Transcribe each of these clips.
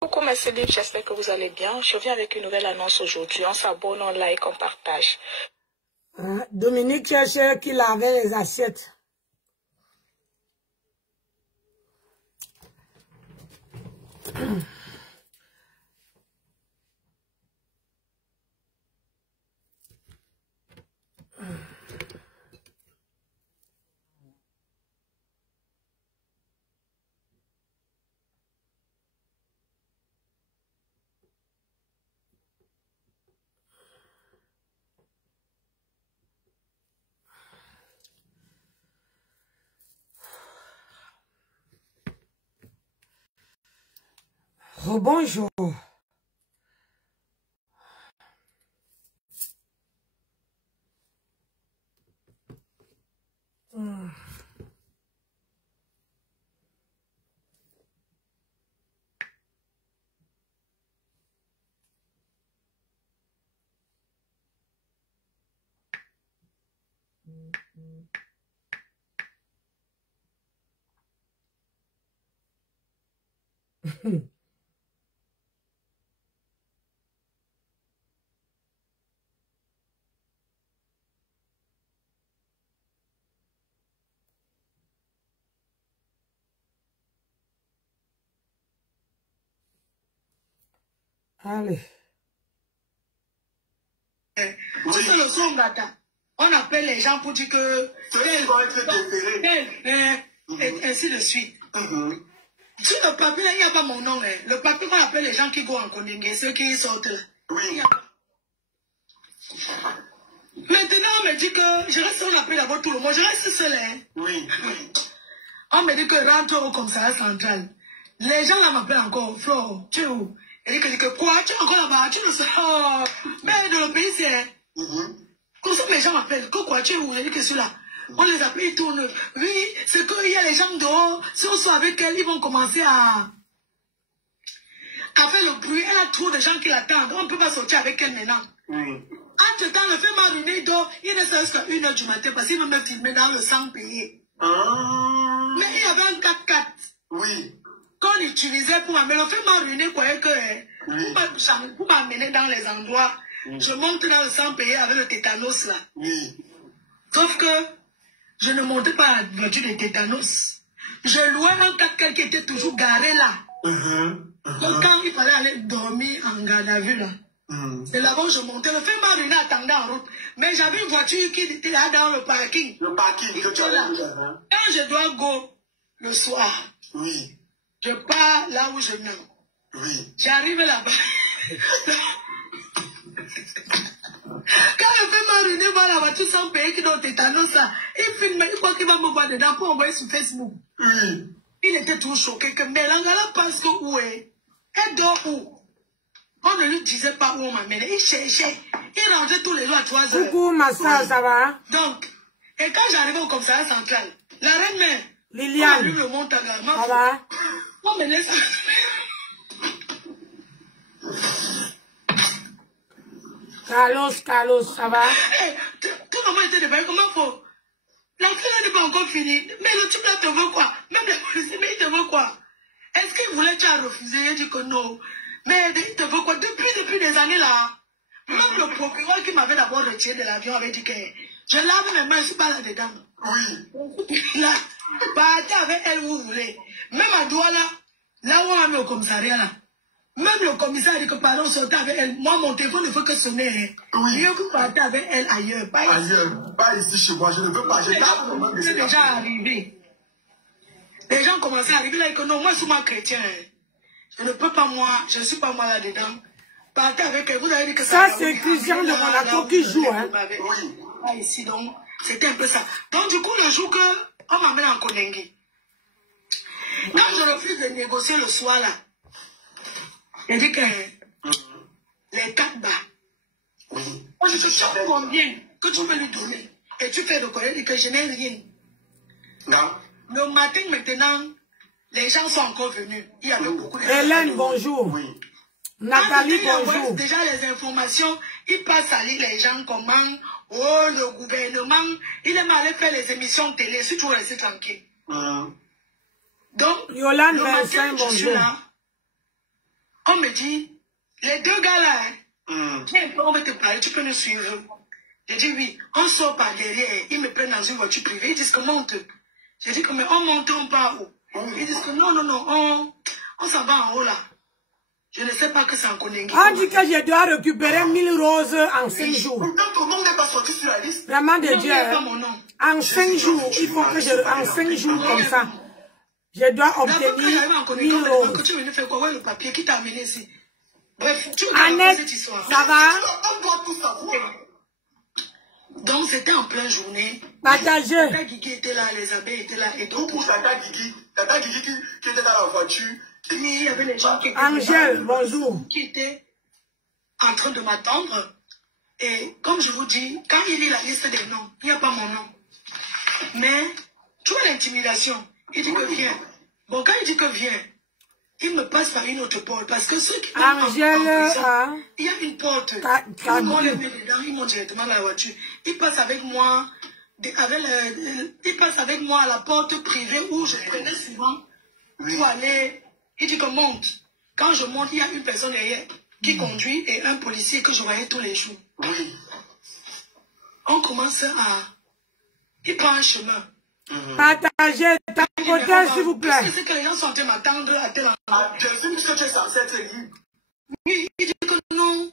Coucou ma cellule, j'espère que vous allez bien. Je viens avec une nouvelle annonce aujourd'hui. On s'abonne, on like, on partage. Dominique cherchait qui lavait les assiettes. Oh, bonjour. Allez. C'est le son matin. On appelle les gens pour dire que et ainsi de suite. Sur le papier, il n'y a pas mon nom. Le papier, on appelle les gens qui vont en Koningé, ceux qui sortent là. Oui. Maintenant, on me dit que je reste, on appelle d'abord tout le monde. Je reste seul. Oui. On me dit que rentre au commissariat central. Les gens là m'appellent encore. Flo, tu es où? Elle dit que quoi? Tu es encore là-bas? Tu ne sais pas. Mais dans le pays, c'est. Comme ça, les gens m'appellent. Quoi, tu es où? Elle dit que je suis là. On les appelle, ils tournent. Oui, c'est qu'il y a les gens dehors. Si on soit avec elle, ils vont commencer à faire le bruit. Elle a trop de gens qui l'attendent. On ne peut pas sortir avec elle maintenant. Entre-temps, le fait mariner dort. Il ne sert jusqu'à 1h du matin parce qu'il me filmer dans le sang payé. Mais il y avait un 4x4. Oui. Qu'on utilisait pour m'amener. Le fait mariner croyait que pour m'amener dans les endroits, je monte dans le sang payé avec le tétanos là. Oui. Sauf que je ne montais pas à la voiture de tétanos. Je louais un 4x4 qui était toujours garé là. Donc quand il fallait aller dormir en garde à vue là, c'est là-bas où je montais. Le fait mariner attendait en route. Mais j'avais une voiture qui était là dans le parking. Le parking que tu as là. Quand je dois go le soir, je pars là où je mets. J'arrive là-bas. Quand le fait mariner voit la voiture sans payer qui doit tétanos ça, il filme, il croit qu'il va me voir dedans pour envoyer sur Facebook. Il était tout choqué que Mélangala pense que où est? Elle dort où? On ne lui disait pas où on m'amenait. Il cherchait. Il rentrait tous les jours à 3 heures. Coucou, ma soeur, ça va? Donc, et quand j'arrivais au commissariat central, la reine-mère, Liliane, on le monte à la main. Ça va? On me laisse. Carlos, ça va? Tout le monde était devant. Comment faut? La fille n'est pas encore finie. Mais le type là te veut quoi? Même les policiers, mais il te veut quoi? Est-ce qu'il voulait tu as refusé? Il dit que non. Mais il te veut quoi? Depuis des années là. Même le procureur qui m'avait d'abord retiré de l'avion avait dit que je lave mes mains, je ne suis pas là-dedans. Oui. Là, partez avec elle où vous voulez. Même à Douala, là où on a mis au commissariat là. Même le commissaire a dit que pardon, sortez avec elle. Moi, mon téléphone ne fait que sonner. Oui. Mieux que partir avec elle ailleurs. Pas ailleurs. Pas ici chez moi. Je ne veux pas. C'est déjà arrivé. Les gens commençaient à arriver là et que non, moi, je suis moi chrétien. Je ne peux pas moi. Je ne suis pas moi là-dedans. Partez avec elle. Vous avez dit que ça c'est Christian de Monaco qui joue, hein. Oui. Pas ici, donc, c'était un peu ça. Donc, du coup, le jour qu'on m'amène en Koningé, quand je refuse de négocier le soir là, il dit que les 4 bas. Moi, je te sens combien que tu peux lui donner. Et tu fais de quoi? Il dit que je n'ai rien. Non. Le matin, maintenant, les gens sont encore venus. Il y avait beaucoup de gens. Hélène, bonjour. Oui. Nathalie, bonjour. Déjà, les informations, il passe à lire les gens comment, oh, le gouvernement, il aime aller faire les émissions télé, si tu veux rester tranquille. Donc, Yolande le matin, Vincent, je suis bonjour. là. on me dit, les deux gars là, viens, on va te parler, tu peux nous suivre. J'ai dit oui, on sort par derrière, ils me prennent dans une voiture privée, ils disent que monte. J'ai dit que mais on monte, on part où? Ils disent que non, on s'en va en haut là. Je ne sais pas que c'est en Konengi. On dit que je dois récupérer 1000 roses en 5 jours. Donc ton nom n'est pas sorti sur la liste. Vraiment de Dieu. En 5 jours, il faut que je... En 5 jours comme ça, je dois obtenir 1000 roses. Quand tu es venu faire quoi? Ouais, le papier qui t'a amené ici. Bref, tu Annette, cette histoire. ça va? On doit tout savoir. Donc c'était en pleine journée. Partagez. Tata Guigui était là, les abeilles étaient là et d'autres. Pour Tata Guigui qui était dans la voiture. Oui, il y avait les gens qui étaient Angèle, bonjour. Qui étaient en train de m'attendre. Et comme je vous dis, quand il lit la liste des noms, il n'y a pas mon nom. Mais tu vois l'intimidation. Il dit que viens. Bon, quand il dit que viens, il me passe par une autre porte. Parce que ceux qui Angèle, il y a une porte. Ils m'ont les met dedans, ils montent directement dans la voiture. Il passe avec moi, il passe avec moi à la porte privée où je prenais souvent pour aller. Il dit que monte. Quand je monte, il y a une personne derrière qui conduit et un policier que je voyais tous les jours. Oui. On commence à... Il prend un chemin. Partagez, tapotez s'il vous plaît. C'est que les gens sont en train de m'attendre à tel endroit. Je sais que tu es censé être élu. Oui, il dit que non,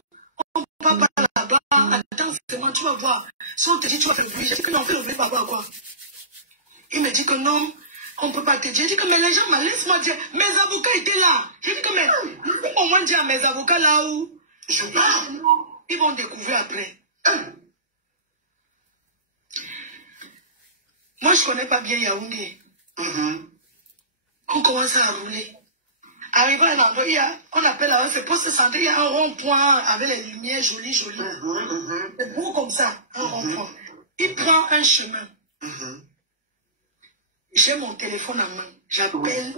on ne va pas là-bas. Attends, seulement, tu vas voir. Si on te dit tu vas faire le bruit, j'ai dit que non, fais le bruit, papa, quoi. Il me dit que non, on ne peut pas te dire. J'ai dit que mais les gens, laisse-moi dire. Mes avocats étaient là. J'ai dit que mais, au moins dire à mes avocats là où je pars. Ils vont découvrir après. Moi, je ne connais pas bien Yaoundé. On commence à rouler. Arrivé à un endroit, on appelle là, c'est poste de santé, il y a un rond-point avec les lumières jolies. C'est beau comme ça, un rond-point. Il prend un chemin. J'ai mon téléphone en main. J'appelle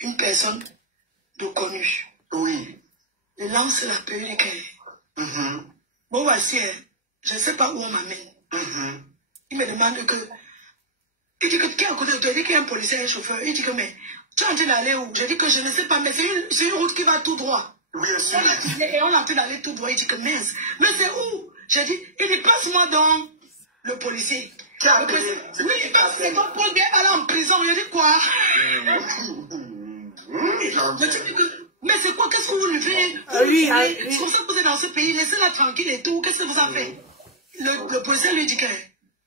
une personne de connue. Oui. Je lance l'appel du cœur. Bon, voici, je ne sais pas où on m'amène. Il me demande que... Il dit que qui est à côté de toi? Il dit qu'il y a un policier et un chauffeur. Il dit que mais tu es en train d'aller où? Je dis que je ne sais pas, mais c'est une route qui va tout droit. Oui, bien sûr. Et on est en train d'aller tout droit. Il dit que mince. Mais c'est où? J'ai dit, il dit passe-moi dans le policier. Qui a appelé? Oui, parce que c'est ton Paul Guerre aller en prison. Je dis quoi? Mais c'est quoi? Qu'est-ce que vous lui faites? C'est comme ça que vous êtes dans ce pays. Laissez-la tranquille et tout. Qu'est-ce que vous avez fait? Le policier lui dit que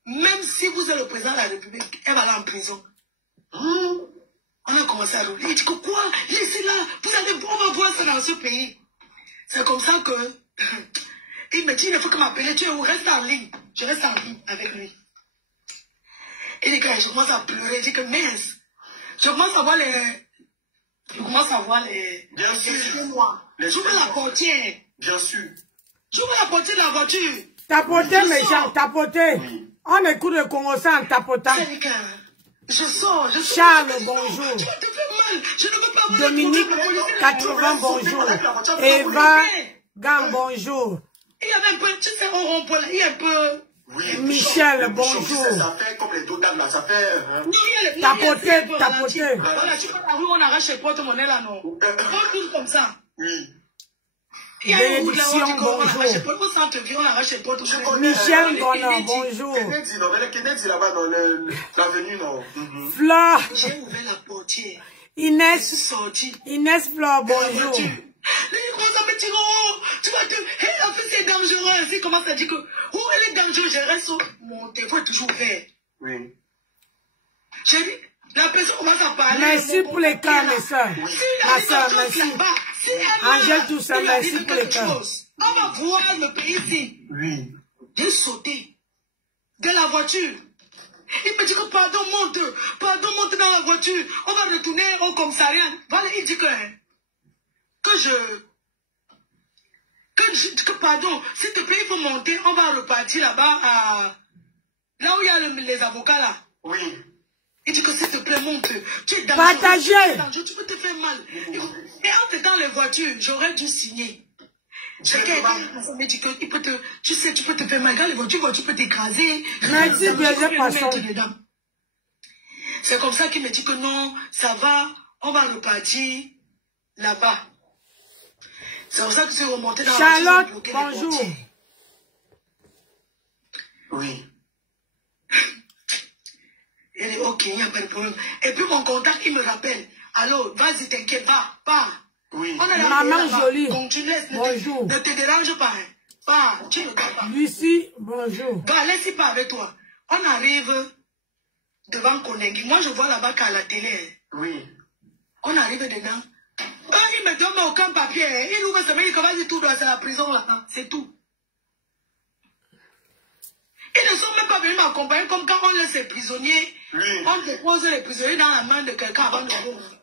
même si vous êtes le président de la République, elle va aller en prison. On a commencé à rouler. Il dit que quoi? Laissez-la. On va voir ça dans ce pays. C'est comme ça que... Il me dit, il ne faut que m'appeler. Tu es où? Reste en ligne. Je reste en ligne avec lui. Il dit que je commence à pleurer. Il dit que mince. Je commence à voir les... Bien sûr. J'ouvre la portière. Bien sûr. J'ouvre la portière de la voiture. Tapotez, mes gens, tapotez. On écoute le Congo en tapotant. Je sors. Charles, bonjour. Tu vas te faire mal. Je ne veux pas vous Dominique, 80, bonjour. Eva, Gang, bonjour. Il y avait un peu, tu sais, au rond-point, il y a un peu... Oui, Michel, bonjour. Ça fait comme les deux dames là, ça fait... Tapotez. Voilà, tu vois la rue, on arrache les porte-monnaie là, non? On tourne comme ça. Oui. Il y a une route là-haut, on arrache les porte-monnaie, au centre-ville, on arrache les porte-monnaie. Michel Gonan, bonjour. Kennedy là-bas dans l'avenue, non? Fleur. J'ai ouvert la portière. Inès Fleur, bonjour. Il commence à me dire, oh, tu vas te... Hey, en fait, c'est dangereux. Il commence à dire que, oh, elle est dangereuse. Je reste mon téléphone est toujours vert. Oui. J'ai dit, la personne commence à parler. Merci pour les cas, mes soeurs. Ma soeur, merci. Angèle, tout ça, merci pour les cas. On va voir le pays ici. Oui. J'ai sauté de la voiture. Il me dit que pardon, monte dans la voiture. On va retourner au commissariat. Voilà, il dit que pardon, s'il te plaît, il faut monter, on va repartir là-bas à... Là où il y a les avocats là. Oui. Il dit que s'il te plaît, monte. Tu es partagé. Tu peux te faire mal. Et entre dans les voitures, j'aurais dû signer. Il me dit que tu sais, tu peux te faire mal. Quand les voitures, tu peux t'écraser. Merci, bien passant. C'est comme ça qu'il me dit que non, ça va, on va repartir là-bas. C'est pour ça que je suis remontée dans Charlotte, la voiture. bonjour. Oui. Elle dit, ok, il n'y a pas de problème. Et puis mon contact, il me rappelle. Allô, vas-y, t'inquiète pas, pars. Oui. On a la Maman jolie. Continue, Bonjour. ne te dérange pas. Hein. Pars, tu ne dois pas. Lucie, bonjour. Va, laisse pas avec toi. On arrive devant Konengi. Moi, je vois là-bas qu'à la télé. Hein. Oui. On arrive dedans. Ils ne me donnent aucun papier. Hein. Ils ouvrent ce mec, comment dire tout droit, c'est la prison là. C'est tout. Ils ne sont même pas venus m'accompagner comme quand on laisse les prisonniers. Oui. On dépose les prisonniers dans la main de quelqu'un avant de rouvrir.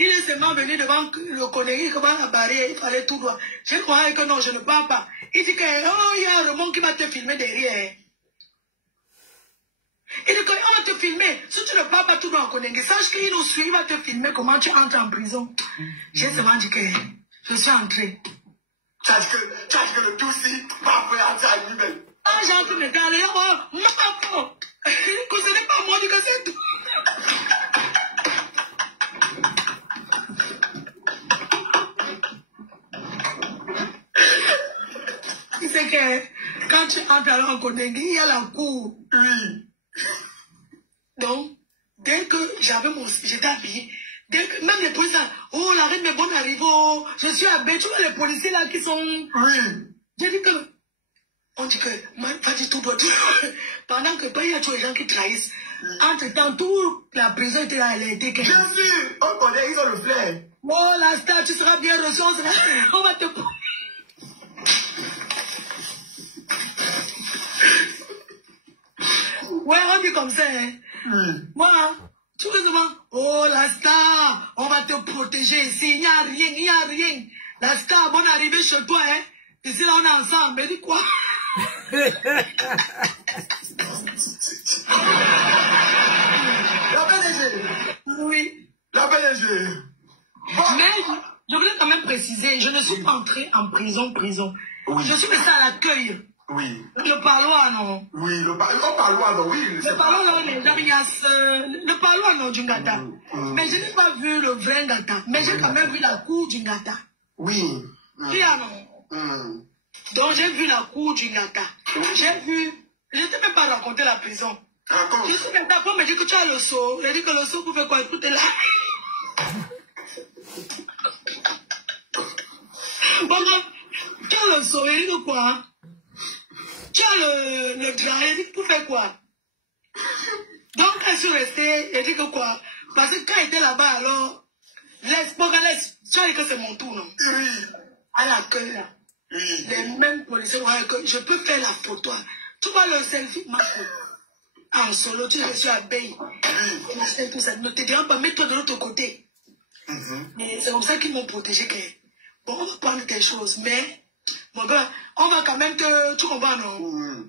Il est seulement venu devant le Konengi, devant la barrière, il fallait tout droit. Je croyais que non, je ne pars pas. Il dit que, oh, il y a un Raymond qui va te filmer derrière. Il dit qu'on va te filmer. Si tu ne pars pas tout droit en Konengi, sache qu'il nous suit, il va te filmer comment tu entres en prison. J'ai seulement dit que je suis entré. Tu as dit que le tout si, pas fait entrer à lui-même. Ah, j'ai entré me garder, oh, maman, que ce n'est pas moi, que c'est tout. C'est que quand tu entres en Konengi, il y a la cour. Oui. Donc, dès que j'étais habillée, même les policiers, oh, la reine est bonne arrive, oh, je suis habillée, tu vois les policiers là qui sont... Oui. J'ai dit que, on dit que, pas du tout, pendant que il y a tous les gens qui trahissent, entre-temps, toute la prison était là, elle a été... Bien sûr, on connaît, ils ont le flair. Oh, la star, tu seras bien reçu, on va te... Ouais, on dit comme ça, hein. Moi, tout simplement, oh, la star, on va te protéger ici, il n'y a rien, il n'y a rien. La star, bonne arrivée chez toi, hein. Ici, là, on est ensemble, mais dis quoi? La PDG. Oui. La PDG. Mais, je voulais quand même préciser, je ne suis pas entrée en prison. Oui. Je suis restée à l'accueil. Oui. Le parloir, non. Oui, le parloir, non, oui. Le parloir, là, les Jarias, le parloir, non, du Ngata. Mais je n'ai pas vu le vrai Ngata. Mais j'ai quand même vu la cour du Ngata. Oui. Oui, non. Donc, j'ai vu la cour du Ngata. J'ai vu, je ne t'ai même pas raconté la prison. Je suis même d'accord, mais dit que tu as le seau. J'ai dit que le seau pouvait quoi, écoutez là. Bon, tu as le seau, il dit que quoi? Tu as le drap, il dit pour faire quoi? Donc, quand je suis restée, il dit que quoi? Parce que quand il était là-bas, alors, laisse, tu as dit que c'est mon tour, non? Oui. À l'accueil, là. Oui. Les mêmes policiers, que je peux faire la photo. Tu vois le selfie, ma photo. En solo, tu suis à Bay. Tout ça. Ne te dérange pas, mets-toi de l'autre côté. Mais c'est comme ça qu'ils m'ont protégé. Que, bon, on va prendre quelque chose, mais, mon gars, on va quand même te. Tu comprends, non?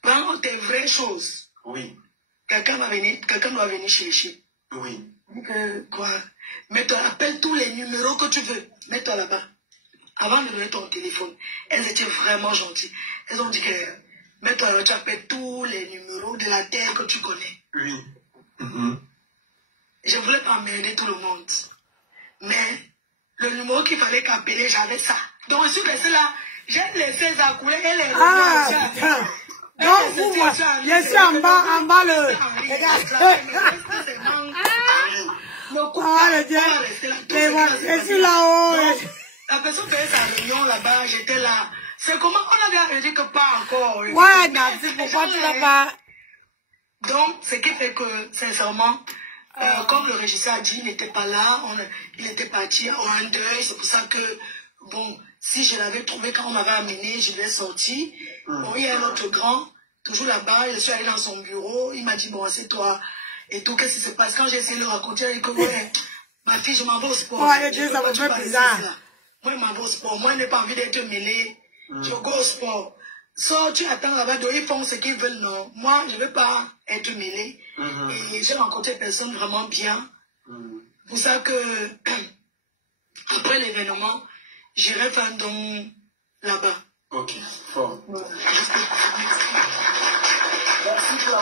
Prends tes vraies choses. Oui. Quelqu'un doit venir chercher. Oui. Quoi? Mets-toi, appelle tous les numéros que tu veux. Mets-toi là-bas. Avant de donner ton téléphone, elles étaient vraiment gentilles. Elles ont dit que, mets-toi là, tu appelles tous les numéros de la terre que tu connais. Oui. Je voulais pas emmerder tout le monde. Mais, le numéro qu'il fallait qu'appeler, j'avais ça. Donc, je suis restée là, j'ai laissé ça couler et les putain. Non, vous, moi, je suis en bas, le... Le je suis là-haut. La personne qui fait sa réunion là-bas, j'étais là. C'est comment on avait dit que pas encore. Ouais, Nancy, pourquoi tu l'as pas? Donc, ce qui fait que, sincèrement, comme le régisseur a dit, il n'était pas là, il était parti en un deuil. C'est pour ça que, bon, si je l'avais trouvé quand on m'avait amené, je l'ai sorti. Bon, il y a un autre grand, toujours là-bas, je suis allé dans son bureau, il m'a dit, bon, c'est toi. Et tout, qu'est-ce qui se passe? Quand j'ai essayé de le raconter, il dit que, ouais, ma fille, je m'en vais au sport. Ouais, ça me fait bizarre. Moi, je m'en vais au sport. Moi, je n'ai pas envie d'être mêlé. Je go au sport. So, tu attends là-bas, ils font ce qu'ils veulent, non. Moi, je ne veux pas être mêlé. Et j'ai rencontré des personnes vraiment bien. Pour ça que, après l'événement, j'irai faire un don là-bas. Ok, fort. Merci pour la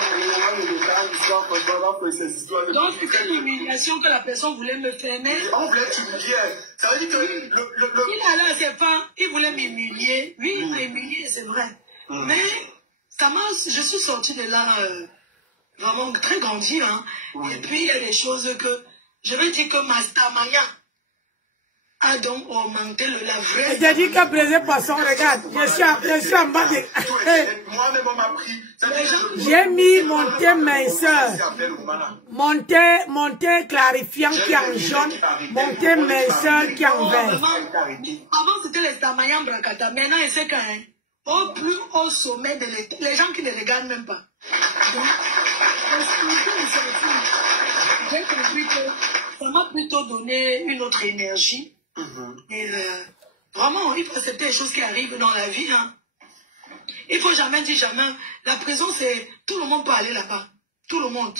donc, c'est une humiliation que la personne voulait me faire. Mais on voulait t'humilier. Ça veut dire que il allait à ses fins, il voulait m'humilier. Oui, il m'a humilié, c'est vrai. Mais je suis sortie de là vraiment très grandi. Hein. Et puis, il y a des choses que je vais dire que Mastamaya a donc augmenté la vraie. J'ai dit que Brésil Poisson, regarde, je suis en bas de... Moi-même, on m'a pris. J'ai mis mon thé minceur, mon thé clarifiant qui est en jaune, mon thé minceur qui est en vert. Avant, c'était les Tamayans Brakata. Maintenant, c'est quand même au plus haut sommet de l'État. Les gens qui ne regardent même pas. Donc, j'ai compris que ça m'a plutôt donné une autre énergie. Et vraiment, il faut accepter les choses qui arrivent dans la vie. Hein. Il ne faut jamais dire jamais. La prison, c'est... Tout le monde peut aller là-bas. Tout le monde.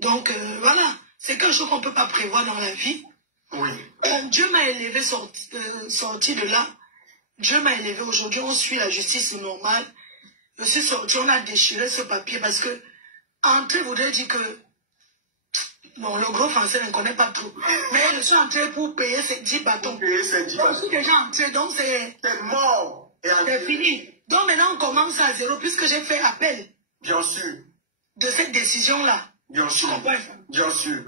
Donc, voilà. C'est quelque chose qu'on ne peut pas prévoir dans la vie. Oui. Dieu m'a élevé sorti de là. Dieu m'a élevé. Aujourd'hui, on suit la justice normale. Je suis sorti, on a déchiré ce papier parce que entrer voudrait dire que... Bon, le gros français ne connaît pas tout. Mais je suis entré pour payer ces 10 bâtons. Je suis déjà entré, donc c'est... T'es mort. C'est fini. Donc maintenant, on commence à zéro puisque j'ai fait appel. Bien sûr. De cette décision-là. Bien sûr. Bien sûr.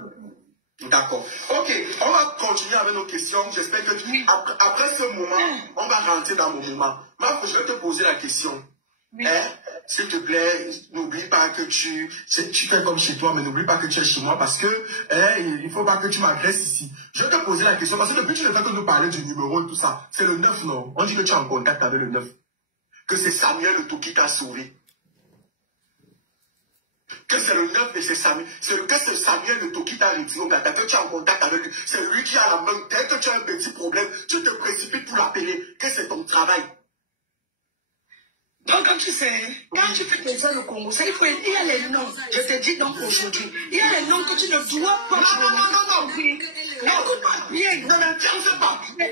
D'accord. Ok, on va continuer avec nos questions. J'espère que après ce moment, on va rentrer dans mon moment. Marc, je vais te poser la question. Oui. Hein? S'il te plaît, n'oublie pas que tu fais comme chez toi, mais n'oublie pas que tu es chez moi parce que il ne faut pas que tu m'agresses ici. Je vais te poser la question parce que depuis tu ne fais que nous parler du numéro et tout ça. C'est le 9, non? On dit que tu es en contact avec le 9. Que c'est Samuel le tout qui t'a sauvé. Que c'est le 9 et c'est Samuel. Que c'est Samuel le tout qui t'a retiré au Gata. Que tu es en contact avec lui. C'est lui qui a la main. Dès que tu as un petit problème, tu te précipites pour l'appeler. Que c'est ton travail. Donc, quand tu sais, quand tu fais des choses au Congo, il y a les noms. Je te dis donc aujourd'hui, il y a les noms que tu ne dois pas prononcer. Non. Écoute-moi bien. Ne m'intéresse pas. Il y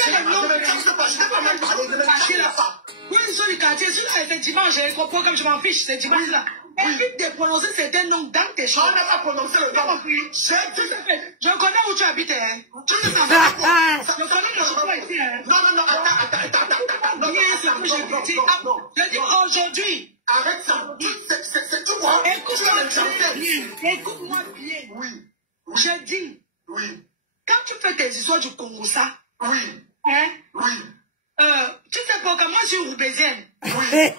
a les noms. Ne m'intéresse pas. Je n'ai pas même parlé. Ne m'intéresse pas. Oui, ils sont du quartier. Celui-là, c'est dimanche. Je comprends comme je m'en fiche. C'est dimanche là. Évite de prononcer certains noms dans tes choses. On n'a pas prononcé le nom. Je connais où tu habites. Hein. Tu ne sais pas quoi. Je connais le choix ici. Hein. Non. Attends. Je dis aujourd'hui. Arrête ça. C'est tout quoi. Écoute-moi bien. Oui. Je dis. Oui. Quand tu fais tes histoires du Congo, ça. Oui. Hein? Oui. Tu sais pas comment je suis roubaisienne. Oui.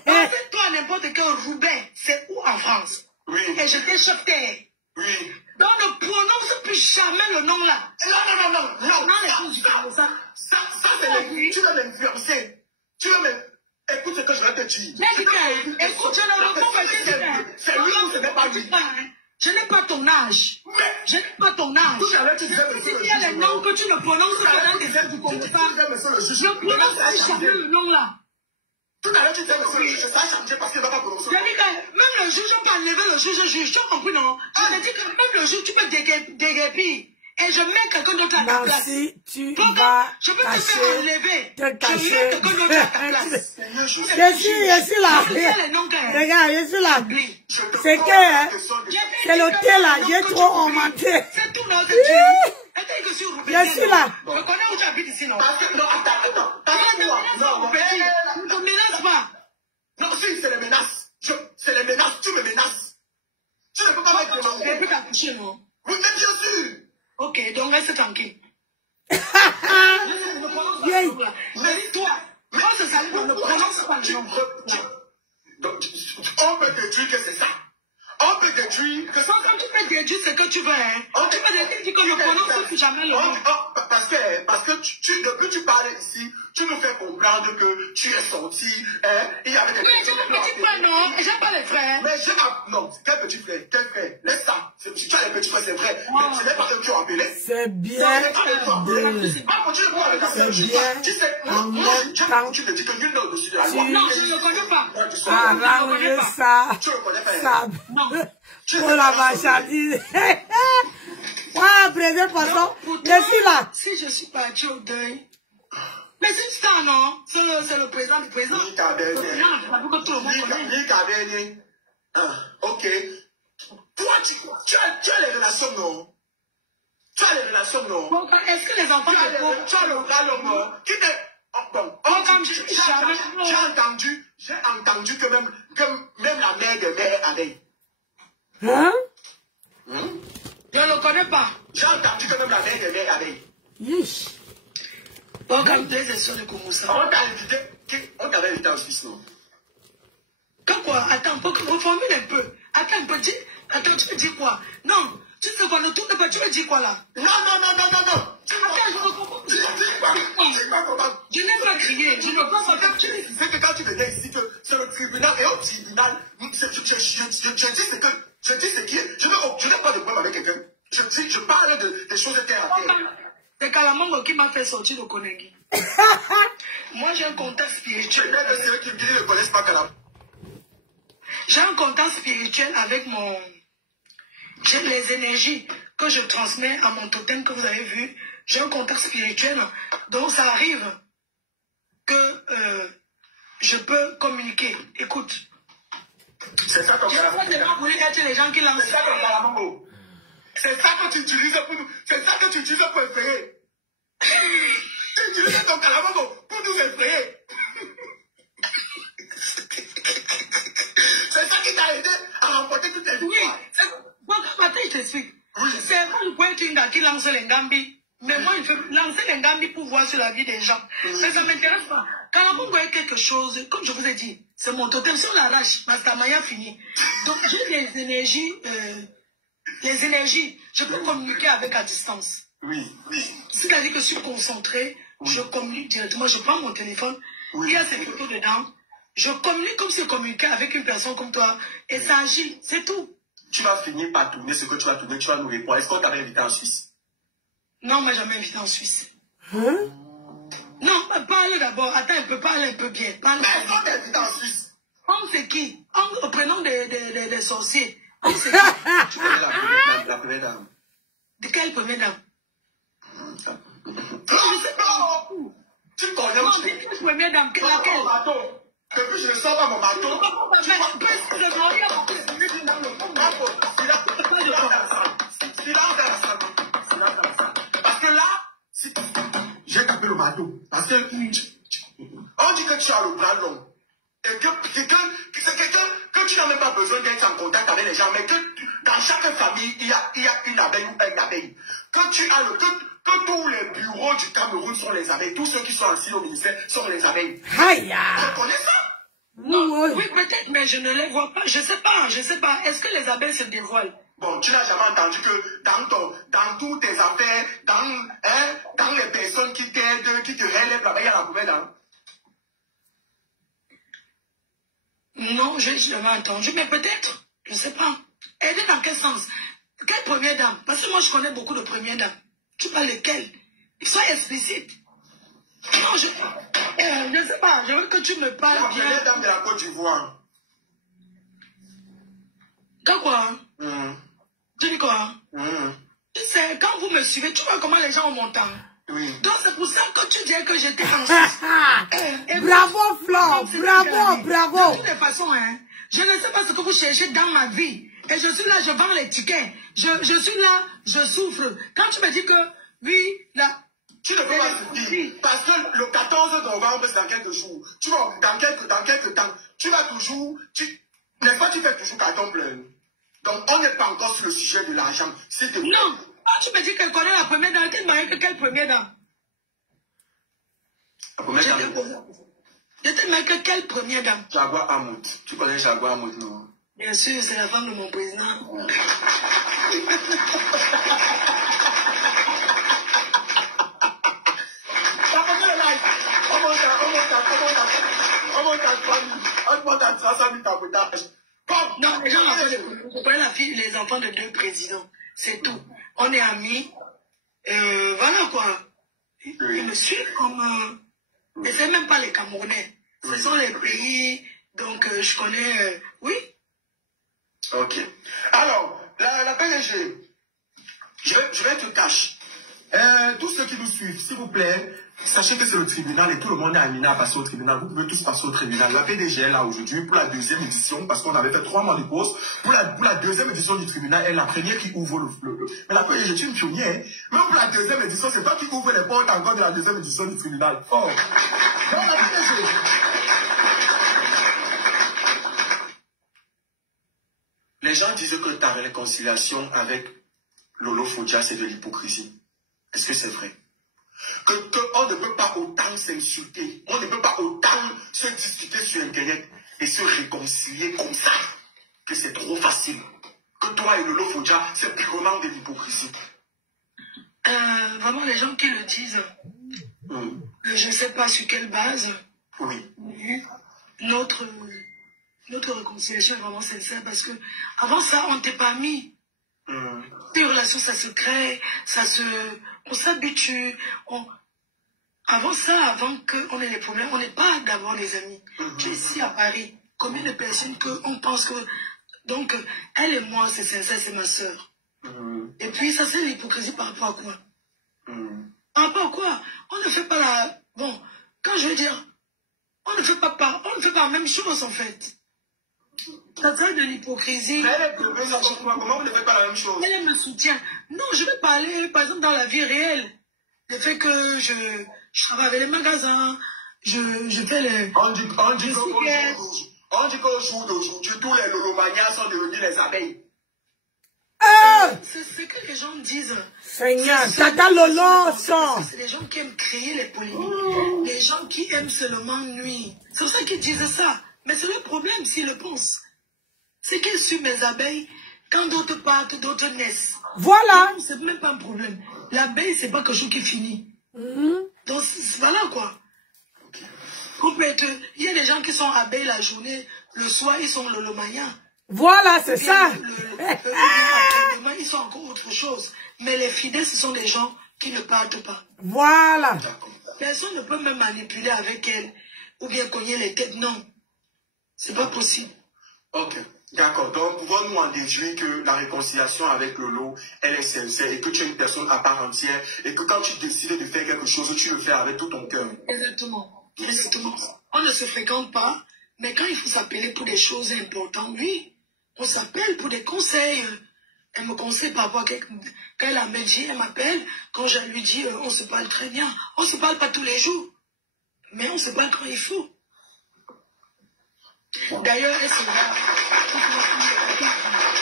Toi, n'importe quel Roubaix, c'est où en France? Oui. Et je t'ai chopé. Oui. Donc ne prononce plus jamais le nom là. Non. Ça, tu vas m'influencer. Tu vas écoute ce que je vais te dire. Écoute, je ne réponds pas. C'est lui ou ce n'est pas lui. Je n'ai pas ton âge. Je n'ai pas ton âge. Tout à l'heure, tu disais, monsieur il y a les noms que tu ne prononces pas dans tes aides du Congo. Je prononce jamais le nom là. Tout à l'heure, tu disais, monsieur le juge, ça a changé parce qu'il ne va pas prononcer. Je dis que même le juge, on peut enlever le juge. Tu as compris, non? Je te dis que même le juge, tu peux déguerpir. Et je mets quelqu'un d'autre à ta place. Si tu vas je peux te faire enlever. te cacher. Je mets quelqu'un d'autre à ta place. Je suis là. Regarde, je suis là. C'est que c'est le thé là, j'ai trop augmenté. C'est tout, non? Je suis là. Je connais où tu habites ici, non? Non, attends. Ne te menace pas. Non, si, c'est les menaces. C'est les menaces. Tu me menaces. Tu ne peux pas mettre de nom. Tu ne peux pas toucher, non? Oui, mais bien sûr. Ok, donc reste tranquille. Yeah. Mais toi, moi, c'est ça, ne prononce pas le nom. On peut déduire que c'est ça. On peut déduire que ça. Quand tu peux déduire ce que tu veux, hein. Tu peux déduire que je ne prononce plus jamais le nom. Parce que depuis que tu parles ici, tu me fais comprendre que tu es sorti, il y avait des mais j'ai un petit frère, non? Et j'aime pas les frères. Mais non, quel petit frère? Quel frère? Laisse ça. Tu as les petits frères, c'est vrai. Mais ce n'est pas eux qui ont appelé. C'est bien. Tu te dis que nul n'est au-dessus de la loi. Non, je ne le connais pas. Arrange ça. Tu le connais pas. Pour la marchandise. Ouais, Brésil Poisson. Je suis là. Si je suis partie au deuil, Mais c'est une star, non? C'est le président du président. Ni Cabernet. Ni Cabernet. Ok. Toi, tu as les relations, non? Tu as les relations, non? Bon, est-ce que les enfants tu as le bras long, non? Qui te... Bon, j'ai entendu que même la mère de mère avait. Hein? Je ne le connais pas. J'ai entendu que même la mère de mère avait. Yes. Bon, comme deux sessions de Koumoussa. On t'avait invité en Suisse, non? Quand quoi? Attends, pour reformuler un peu. Attends, un peu, attends, tu veux dire quoi? Non, tu sais quoi, ne tourne pas, tu veux dire quoi là? Non. Attends, je ne comprends pas. Je n'ai pas crié, je ne peux pas faire. C'est que quand tu venais ici, que c'est le tribunal, et au tribunal, je dis ce qui est. Je n'ai pas de problème avec quelqu'un. Je parle des choses terre à terre. C'est Kalamongo qui m'a fait sortir de Konegi. Moi, j'ai un contact spirituel. C'est eux qui ne connaissent pas Kalamongo. J'ai un contact spirituel avec j'ai les énergies que je transmets à mon totem que vous avez vu. J'ai un contact spirituel. Donc, ça arrive que je peux communiquer. Écoute. C'est ça ton Kalamongo. Les gens qui lancent. C'est ça ton Kalamongo. C'est ça que tu utilises pour nous. C'est ça que tu utilises pour effrayer. Tu utilises ton Kalamongo pour nous effrayer. C'est ça qui t'a aidé à remporter toutes tes victoires. Oui. Bon, matin, je t'explique. Oui. C'est mon point qui lance les Ngambi. Mais moi, il faut lancer les Ngambi pour voir sur la vie des gens. Mais ça ne m'intéresse pas. Kalamongo est quelque chose, comme je vous ai dit, c'est mon totem. Si on l'arrache, Mastamaya finit. Donc, j'ai des énergies. Les énergies, je peux communiquer avec à distance. Oui. C'est-à-dire que je suis concentré, je communique directement, je prends mon téléphone, il y a ces photos dedans, je communique comme si je communiquais avec une personne comme toi, et ça agit, c'est tout. Tu vas finir par tourner ce que tu vas tourner, tu vas nous répondre. Est-ce qu'on t'avait invité en Suisse? Non, on m'a jamais invité en Suisse. Non, parle d'abord, attends, un peu, parle un peu bien. Mais est-ce qu'on t'a invité en Suisse? On c'est qui? On prenons des sorciers. Tu connais la première dame? De quelle première dame? Non, je sais pas. Tu connais Non, de quelle première dame? Laquelle? Depuis je ne sors pas mon bateau. Parce que là, j'ai tapé le bateau. Parce que on dit que tu as le bras long. Et que c'est quelqu'un que tu n'as même pas besoin d'être en contact avec les gens, mais que dans chaque famille, il y a une abeille ou un abeille. Que tu as que tous les bureaux du Cameroun sont les abeilles. Tous ceux qui sont assis au ministère sont les abeilles. Aïe! Tu connais ça? Oui, peut-être, mais je ne les vois pas. Je sais pas. Est-ce que les abeilles se dévoilent? Bon, tu n'as jamais entendu que dans toutes tes affaires, dans les personnes qui t'aident, qui te relèvent, l'abeille à la poubelle, hein? Non, je n'ai jamais entendu, mais peut-être, je ne sais pas. Aider dans quel sens? Quelle première dame? Parce que moi, je connais beaucoup de premières dames. Tu parles lesquelles? Sois explicite. Non, je ne sais pas, je veux que tu me parles bien. La première dame de la Côte d'Ivoire. Quoi? Tu dis quoi? Tu sais, quand vous me suivez, tu vois comment les gens ont mon temps. Oui. Donc c'est pour ça que tu dis que j'étais en Suisse. Bravo, Flore, bravo. De toutes les façons, hein, je ne sais pas ce que vous cherchez dans ma vie. Et je suis là, je vends les tickets. Je suis là, je souffre. Quand tu me dis que, oui, là... Tu ne peux pas souffrir. Parce que le 14 novembre, c'est dans quelques jours. Tu vois, dans quelques temps, tu vas toujours... N'est-ce pas, tu fais toujours carton plein. Donc, on n'est pas encore sur le sujet de l'argent. Non. Quand tu me dis qu'elle connaît la première dame, quelle première dame? La première dame. Je te mets que quelle première dame? Jaguar Hamoud. Tu connais Jaguar Hamoud, non? Bien sûr, c'est la femme de mon président. Non, les gens je connais les enfants de 2 présidents. C'est tout. On est amis. Voilà quoi. Ils me suivent comme... Et c'est même pas les Camerounais. Ce sont les pays. Donc je connais... oui. Ok. Alors, la PNG, je vais te cacher. Tous ceux qui nous suivent, s'il vous plaît, sachez que c'est le tribunal et tout le monde est amené à passer au tribunal. Vous pouvez tous passer au tribunal. La PDG est là aujourd'hui pour la deuxième édition, parce qu'on avait fait 3 mois de pause. Pour la deuxième édition du tribunal, elle est la première qui ouvre le... Mais la PDG, je suis une pionnière. Même pour la deuxième édition, c'est toi qui ouvre les portes encore de la deuxième édition du tribunal. Oh. Non, la PDG. Les gens disent que ta réconciliation avec Lolo Fodja, c'est de l'hypocrisie. Est-ce que c'est vrai? On ne peut pas autant s'insulter, on ne peut pas autant se discuter sur Internet et se réconcilier comme ça, que c'est trop facile. Que toi et Lolo Fodja, c'est purement de l'hypocrisie. Vraiment, les gens qui le disent, je ne sais pas sur quelle base. Oui. Notre réconciliation est vraiment sincère parce que avant ça, on ne t'est pas mis. Les relations, ça se crée, on s'habitue. Avant ça, avant qu'on ait les problèmes, on n'est pas d'avoir des amis. Tu es ici à Paris, combien de personnes qu'on pense que... Donc, elle et moi, c'est sincère, c'est ma soeur. Et puis, ça, c'est l'hypocrisie par rapport à quoi? Par rapport à quoi? On ne fait pas la... Bon, quand je veux dire, on ne fait pas la même chose, en fait. Ça serait de l'hypocrisie. Comment vous ne faites pas la même chose? Elle me soutient. Non, je vais parler, par exemple, dans la vie réelle. Le fait que je travaille avec les magasins, je fais les... On dit qu'au jour d'aujourd'hui, tous les lolomanias sont devenus les abeilles. C'est ce que les gens disent. Seigneur, Tata Lolo sort. C'est les gens qui aiment créer les polémiques. Les gens qui aiment seulement nuire. C'est pour ça qu'ils disent ça. Mais c'est le problème s'ils le pensent. C'est qu'ils suivent mes abeilles. Quand d'autres partent, d'autres naissent. Voilà. C'est même pas un problème. L'abeille, c'est pas quelque chose qui finit. Donc, voilà quoi. Il y a des gens qui sont abeilles la journée, le soir, ils sont lolomanias. Voilà, c'est ça. Demain, ils sont encore autre chose. Mais les fidèles, ce sont des gens qui ne partent pas. Voilà. Personne ne peut me manipuler avec elle ou bien cogner les têtes. Non. C'est pas possible. Ok. D'accord. Donc, pouvons-nous en déduire que la réconciliation avec Lolo, elle est sincère et que tu es une personne à part entière et que quand tu décides de faire quelque chose, tu le fais avec tout ton cœur. Exactement. Exactement. On ne se fréquente pas, mais quand il faut s'appeler pour des choses importantes, oui, on s'appelle pour des conseils. Elle me conseille par rapport à quelqu'un. Quand elle me dit, elle m'appelle. Quand je lui dis, on se parle très bien. On ne se parle pas tous les jours, mais on se parle quand il faut. D'ailleurs, elle sera là.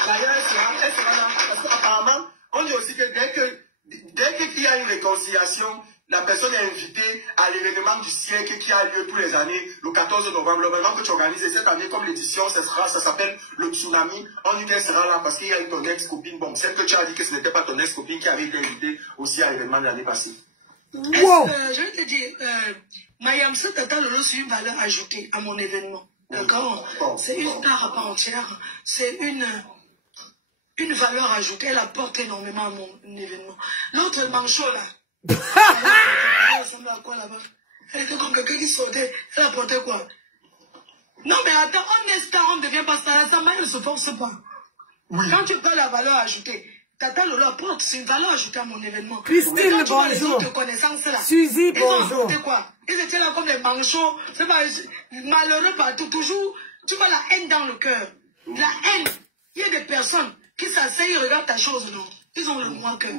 Parce qu'apparemment, on dit aussi que dès qu'il y a une réconciliation, la personne est invitée à l'événement du siècle qui a lieu tous les années, le 14 novembre. Le moment que tu organises, et cette année, comme l'édition, ça s'appelle le tsunami. On dit qu'elle sera là parce qu'il y a ton ex-copine. Bon, celle que tu as dit que ce n'était pas ton ex-copine qui avait été invitée aussi à l'événement de l'année passée. Wow. Je vais te dire, Mayamsa Tata Lolo, c'est une valeur ajoutée à mon événement. D'accord? C'est une part à part entière. C'est une valeur ajoutée. Elle apporte énormément à mon événement. L'autre manchot là. Elle ressemblait à quoi là-bas? Elle était comme quelqu'un qui sautait. Elle apportait quoi? Non mais attends, on est star, on ne devient pas star. Ça ne se force pas. Oui. Quand tu parles de la valeur ajoutée, Tata Lolo apporte, c'est une valeur ajoutée à mon événement. Christine, bonjour. Suzy, bonjour. Quoi? Ils étaient là comme les manchots. C'est pas malheureux partout. Toujours, tu vois la haine dans le cœur. La haine. Il y a des personnes qui s'asseyent, ils regardent ta chose, non? Ils ont le moins cœur.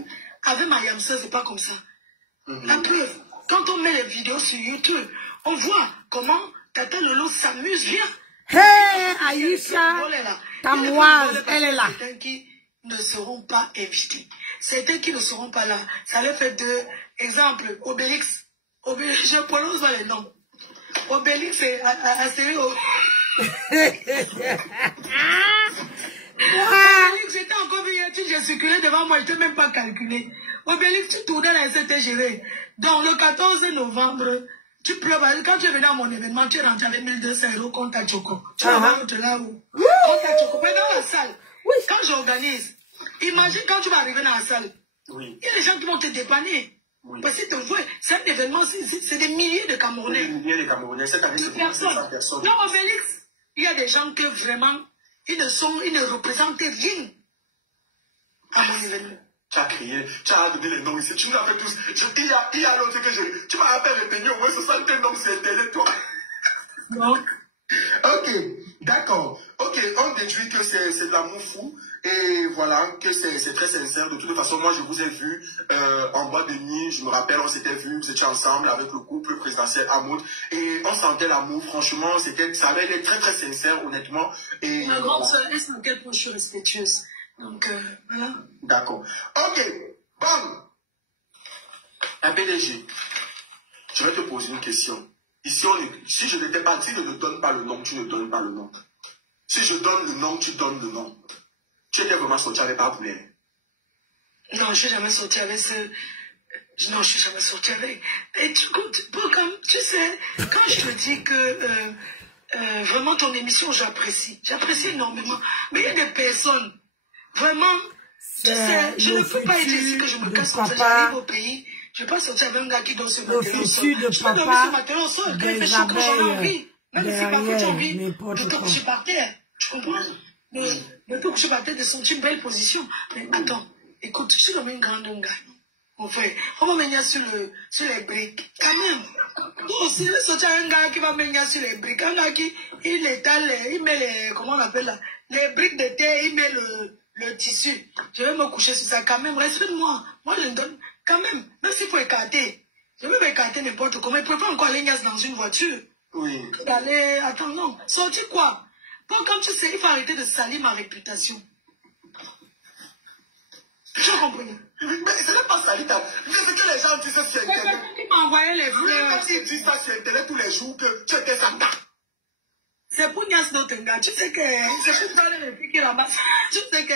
Avec Mayamsa, c'est pas comme ça. La preuve, quand on met les vidéos sur YouTube, on voit comment Tata Lolo s'amuse bien. Hey, Aïcha, Tamoise, elle est là. Certains qui ne seront pas invités. Certains qui ne seront pas là. Ça leur fait deux exemples. Obélix. Je prononce pas les noms. Obélix est assez haut. Obélix, j'étais encore vu, j'ai circulé devant moi, je n'étais même pas calculé. Obélix, tu tournais là et c'était géré. Donc le 14 novembre, tu pleures. Quand tu es venu à mon événement, tu es rentré avec 1200 € compte à Choco. Tu vas là où? Compte à Choco. Mais dans la salle, quand j'organise, imagine quand tu vas arriver dans la salle, il y a des gens qui vont te dépanner. Parce que c'est un événement, c'est des milliers de Camerounais. Des milliers de Camerounais, cette année, c'est personnes. Non, Obélix, il y a des gens que vraiment, ils ne représentent rien à mon événement. Tu as crié, tu as donné les noms ici, tu nous as fait tous. Il y a l'autre que j'ai. Tu m'as fait retenir au moins 60 noms sur Internet, toi. Non. Ok, d'accord. Ok, on déduit que c'est de l'amour fou. Et voilà, que c'est très sincère. De toute façon, moi, je vous ai vu en boîte de nuit. Je me rappelle, on s'était vu, vous étiez ensemble avec le couple présidentiel Hamoud. Et on sentait l'amour. Franchement, ça avait été très, très sincère, honnêtement. Et ma grande soeur, elle sent à quel point je suis respectueuse. Donc, voilà. D'accord. Ok, bon. Un PDG, je vais te poser une question. Ici, si je n'étais pas, si je ne donne pas le nom, tu ne donnes pas le nom. Si je donne le nom, tu donnes le nom. Tu étais vraiment sorti avec Baboulet? Non, je ne suis jamais sorti avec ce... Non, je ne suis jamais sorti avec... Et tu sais, quand je te dis que vraiment ton émission, j'apprécie. J'apprécie énormément. Mais il y a des personnes, vraiment, tu sais, je ne peux pas être ici que je me casse comme ça. J'arrive au pays, je ne vais pas sortir avec un gars qui donne ce matériau au sol. Je peux dormir ce matériau au sol, quand il fait chaud, quand j'en ai envie. Même si parfois j'ai envie de te coucher par terre. Tu comprends? De te coucher par terre, de sentir une belle position. Mais attends, écoute, je suis comme une grande gars. Mon frère, on va venir sur les briques. Quand même. Toi aussi, il sortir un gars qui va venir sur les briques. Un gars qui, il étale, il met les, comment on appelle là, les briques de terre, il met le tissu. Je vais me coucher sur ça quand même. Respecte-moi. Moi, je le donne quand même. Même s'il faut écarter. Je vais m'écarter n'importe comment. Il ne peut pas encore aller dans une voiture. Oui. D'aller, attends, non. Sortir quoi? Bon, comme tu sais, il faut arrêter de salir ma réputation. Tu as compris? Mais ce n'est pas sali. Mais c'est que les gens disent ça sur Internet. C'est qui m'a envoyé les fleurs. Ils disent ça sur Internet tous les jours que tu étais sangha. C'est pour Nias Notenga. Tu sais que c'est pour parler les filles qui ramassent. Tu sais que...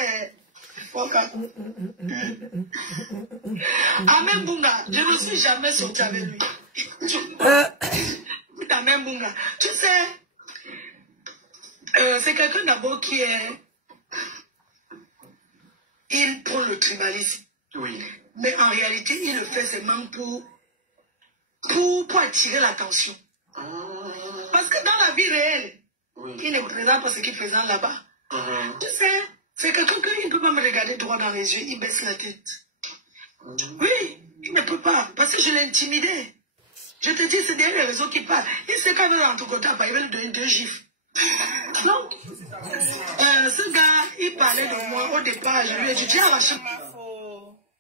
Amen Bunga, je ne suis jamais sorti avec lui. Amen Bunga. Tu sais, c'est quelqu'un d'abord qui est... Il prend le tribalisme. Oui. Mais en réalité, il le fait seulement pour attirer l'attention. Parce que dans la vie réelle, il ne présente pas ce qu'il présente là-bas. Tu sais, c'est quelqu'un qui ne peut pas me regarder droit dans les yeux, il baisse la tête. Oui, il ne peut pas, parce que je l'ai intimidé. Je te dis, c'est derrière les réseaux qui parlent. Il sait quand même dans tout côté, il va lui donner 2 gifles. Donc, ce gars, il parlait de moi au départ, je lui ai dit, tu as arraché.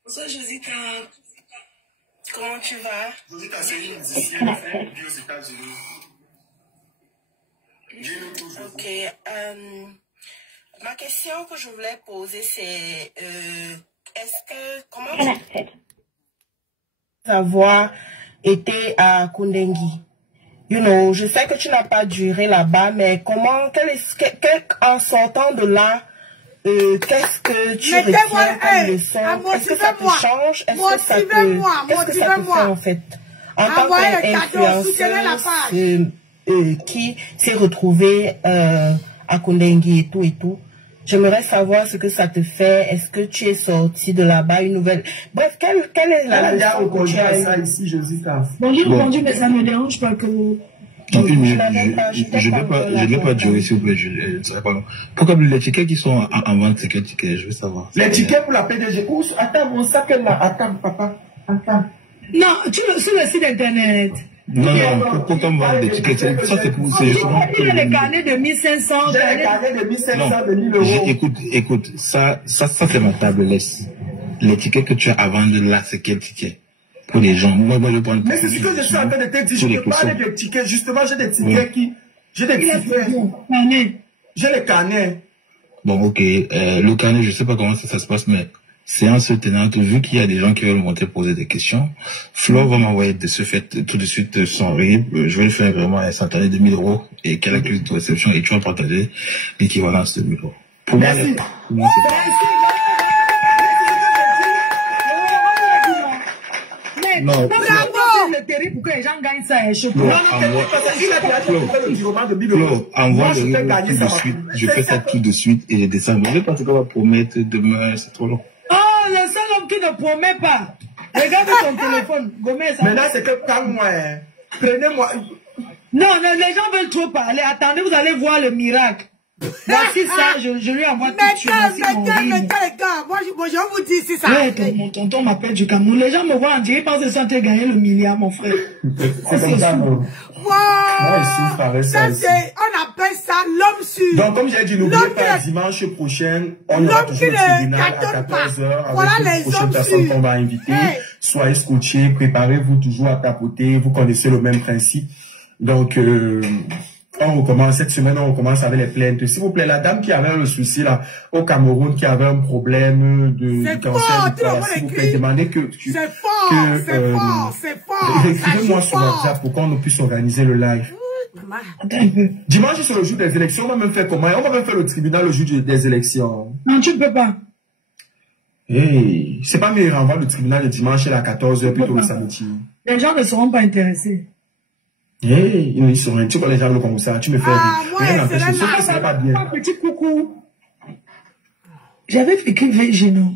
Bonsoir Josita, comment tu vas? Josita, c'est une musicienne aux États-Unis. Ok, ma question que je voulais poser c'est, comment avoir été à Kundengi? You know, je sais que tu n'as pas duré là-bas, mais comment, en sortant de là, qu'est-ce que tu retiens comme leçon? Est-ce que ça te change? Est-ce que ça te fait en fait? En tant qu'influenceuse qui s'est retrouvée à Kundengi et tout, j'aimerais savoir ce que ça te fait. Est-ce que tu es sorti de là-bas une nouvelle... Bref, quelle est la leçon que tu as eue ici, Josita? Bon, j'ai répondu, mais ça ne me dérange pas que... Je ne vais pas durer, s'il vous plaît. Pourquoi les tickets qui sont en vente, c'est quel ticket? Je veux savoir. Les tickets pour la PDG. Attends, mon sac là. Attends, papa. Attends. Non, sur le site internet. Non, pourquoi me vendre des tickets? Ça, c'est pour... Il y a les carnets de 1500. J'ai les carnets de 1500, de 1000 euros. Écoute, ça c'est ma table laisse. Les tickets que tu as à vendre là, c'est quel ticket? Pour les gens. Moi, je prends. Mais c'est ce que je suis en train de te dire. Je te parle des tickets. Justement, j'ai des tickets qui... J'ai des tickets. J'ai les carnets. Bon, ok. Le carnet, je sais pas comment ça se passe, mais séance tenante, vu qu'il y a des gens qui veulent monter poser des questions, Flo va m'envoyer de ce fait tout de suite son RIB. Je vais lui faire vraiment un instantané de 1000 euros et qu'elle accuse de réception et tu vas partager l'équivalence de 1000 euros. Pour moi, non, le terrible pour que les gens gagnent ça est chaud. Envoie le RIB tout de suite. Je fais ça tout de suite et je descends. Je ne vais pas te promettre demain, c'est trop long. Oh, le seul homme qui ne promet pas. Regarde ton téléphone. Gomez, maintenant, c'est que quand moi, prenez-moi. Non, les gens veulent trop parler. Attendez, vous allez voir le miracle. Voici ça, je lui envoie tout de suite. Mettez les gars. Moi, je vais vous dire si ça. Ouais, mon tonton m'appelle du Cameroun. Les gens me voient en direct, ils pensent que ça t'a gagné le milliard, mon frère. C'est comme ça, non? Wow. Ça, c'est, on appelle ça l'homme sûr. Donc, comme j'ai dit, n'oubliez pas, dimanche prochain, on aura toujours le tribunal à 14h. Voilà avec les prochaines personnes qu'on va inviter. Soyez scotchés, préparez-vous toujours à tapoter. Vous connaissez le même principe. Donc, on recommence cette semaine, on recommence avec les plaintes. S'il vous plaît, la dame qui avait un souci là au Cameroun, qui avait un problème de cancer, s'il vous plaît, demandez que c'est fort. écrivez-moi sur WhatsApp pour qu'on puisse organiser le live. Attends un peu. Dimanche c'est le jour des élections, on va même faire comment? On va même faire le tribunal le jour des élections. Non, tu ne peux pas. Hey, c'est pas mieux renvoyer le tribunal le dimanche à 14h plutôt le samedi. Les gens ne seront pas intéressés. Hey, ils sont tu vois les gens comme ça, tu me fais c'est pas bien. Un petit coucou. J'avais écrit Végéno.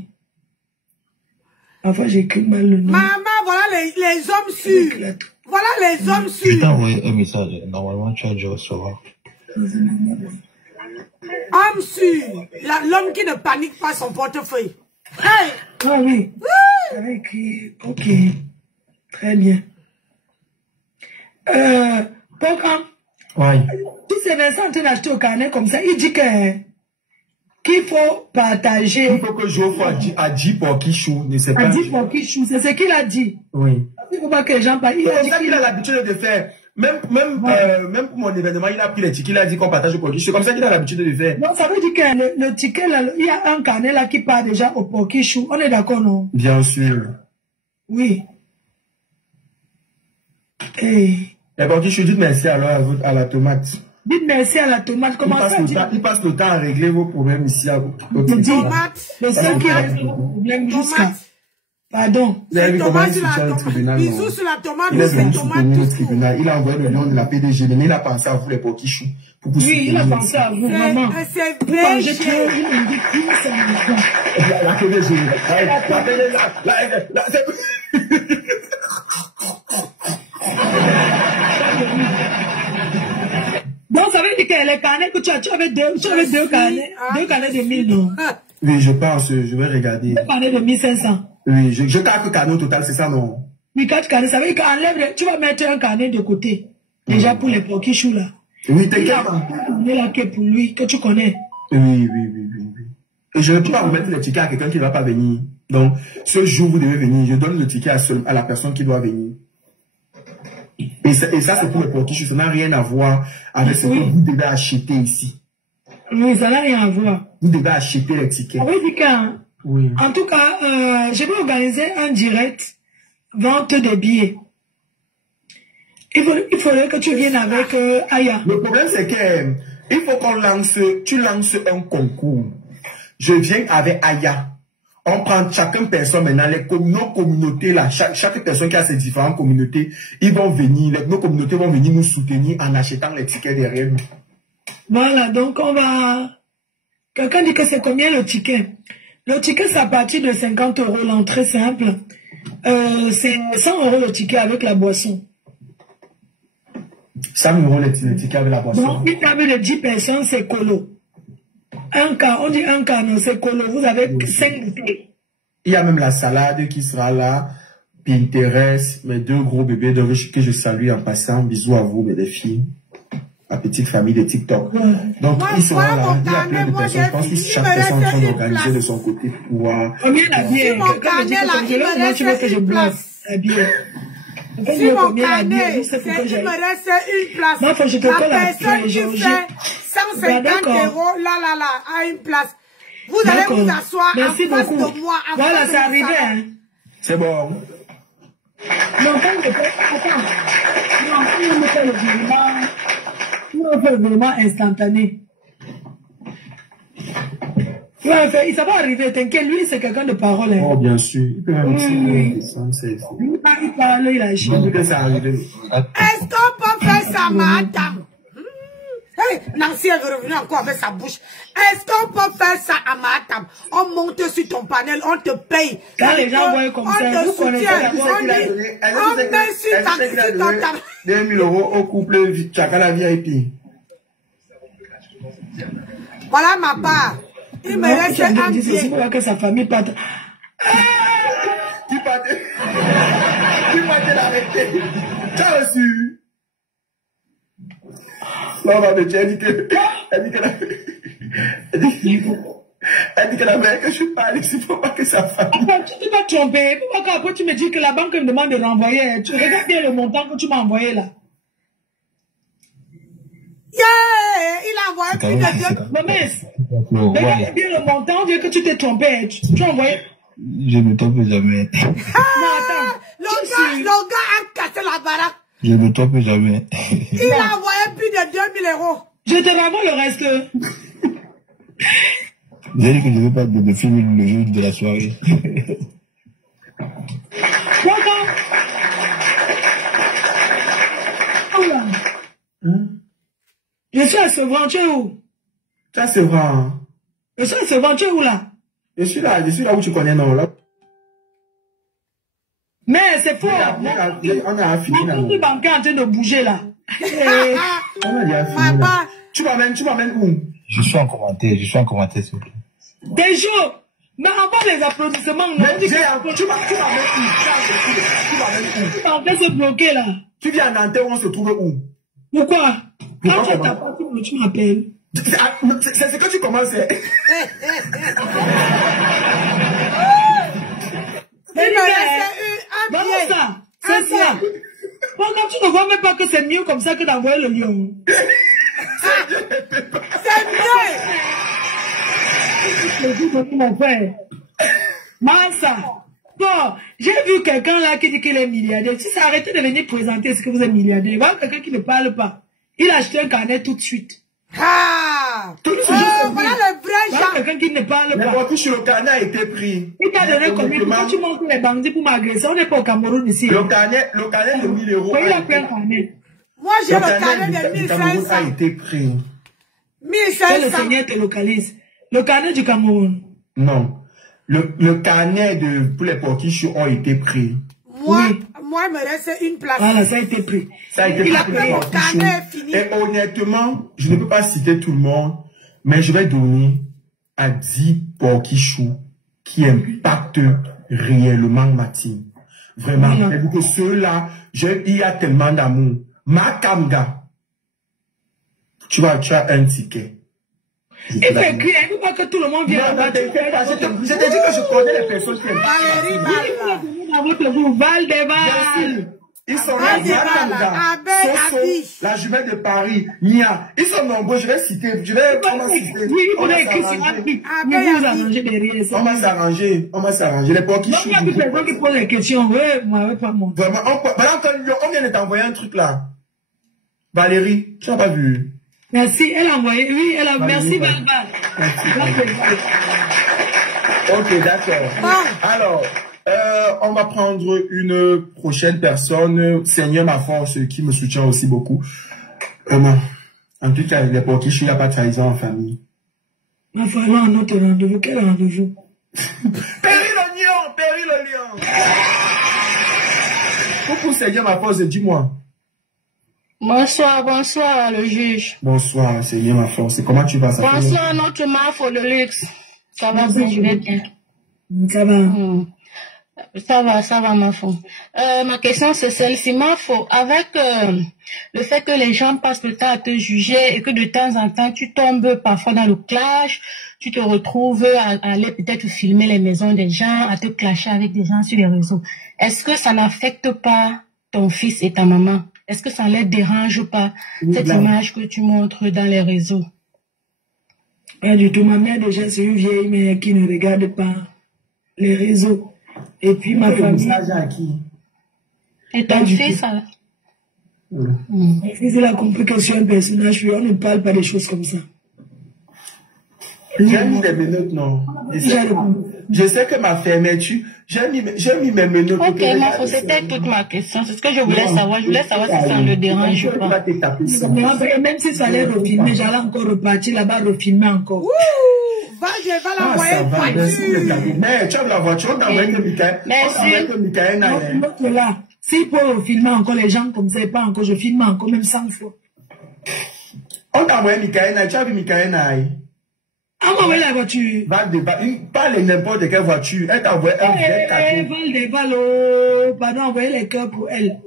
Enfin, j'ai écrit mal le nom. Maman, voilà les hommes sûrs. Voilà les hommes sûrs. Je t'ai envoyé un message. Normalement, tu as dû recevoir. Homme sûr. L'homme qui ne panique pas son portefeuille. Hey. Ah oui. J'avais écrit. Ok. Très bien. Pourquoi? Oui. Tous ces Vincent en train d'acheter au carnet comme ça, il dit qu'il faut partager. Il faut que Joffre a dit pour Kichou, ne sait pas. A dit pour Kichou, c'est ce qu'il a dit. Oui. Il ne faut pas que les gens parlent. Il a l'habitude de faire. Même pour mon événement, il a pris les tickets, il a dit qu'on partage pour Kichou. C'est comme ça qu'il a l'habitude de faire. Non, ça veut dire que le ticket, là, il y a un carnet là qui part déjà au pour Kichou. On est d'accord, non? Bien sûr. Oui. Hey. Et pour Kichou, dites merci alors à la tomate. Dites merci à la tomate. Comment ça dit? Il passe le temps à régler vos problèmes ici à votre tomate. Le seul qui règle vos problèmes jusqu'à. Pardon. C'est tomate sur la tomate. Bisous sur la tomate. Il est venu soutenir le tribunal. Il a envoyé le nom de la PDG. Mais il a pensé à vous les Pokichou. Oui, il a pensé à vous, vraiment. C'est vrai. La PDG. Donc, ça veut dire que les carnets que tu avais deux carnets de 1000, non? Oui, je pense, je vais regarder. Deux carnets de 1500. Oui, je calcule carnet au total, c'est ça, non? Oui, 4 carnets, ça veut dire qu'enlève, tu vas mettre un carnet de côté. Déjà pour les Pokichou, là. Oui, t'inquiète pas. Il est là que pour lui, que tu connais. Oui. Et je ne peux pas vous mettre le ticket à quelqu'un qui ne va pas venir. Donc, ce jour, vous devez venir. Je donne le ticket à la personne qui doit venir. Et ça c'est pour le Pokichou. Ça n'a rien à voir avec ce que vous devez acheter ici. Oui, ça n'a rien à voir. Vous devez acheter les tickets. Oui, oui. En tout cas, je vais organiser un direct vente de billets. Il faudrait que tu viennes avec Aya. Le problème, c'est que il faut tu lances un concours. Je viens avec Aya. On prend chacune personne maintenant, nos communautés là, chaque personne qui a ses différentes communautés, ils vont venir, nos communautés vont venir nous soutenir en achetant les tickets derrière nous. Voilà, donc on va... Quelqu'un dit que c'est combien le ticket? Le ticket, c'est à partir de 50 €, l'entrée simple. C'est 100 € le ticket avec la boisson. 100 € le ticket avec la boisson. Donc, une table de 10 personnes, c'est colo. Un cas, on dit un cas, non, c'est colo. Vous avez 5 bouteilles. Il y a même la salade qui sera là. Pinterest, mes 2 gros bébés que je salue en passant. Bisous à vous, mes filles. La petite famille de TikTok. Donc, ils seront là. Il y a plein de personnes. Je pense que chaque personne est organisée de son côté pour pouvoir. Combien la bière? Si mon carnet là, il me reste une place. Si mon carnet, il me reste une place. Non, faut que je te colle la personne qui fait 150 € là, a une place. Vous allez vous asseoir en face de moi. Voilà, c'est arrivé, hein. C'est bon. Non, attends. Non, on me fait le virement. On fait le virement instantané. Ouais, ça va arriver, t'inquiète, lui c'est quelqu'un de parole. Hein. Oh, bien sûr. Il peut même il parle, il agit. Est-ce qu'on peut faire ça, madame? Hey, Nancy est revenue encore avec sa bouche. Est-ce qu'on peut faire ça à ma table? On monte sur ton panel, on te paye. Quand les gens voient comme ça, vous connaissez la on met sur ta table. 2000 € au couple Chakala VIP. Voilà ma part. Il me reste un pied. C'est pour que sa famille parte. Tu partais l'arrêter. Tu as reçu. Non, ma bête, elle dit qu'elle avait que je parle ici pour pas que sa famille. Attends, tu t'es pas trompé. Pourquoi après tu me dis que la banque me demande de renvoyer? Tu regardes bien le montant que tu m'as envoyé là. Yeah, il a envoyé plus de 2. Maman, regarde bien le montant, on dirait que tu t'es trompé. Tu as envoyé. Je ne trompe jamais. Non, attends. Le gars a cassé la baraque. Je ne trompe jamais. Il a envoyé plus de 2000 €. Je te renvoie le reste. J'ai dit que je ne veux pas de film le jour de la soirée. Pourquoi? Oula. Je suis à Sevran, tu es où? Tu as Sevran. Je suis à Sevran, tu es où là? Je suis là où tu connais, non, là. Mais c'est faux. On a fini là. Mon compte bancaire est en train de bouger là. On a déjà fini là. Tu m'amènes où? Je suis en commentaire, s'il vous plaît. T'es chaud. Mais envoie les applaudissements. Non, Mais tu m'amènes où? Tu m'amènes où? Tu m'as fait se bloquer là. Tu viens à Nanterre, on se trouve où? Pourquoi? Quand tu t'as pas tu m'appelles. C'est ce que tu commences. C'est ça. Pourquoi tu ne vois même pas que c'est mieux comme ça que d'envoyer le lion? C'est mieux. Mon frère. Massa. Bon, j'ai vu quelqu'un là qui dit qu'il est milliardaire. Si ça arrêtez de venir présenter ce que vous êtes milliardaire, il va quelqu'un qui ne parle pas. Il a acheté un carnet tout de suite. Ah! Voilà le vrai Jean. Quelqu'un qui ne parle pas. Mais sur le carnet a été pris. Il t'a donné combien? Pourquoi tu montres les bandits pour m'agresser? On n'est pas au Cameroun ici. Le carnet de 1000 €. Oui, il a pris un carnet. Moi, j'ai le carnet de 1500. A été pris. 1500. Que le Seigneur te localise. Le carnet du Cameroun. Non. Le carnet pour les porquichus ont été pris. Moi, il me reste une place. Voilà, ça a été pris. Ça a été pris pour les porquichus. Et honnêtement, je ne peux pas citer tout le monde, mais je vais donner à 10 porquichus qui impactent réellement Martine. Vraiment. Et pour que ceux-là, il y a tellement d'amour. Makamga, tu as un ticket. Il fait crier, il ne veut pas que tout le monde vienne là-bas. Je t'ai dit que je connais les personnes qui aiment. Valérie Balla. Dans votre groupe, Val-des-Val. Ils sont là, la jumelle de Paris, Nia. Ils sont nombreux, je vais citer. Oui, on a écrit sur un truc. On va s'arranger. Les porquichus. Il y a plus personne qui pose des questions. Oui, moi, pas moi. Vraiment, on vient de t'envoyer un truc là. Valérie, tu n'as pas vu? Merci, elle a envoyé. Oui, elle a. Merci, Balbal. Ok, d'accord. Alors, on va prendre une prochaine personne, Seigneur ma force, qui me soutient aussi beaucoup. En tout cas, les porquichus, il n'y a pas de trahison en famille. Ma famille, un autre rendez-vous. Quel rendez-vous? Péri le lion. Coucou, Seigneur ma force, dis-moi. Bonsoir, le juge. Bonsoir, Seigneur ma force. Comment tu vas? Bonsoir, notre Mafo de luxe. Ça va bien, je vais bien. Ça va. Ça va, Mafo. Ma question, c'est celle-ci, Mafo. Avec le fait que les gens passent le temps à te juger et que de temps en temps, tu tombes parfois dans le clash, tu te retrouves à aller peut-être filmer les maisons des gens, à te clasher avec des gens sur les réseaux. Est-ce que ça n'affecte pas ton fils et ta maman? Est-ce que ça ne les dérange pas, cette image que tu montres dans les réseaux? Pas du tout. Ma mère, déjà, c'est une vieille mère qui ne regarde pas les réseaux. Et puis, ma famille. Et ton fils, ça? Mon fils, il a compris que je suis un personnage, puis on ne parle pas des choses comme ça. J'ai mis des menottes, non. Je sais que ma fermeture, j'ai mis mes menottes. Ok, Mafo, c'était toute ma question. C'est ce que je voulais savoir. Je voulais savoir si ça ne le dérange pas. Même si ça allait refilmer, j'allais encore repartir là-bas, refilmer encore. Je vais l'envoyer une voiture. Mais tu as la voiture, on t'envoie que Michael. L'autre là, s'il peut refilmer encore les gens comme ça, pas encore, je filme encore, même 100 fois. On t'envoie Michael, tu as vu Michael Naï? On m'a envoyé la voiture. Pas n'importe quelle voiture. Elle t'a envoyé un vrai cadeau. Pardon, envoyé les cœurs pour elle.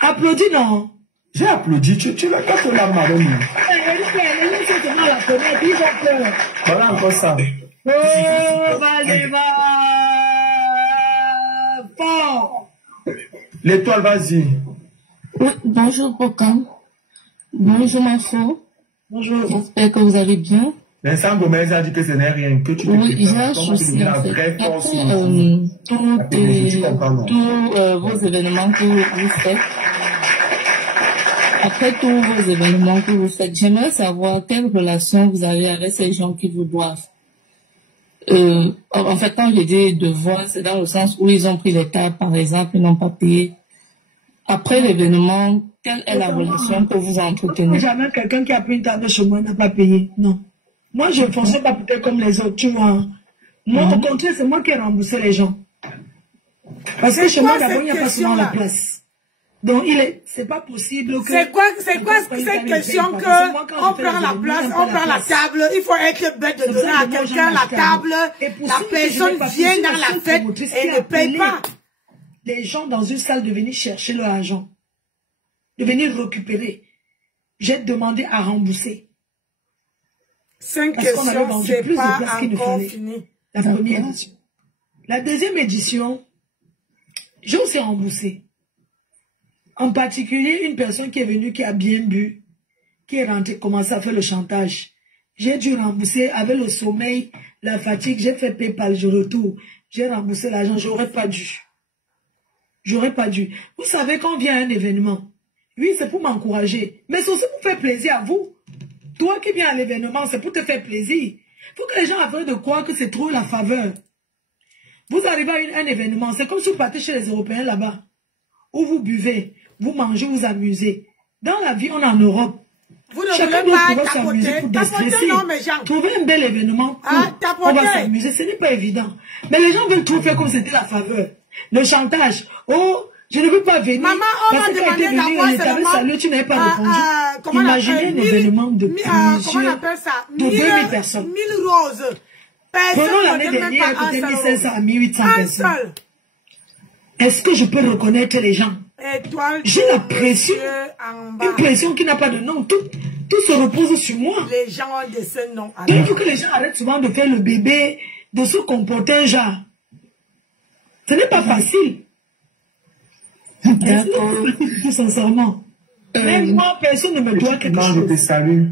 Applaudis, non? J'ai applaudi. Tu l'as pas fait la marron. Les gens sont seulement la connaître. Ils ont peur. Voilà encore ça. Oh, Valdeva. Fort. L'étoile, vas-y. Oui, bonjour, Bokam. Bonjour, Mafo. Bonjour. J'espère que vous allez bien. Vincent Gomez a dit que ce n'est rien, que tu te oui, j'ai un souci en fait. Tous vos événements que vous faites, après tous vos événements que vous faites, j'aimerais savoir quelle relation vous avez avec ces gens qui vous doivent. En fait, quand je dis devoir, c'est dans le sens où ils ont pris les tables, par exemple, ils n'ont pas payé. Après l'événement, quelle est la relation que vous entretenez? Jamais quelqu'un qui a pris une table chez moi n'a pas payé, non. Moi, je ne fonctionne pas peut-être comme les autres, tu vois. Moi, au contraire, c'est moi qui ai remboursé les gens. Parce que chez moi, d'abord, il n'y a pas souvent la place. Donc, c'est pas possible que... C'est quoi cette question que on prend la place, on prend la table, il faut être bête de donner à quelqu'un la table, la personne vient dans la fête et ne paye pas. Les gens dans une salle de venir chercher leur argent, de venir récupérer. J'ai demandé à rembourser. 5 questions, c'est pas encore fini. La première édition. La deuxième édition, j'ai aussi remboursé. En particulier, une personne qui est venue, qui a bien bu, qui est rentrée, commencé à faire le chantage. J'ai dû rembourser avec le sommeil, la fatigue, j'ai fait PayPal, je retourne. J'ai remboursé l'argent, j'aurais pas dû. J'aurais pas dû. Vous savez, quand vient un événement, oui, c'est pour m'encourager, mais c'est aussi pour faire plaisir à vous. Toi qui viens à l'événement, c'est pour te faire plaisir. Il faut que les gens arrêtent de croire que c'est trop la faveur. Vous arrivez à un événement, c'est comme si vous partez chez les Européens là-bas, où vous buvez, vous mangez, vous amusez. Dans la vie, on est en Europe. Vous ne voulez pas tapoter, non, mais gens. Trouver un bel événement, on va s'amuser, ce n'est pas évident. Mais les gens veulent tout faire comme c'était la faveur. Le chantage, oh, je ne veux pas venir. Maman, on m'a demandé d'avoir seulement... Tu n'avais pas répondu. Imaginez un événement de plusieurs, de 2000 personnes. 1000 roses. Prenons l'année dernière, de 2500 à 1800 personnes. Est-ce que je peux reconnaître les gens? J'ai la pression, une pression qui n'a pas de nom. Tout se repose sur moi. Les gens ont de ce nom. Il faut que les gens arrêtent souvent de faire le bébé, de se comporter un genre. Ce n'est pas facile. Tout sincèrement. Même moi, personne ne me doit quelque chose. Je te salue.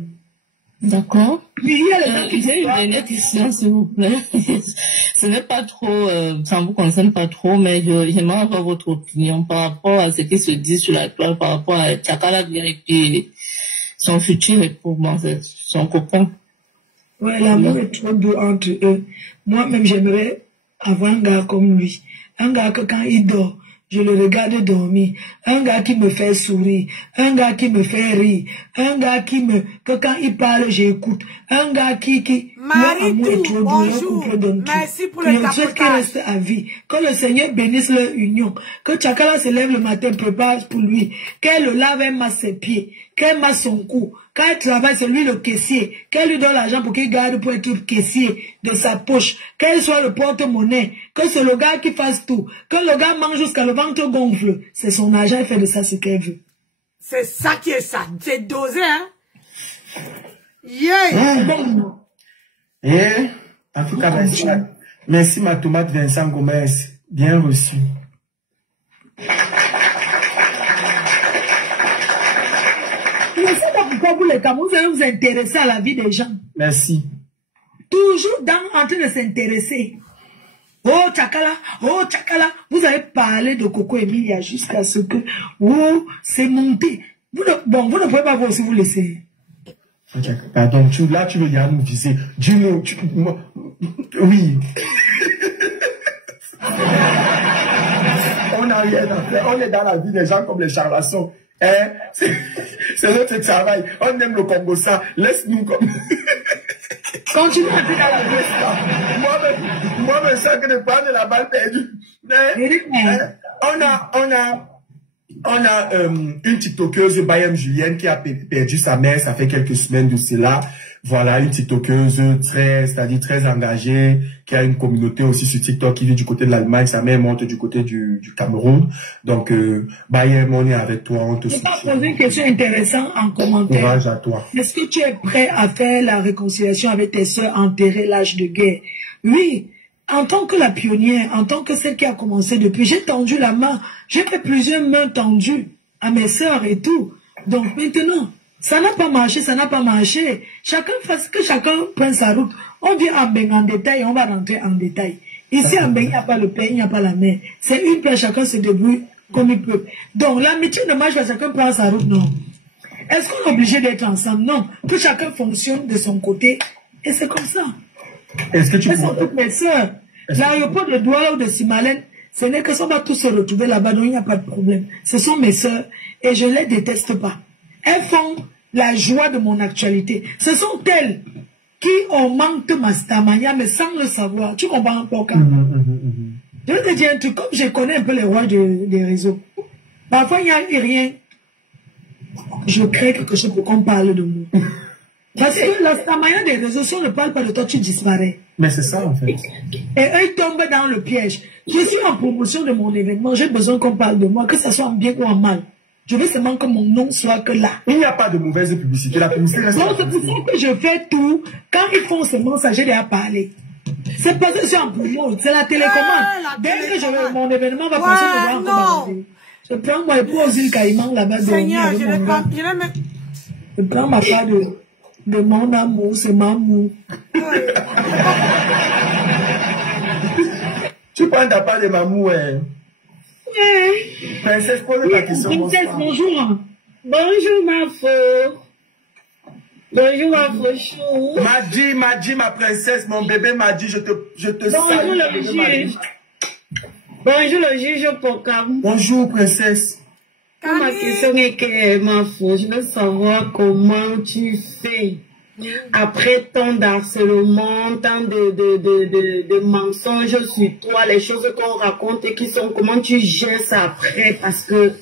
D'accord. Puis il y a les gens qui j'ai une dernière question, s'il vous plaît. Ce n'est pas trop, ça ne vous concerne pas trop, mais j'aimerais avoir votre opinion par rapport à ce qui se dit sur la toile, par rapport à Tchakala et son futur époux, son copain. Ouais, l'amour est trop doux entre eux. Moi-même, j'aimerais avoir un gars comme lui. Un gars que quand il dort, je le regarde dormir. Un gars qui me fait sourire. Un gars qui me fait rire. Un gars que quand il parle, j'écoute. Un gars qui Marie-Tou, bonjour. Merci pour le tapotage. Qui reste à vie. Que le Seigneur bénisse leur union. Que Tchakala se lève le matin, prépare pour lui. Qu'elle le lave, elle masse ses pieds. Qu'elle masse son cou. Quand il travaille, c'est lui le caissier. Qu'elle lui donne l'argent pour qu'il garde pour être caissier de sa poche. Qu'elle soit le porte-monnaie. Que c'est le gars qui fasse tout. Que le gars mange jusqu'à le ventre gonfle. C'est son argent, elle fait de ça ce qu'elle veut. C'est ça qui est ça. C'est dosé, hein? Yeah! En tout cas, merci ma tomate Vincent Gomez. Bien reçu. Je ne sais pas pourquoi vous les Camerounais vous intéressez à la vie des gens. Merci. Toujours en train de s'intéresser. Oh Tchakala, vous avez parlé de Coco Emilia jusqu'à ce que c'est monté. Vous ne pouvez pas voir si vous laissez. Pardon, là tu veux dire nous viser. Dis-nous, oui. On n'a rien à faire. On est dans la vie des gens comme les charlatans. C'est notre travail. On aime le Congo ça. Laisse-nous comme... Continue à dire à la vie. Moi, je sens que ne pas de la balle perdue. On a une TikTokeuse, Bayam Julienne, qui a perdu sa mère, ça fait quelques semaines de cela. Voilà, une TikTokeuse c'est-à-dire très engagée, qui a une communauté aussi sur TikTok, qui vit du côté de l'Allemagne, sa mère monte du côté du Cameroun. Donc, Bayam, on est avec toi, on te soutient. Je vais poser une question intéressante en commentaire. Courage à toi. Est-ce que tu es prêt à faire la réconciliation avec tes sœurs enterrées l'âge de guerre? Oui. En tant que la pionnière, en tant que celle qui a commencé depuis, j'ai tendu la main, j'ai fait plusieurs mains tendues à mes sœurs et tout. Donc maintenant, ça n'a pas marché, ça n'a pas marché. Chacun fasse que chacun prenne sa route. On vient en Beng en détail, on va rentrer en détail. Ici en Beng, il n'y a pas le père, il n'y a pas la mère. C'est une place, chacun se débrouille comme il peut. Donc l'amitié ne marche pas, chacun prend sa route, non. Est-ce qu'on est obligé d'être ensemble? Non. Que chacun fonctionne de son côté. Et c'est comme ça. Est-ce que tu sont toutes mes sœurs. L'aéroport de Douala ou de Simalène, ce n'est que ça, on va tous se retrouver là-bas, donc il n'y a pas de problème. Ce sont mes sœurs et je ne les déteste pas. Elles font la joie de mon actualité. Ce sont elles qui ont manqué ma stamania, mais sans le savoir. Tu comprends encore quand Je vais te dire un truc, comme je connais un peu les rois des réseaux. Parfois, il n'y a rien. Je crée quelque chose pour qu'on parle de moi. Parce que la stamania des réseaux, si on ne parle pas de toi, tu disparais. Mais c'est ça, en fait. Et eux, ils tombent dans le piège. Je suis en promotion de mon événement, j'ai besoin qu'on parle de moi, que ce soit en bien ou en mal. Je veux seulement que mon nom soit que là. Il n'y a pas de mauvaise publicité. La publicité reste. Non, c'est pour ça que je fais tout. Quand ils font seulement ça, j'ai déjà parlé. C'est parce que je suis en promotion, c'est la télécommande. Dès que mon événement va passer, je dois encore. Je prends mon époux aux îles Caïmans là-bas. Seigneur, je prends ma part de mon amour, c'est mon amour. Tu prends ta part de mamou, hein? Princesse, pose ta question. Princesse, bonjour. Bonjour, ma feu. Bonjour, ma feu. M'a dit, ma princesse, mon bébé m'a dit, je te salue. Bonjour, le juge. Bonjour, le juge Pokam. Bonjour, princesse. Ma question est que, ma feu, je veux savoir comment tu fais. Après tant d'harcèlement, tant de mensonges sur toi, les choses qu'on raconte et qui sont, comment tu gères ça après? Parce que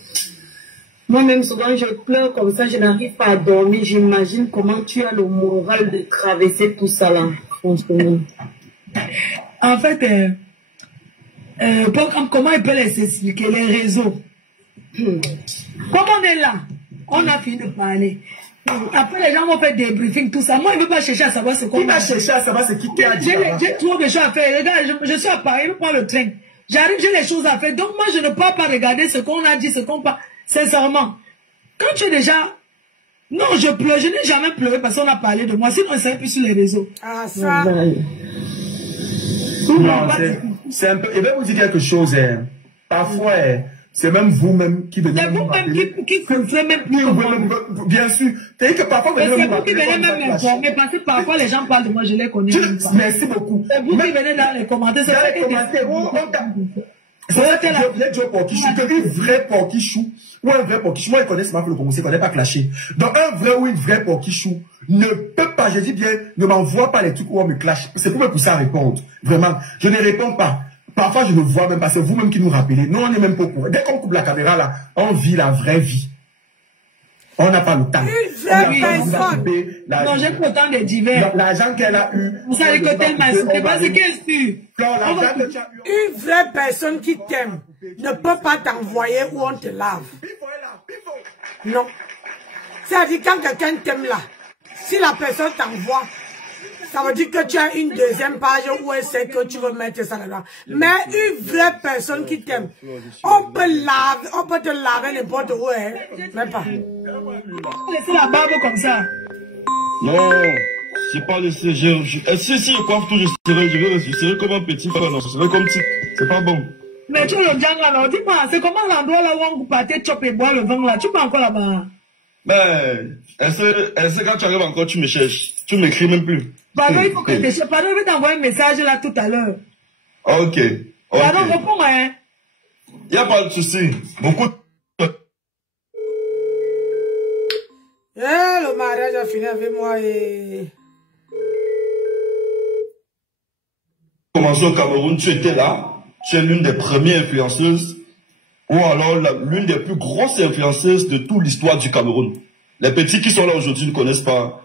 moi-même, souvent, je pleure comme ça, je n'arrive pas à dormir. J'imagine comment tu as le moral de traverser tout ça là. Franchement. En fait, comment il peut les expliquer, les réseaux? Comme on est là, on a fini de parler. Après, les gens vont faire des briefings, tout ça. Moi, je ne veux pas chercher à savoir ce qu'on va chercher à savoir ce qui t'a dit. J'ai trop de choses à faire. Regarde, je suis à Paris, je prends le train. J'arrive, j'ai les choses à faire. Donc, moi, je ne peux pas regarder ce qu'on a dit, ce qu'on parle. Sincèrement. Quand tu es déjà... Non, je pleure. Je n'ai jamais pleuré parce qu'on a parlé de moi. Sinon, on ne serait plus sur les réseaux. Ah, ça... Non, c'est un peu... Je vais vous dire quelque chose. Parfois... C'est même vous-même qui venez vous même qui fait même plus. Bien sûr. C'est que parfois c'est vous qui venez même m'informer parce que parfois les gens parlent de moi, je les connais. Merci beaucoup. C'est vous qui venez dans les commentaires. C'est Joe Porquichou, un vrai Porquichou ou un vrai Porquichou, moi, ils connaissent ma le commencer, ils ne connaissent pas clasher. Donc, un vrai ou une vraie Porquichou ne peut pas, je dis bien, ne m'envoie pas les trucs où on me clash. C'est pour me pousser à répondre. Vraiment. Je ne réponds pas. Parfois, je ne vois même pas. C'est vous-même qui nous rappelez. Nous, on n'est même pas au courant. Dès qu'on coupe la caméra, là, on vit la vraie vie. On n'a pas le temps. Non, j'ai pas le temps de divers. L'argent qu'elle a eu. Vous savez que tellement, c'est pas ce qu'elle suit. Une vraie personne qui t'aime ne peut pas t'envoyer où on te lave. Non. C'est-à-dire, quand quelqu'un t'aime là, si la personne t'envoie, ça veut dire que tu as une deuxième page où elle sait que tu veux mettre ça là-dedans. Mais une vraie personne qui t'aime, on peut te laver n'importe où, hein. Même pas. Laissez la barbe comme ça. Non, c'est pas laissé. Si je coiffe tout, je serai comme un petit frère, non, je serai comme si. C'est pas bon. Mais tu le dis alors, dis-moi, c'est comment l'endroit là où on partait choper boire le vin là, tu peux encore là-bas? Mais, elle sait quand tu arrives encore, tu me cherches. Tu ne m'écris même plus. Pardon, il faut que je te... Pardon, je vais t'envoyer un message là tout à l'heure. Ok. Pardon, réponds, hein. Il n'y a pas de souci. Beaucoup. Le mariage a fini avec moi et... Commencé au Cameroun, tu étais là. Tu es l'une des premières influenceuses. ou alors l'une des plus grosses influenceuses de toute l'histoire du Cameroun. Les petits qui sont là aujourd'hui ne connaissent pas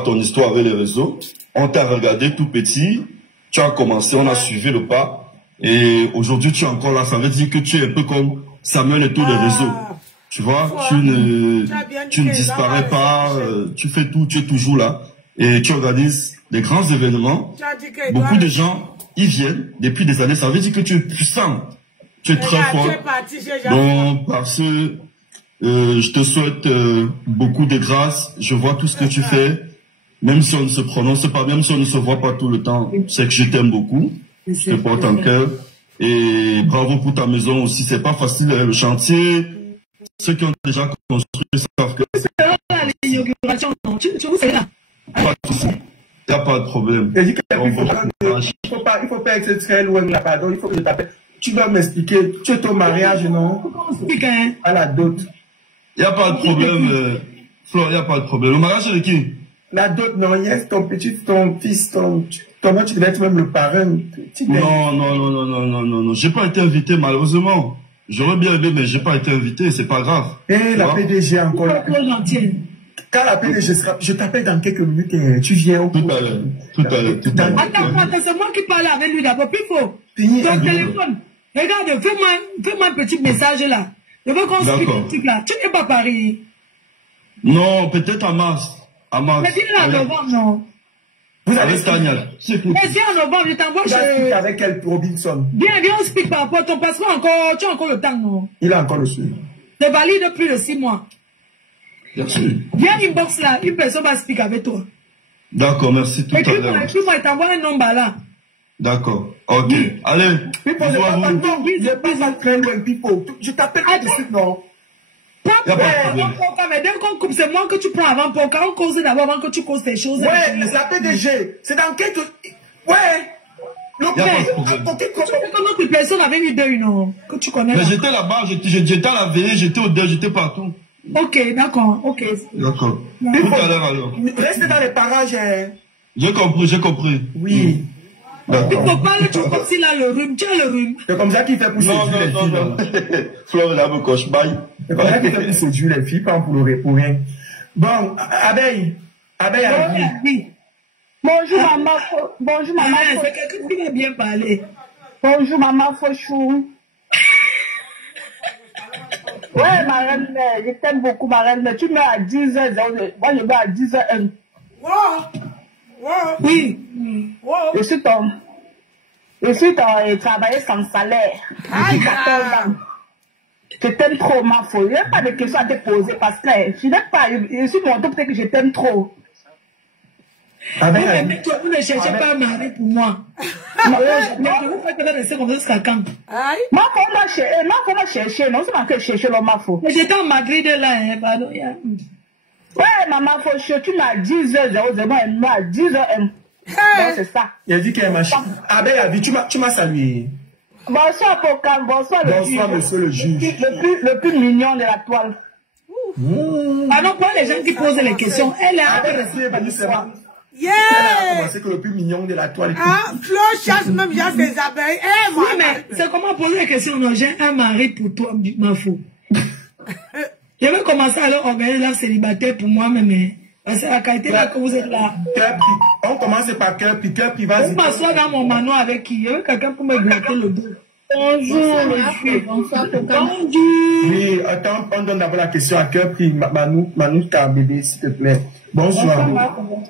ton histoire avec les réseaux. On t'a regardé tout petit, tu as commencé, on a suivi le pas, et aujourd'hui tu es encore là. Ça veut dire que tu es un peu comme Samuel et tous les réseaux. Tu vois, tu ne disparais pas, tu fais tout, tu es toujours là, et tu organises des grands événements. Beaucoup de gens y viennent depuis des années. Ça veut dire que tu es puissant, tu es très fort. Donc, parce que je te souhaite beaucoup de grâce. Je vois tout ce que tu fais, même si on ne se prononce pas, même si on ne se voit pas tout le temps. C'est que je t'aime beaucoup. Je te porte en cœur. Et bravo pour ta maison aussi. C'est pas facile le chantier. Ceux qui ont déjà construit savent que c'est pas de souci. Il n'y a pas de problème. Il faut pas être très loin là, pardon. Il faut que je t'appelle. Tu vas m'expliquer. Tu es au mariage, non? À la dot. Il n'y a pas de problème, Flore, il n'y a pas de problème. Le mariage, c'est de qui? La dot, non, yes, ton petit, ton fils, toi, tu devais être même le parrain. Non. J'ai pas été invité, malheureusement. J'aurais bien aimé, mais j'ai pas été invité, c'est pas grave. Et la PDG encore. Quand la PDG sera, je t'appelle dans quelques minutes et tu viens au Tout à l'heure. Attends, c'est moi qui parle avec lui d'abord. Puis il faut. Ton téléphone. Regarde, fais-moi un petit message là. Je veux qu'on explique un truc là. Tu n'es pas Paris. Non, peut-être à mars. Mais viens en novembre, non. Vous avez Tania. Mais si en novembre, je t'envoie chez... avec quel Robinson? Viens, on explique par rapport à ton passeport encore. Tu as encore le temps, non? Il a encore le suivi. C'est valide depuis de 6 mois. Bien sûr. Viens inbox là, une personne va expliquer avec toi. D'accord, merci tout à l'heure. Écris-moi, il t'envoie un nombre là. D'accord. Ok. Allez. Je t'appelle tout de suite, non? Mais dès qu'on coupe, c'est moi que tu prends avant pour qu'on cause d'abord avant que tu causes tes choses. Ouais, c'est la PDG. C'est dans quel... Ouais. Notre personne avait eu deuil, non? Que tu connais. Mais j'étais là-bas, j'étais à la veillée, j'étais au deuil, j'étais partout. Ok, d'accord, ok. D'accord. Tout à l'heure alors. Restez dans les parages. J'ai compris. Oui. Il faut parler, tu vois si là le rhume, tu as le rhume. C'est comme ça qu'il fait pour séduire les filles. Non. Flore là me coche bail. C'est comme ça qu'il fait pour séduire les filles, pas pour rien. Bon, Abeille. Oui. Bonjour maman. Bonjour maman. C'est quelqu'un qui va bien parler. Bonjour maman Fauchou. Ouais, ma reine, je t'aime beaucoup, ma reine, mais tu mets à 10h, moi je mets à 10h. Oui. Je suis travaillé sans salaire. Depuis 14 ans. Je t'aime trop, ma folle. Il n'y a pas de questions à te poser parce que je n'ai pas, je suis monté peut-être que je t'aime trop. Mais toi, vous ne cherchez pas un mari pour moi. Mais je vous fais peut-être rester comme ça jusqu'à quand? Ma femme m'a cherché, non, c'est pas que chercher l'homme ma faux. Mais j'étais en Madrid là, pardon. Ouais, maman, faut tu m'as 10h00, moi à 10h. Donc c'est ça. Il a dit qu'elle m'a cherché. Abeille, tu m'as salué. Bonsoir, Pocan, bonsoir, le juge. Bonsoir, monsieur le juge. Le plus mignon de la toile. Ah non, pas les gens qui posent les questions. Elle est Elle a commencé que le plus mignon de la toile. Ah, Flo chasse même bien ses abeilles. Oui, mais c'est comment poser la question. Non, j'ai un mari pour toi, ma fou. Je vais commencer à leur organiser la célibataire pour moi-même. C'est la qualité là que vous êtes là. On commence par cœur, puis vas-y. Je m'assois dans mon manoir avec qui? Il y a quelqu'un pour me bloquer le dos. Bonjour, monsieur. Bonsoir, bonjour. Oui, attends, on donne d'abord la question à cœur, puis Manu, ta bébé, s'il te plaît. Bonsoir.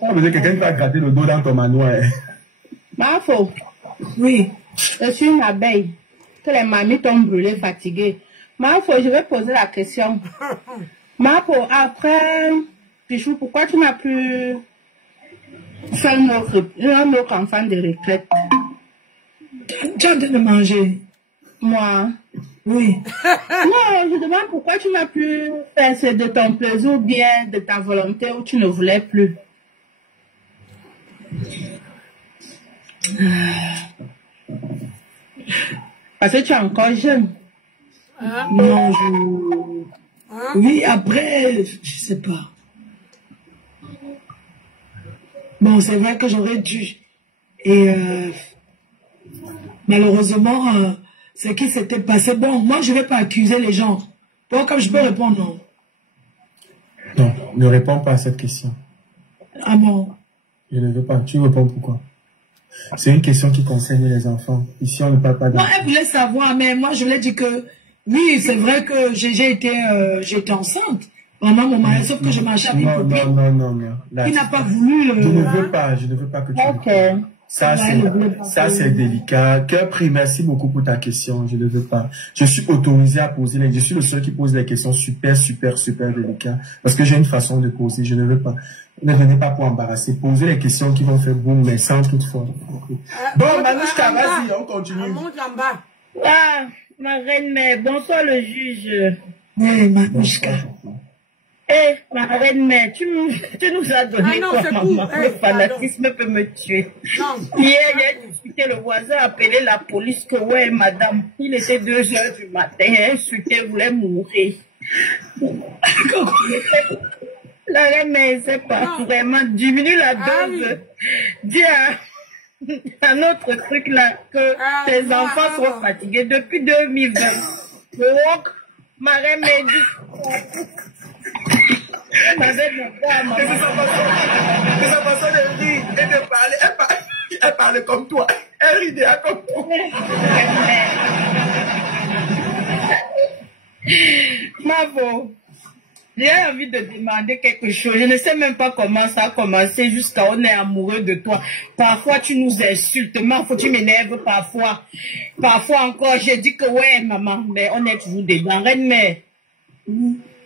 On veut quelqu'un qui va gratter le dos dans ton manoir. Mafo. Oui. Je suis une abeille. Que les mamies t'ont brûlé, fatiguée. Mafo, je vais poser la question. Mafo, après, Pichou, pourquoi tu m'as pu faire un autre enfant de retraite? Tu as en train de manger? Moi? Oui. Non, je demande pourquoi tu m'as pu faire c'est de ton plaisir ou bien de ta volonté ou tu ne voulais plus. Parce que tu es encore jeune. Non, oui, après, je sais pas. Bon, c'est vrai que j'aurais dû. Et malheureusement, ce qui s'était passé. Bon, moi, je ne vais pas accuser les gens. Donc, comme je peux répondre, non. Non, ne réponds pas à cette question. Ah bon? Je ne veux pas. Tu réponds pourquoi? C'est une question qui concerne les enfants. Ici, on ne parle pas d'enfants. Non, elle voulait savoir, mais moi, je voulais dire que, oui, c'est vrai que j'étais enceinte pendant mon mariage, sauf que je marchais avec une copine. Non. Il n'a pas voulu le... Je ne veux pas que tu répondes. Ça, c'est délicat. Cœur pris, merci beaucoup pour ta question. Je ne veux pas. Je suis autorisé à poser je suis le seul qui pose les questions super délicates. Parce que j'ai une façon de poser. Je ne veux pas. Ne venez pas pour embarrasser. Posez les questions qui vont faire boum, mais sans toutefois. Bon, Manouchka, vas-y, on continue. On monte en bas. Ah, ma reine mère, bonsoir le juge. Oui, Manouchka. Ma reine mère, tu nous as donné quoi, maman? Le fanatisme peut me tuer. Hier, j'ai discuté, le voisin a appelé la police que, ouais, madame, il était 2 heures du matin, il a insulté, il voulait mourir. La reine mère, c'est pas vraiment, diminue la dose. Dis à notre truc là que tes enfants sont fatigués depuis 2020. Donc, ma reine mère dit... C'est sa façon de rire et de parler. Elle parle comme toi. Elle rit déjà comme toi. Mavo, j'ai envie de demander quelque chose. Je ne sais même pas comment ça a commencé jusqu'à on est amoureux de toi. Parfois, tu nous insultes. Mavo, tu m'énerves parfois. Parfois encore, je dis que ouais, maman, mais on est toujours dedans. Reine mère,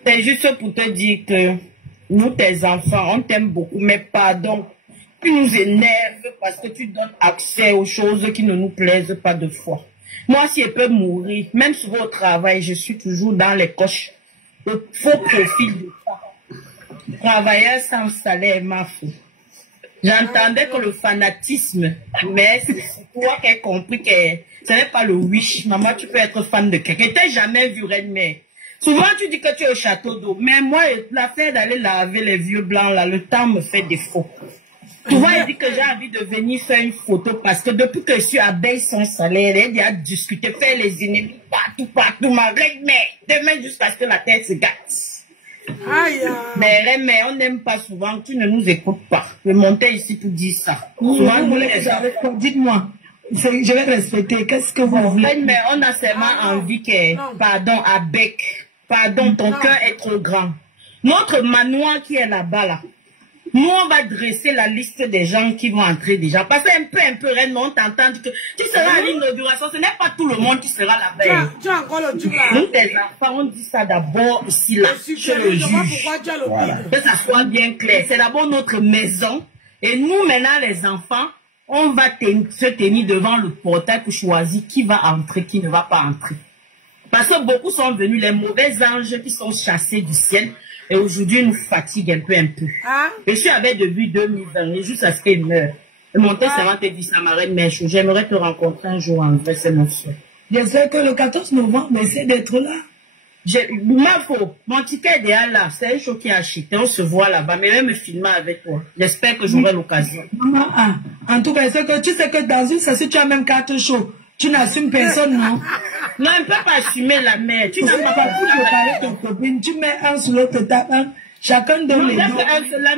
c'est juste pour te dire que nous, tes enfants, on t'aime beaucoup, mais pardon, tu nous énerves parce que tu donnes accès aux choses qui ne nous plaisent pas de fois. Moi, si je peux mourir, même sur au travail, je suis toujours dans les coches. Le faux profil de ça. Travailleur sans salaire, ma fille. J'entendais que le fanatisme, mais c'est toi qui as compris que ce n'est pas le wish. Maman, tu peux être fan de quelqu'un. Je t'ai jamais vu, reine mère. Souvent, tu dis que tu es au château d'eau. Mais moi, l'affaire d'aller laver les vieux blancs, là, le temps me fait défaut. Souvent, il dit que j'ai envie de venir faire une photo parce que depuis que je suis abeille sans salaire, elle a discuté, faire les ennemis partout, ma reine mère. Demain, jusqu'à ce que la tête se gâte. Aïe. Mais on n'aime pas souvent, tu ne nous écoutes pas. Je montais ici pour dire ça. Souvent, dites-moi. Je vais respecter. Qu'est-ce que vous voulez? Mais on a seulement envie que, pardon, Abek, pardon, ton cœur est trop grand. Notre manoir qui est là-bas, là, nous, on va dresser la liste des gens qui vont entrer déjà. Parce qu'un peu, reine, on t'entend que tu seras à l'inauguration. Ce n'est pas tout le monde qui sera là-bas. Tu as encore le truc là. Nous, tes enfants, on dit ça d'abord ici, là, chez le juge. Voilà. Que ça soit bien clair. C'est d'abord notre maison. Et nous, maintenant, les enfants, on va se tenir devant le portail pour choisir qui va entrer, qui ne va pas entrer. Parce que beaucoup sont venus, les mauvais anges qui sont chassés du ciel. Et aujourd'hui, nous fatiguent un peu. Je suis avec depuis 2020, juste à ce qu'il meure. Et mon testament te dit ça, ma reine, mais j'aimerais te rencontrer un jour en vrai, c'est mon soeur. J'espère que le 14 novembre, essaie d'être là. Mon ticket est déjà là. C'est un show qui a acheté. On se voit là-bas. Mais je vais me filmer avec toi. J'espère que j'aurai l'occasion. Maman, en tout cas, tu sais que dans une session, tu as même 4 shows. Tu n'assumes personne, non? Non, elle ne peut pas assumer la mère. Tu n'as pas pour préparer ton copine. Tu mets un sur l'autre table. Chacun donne les deux. La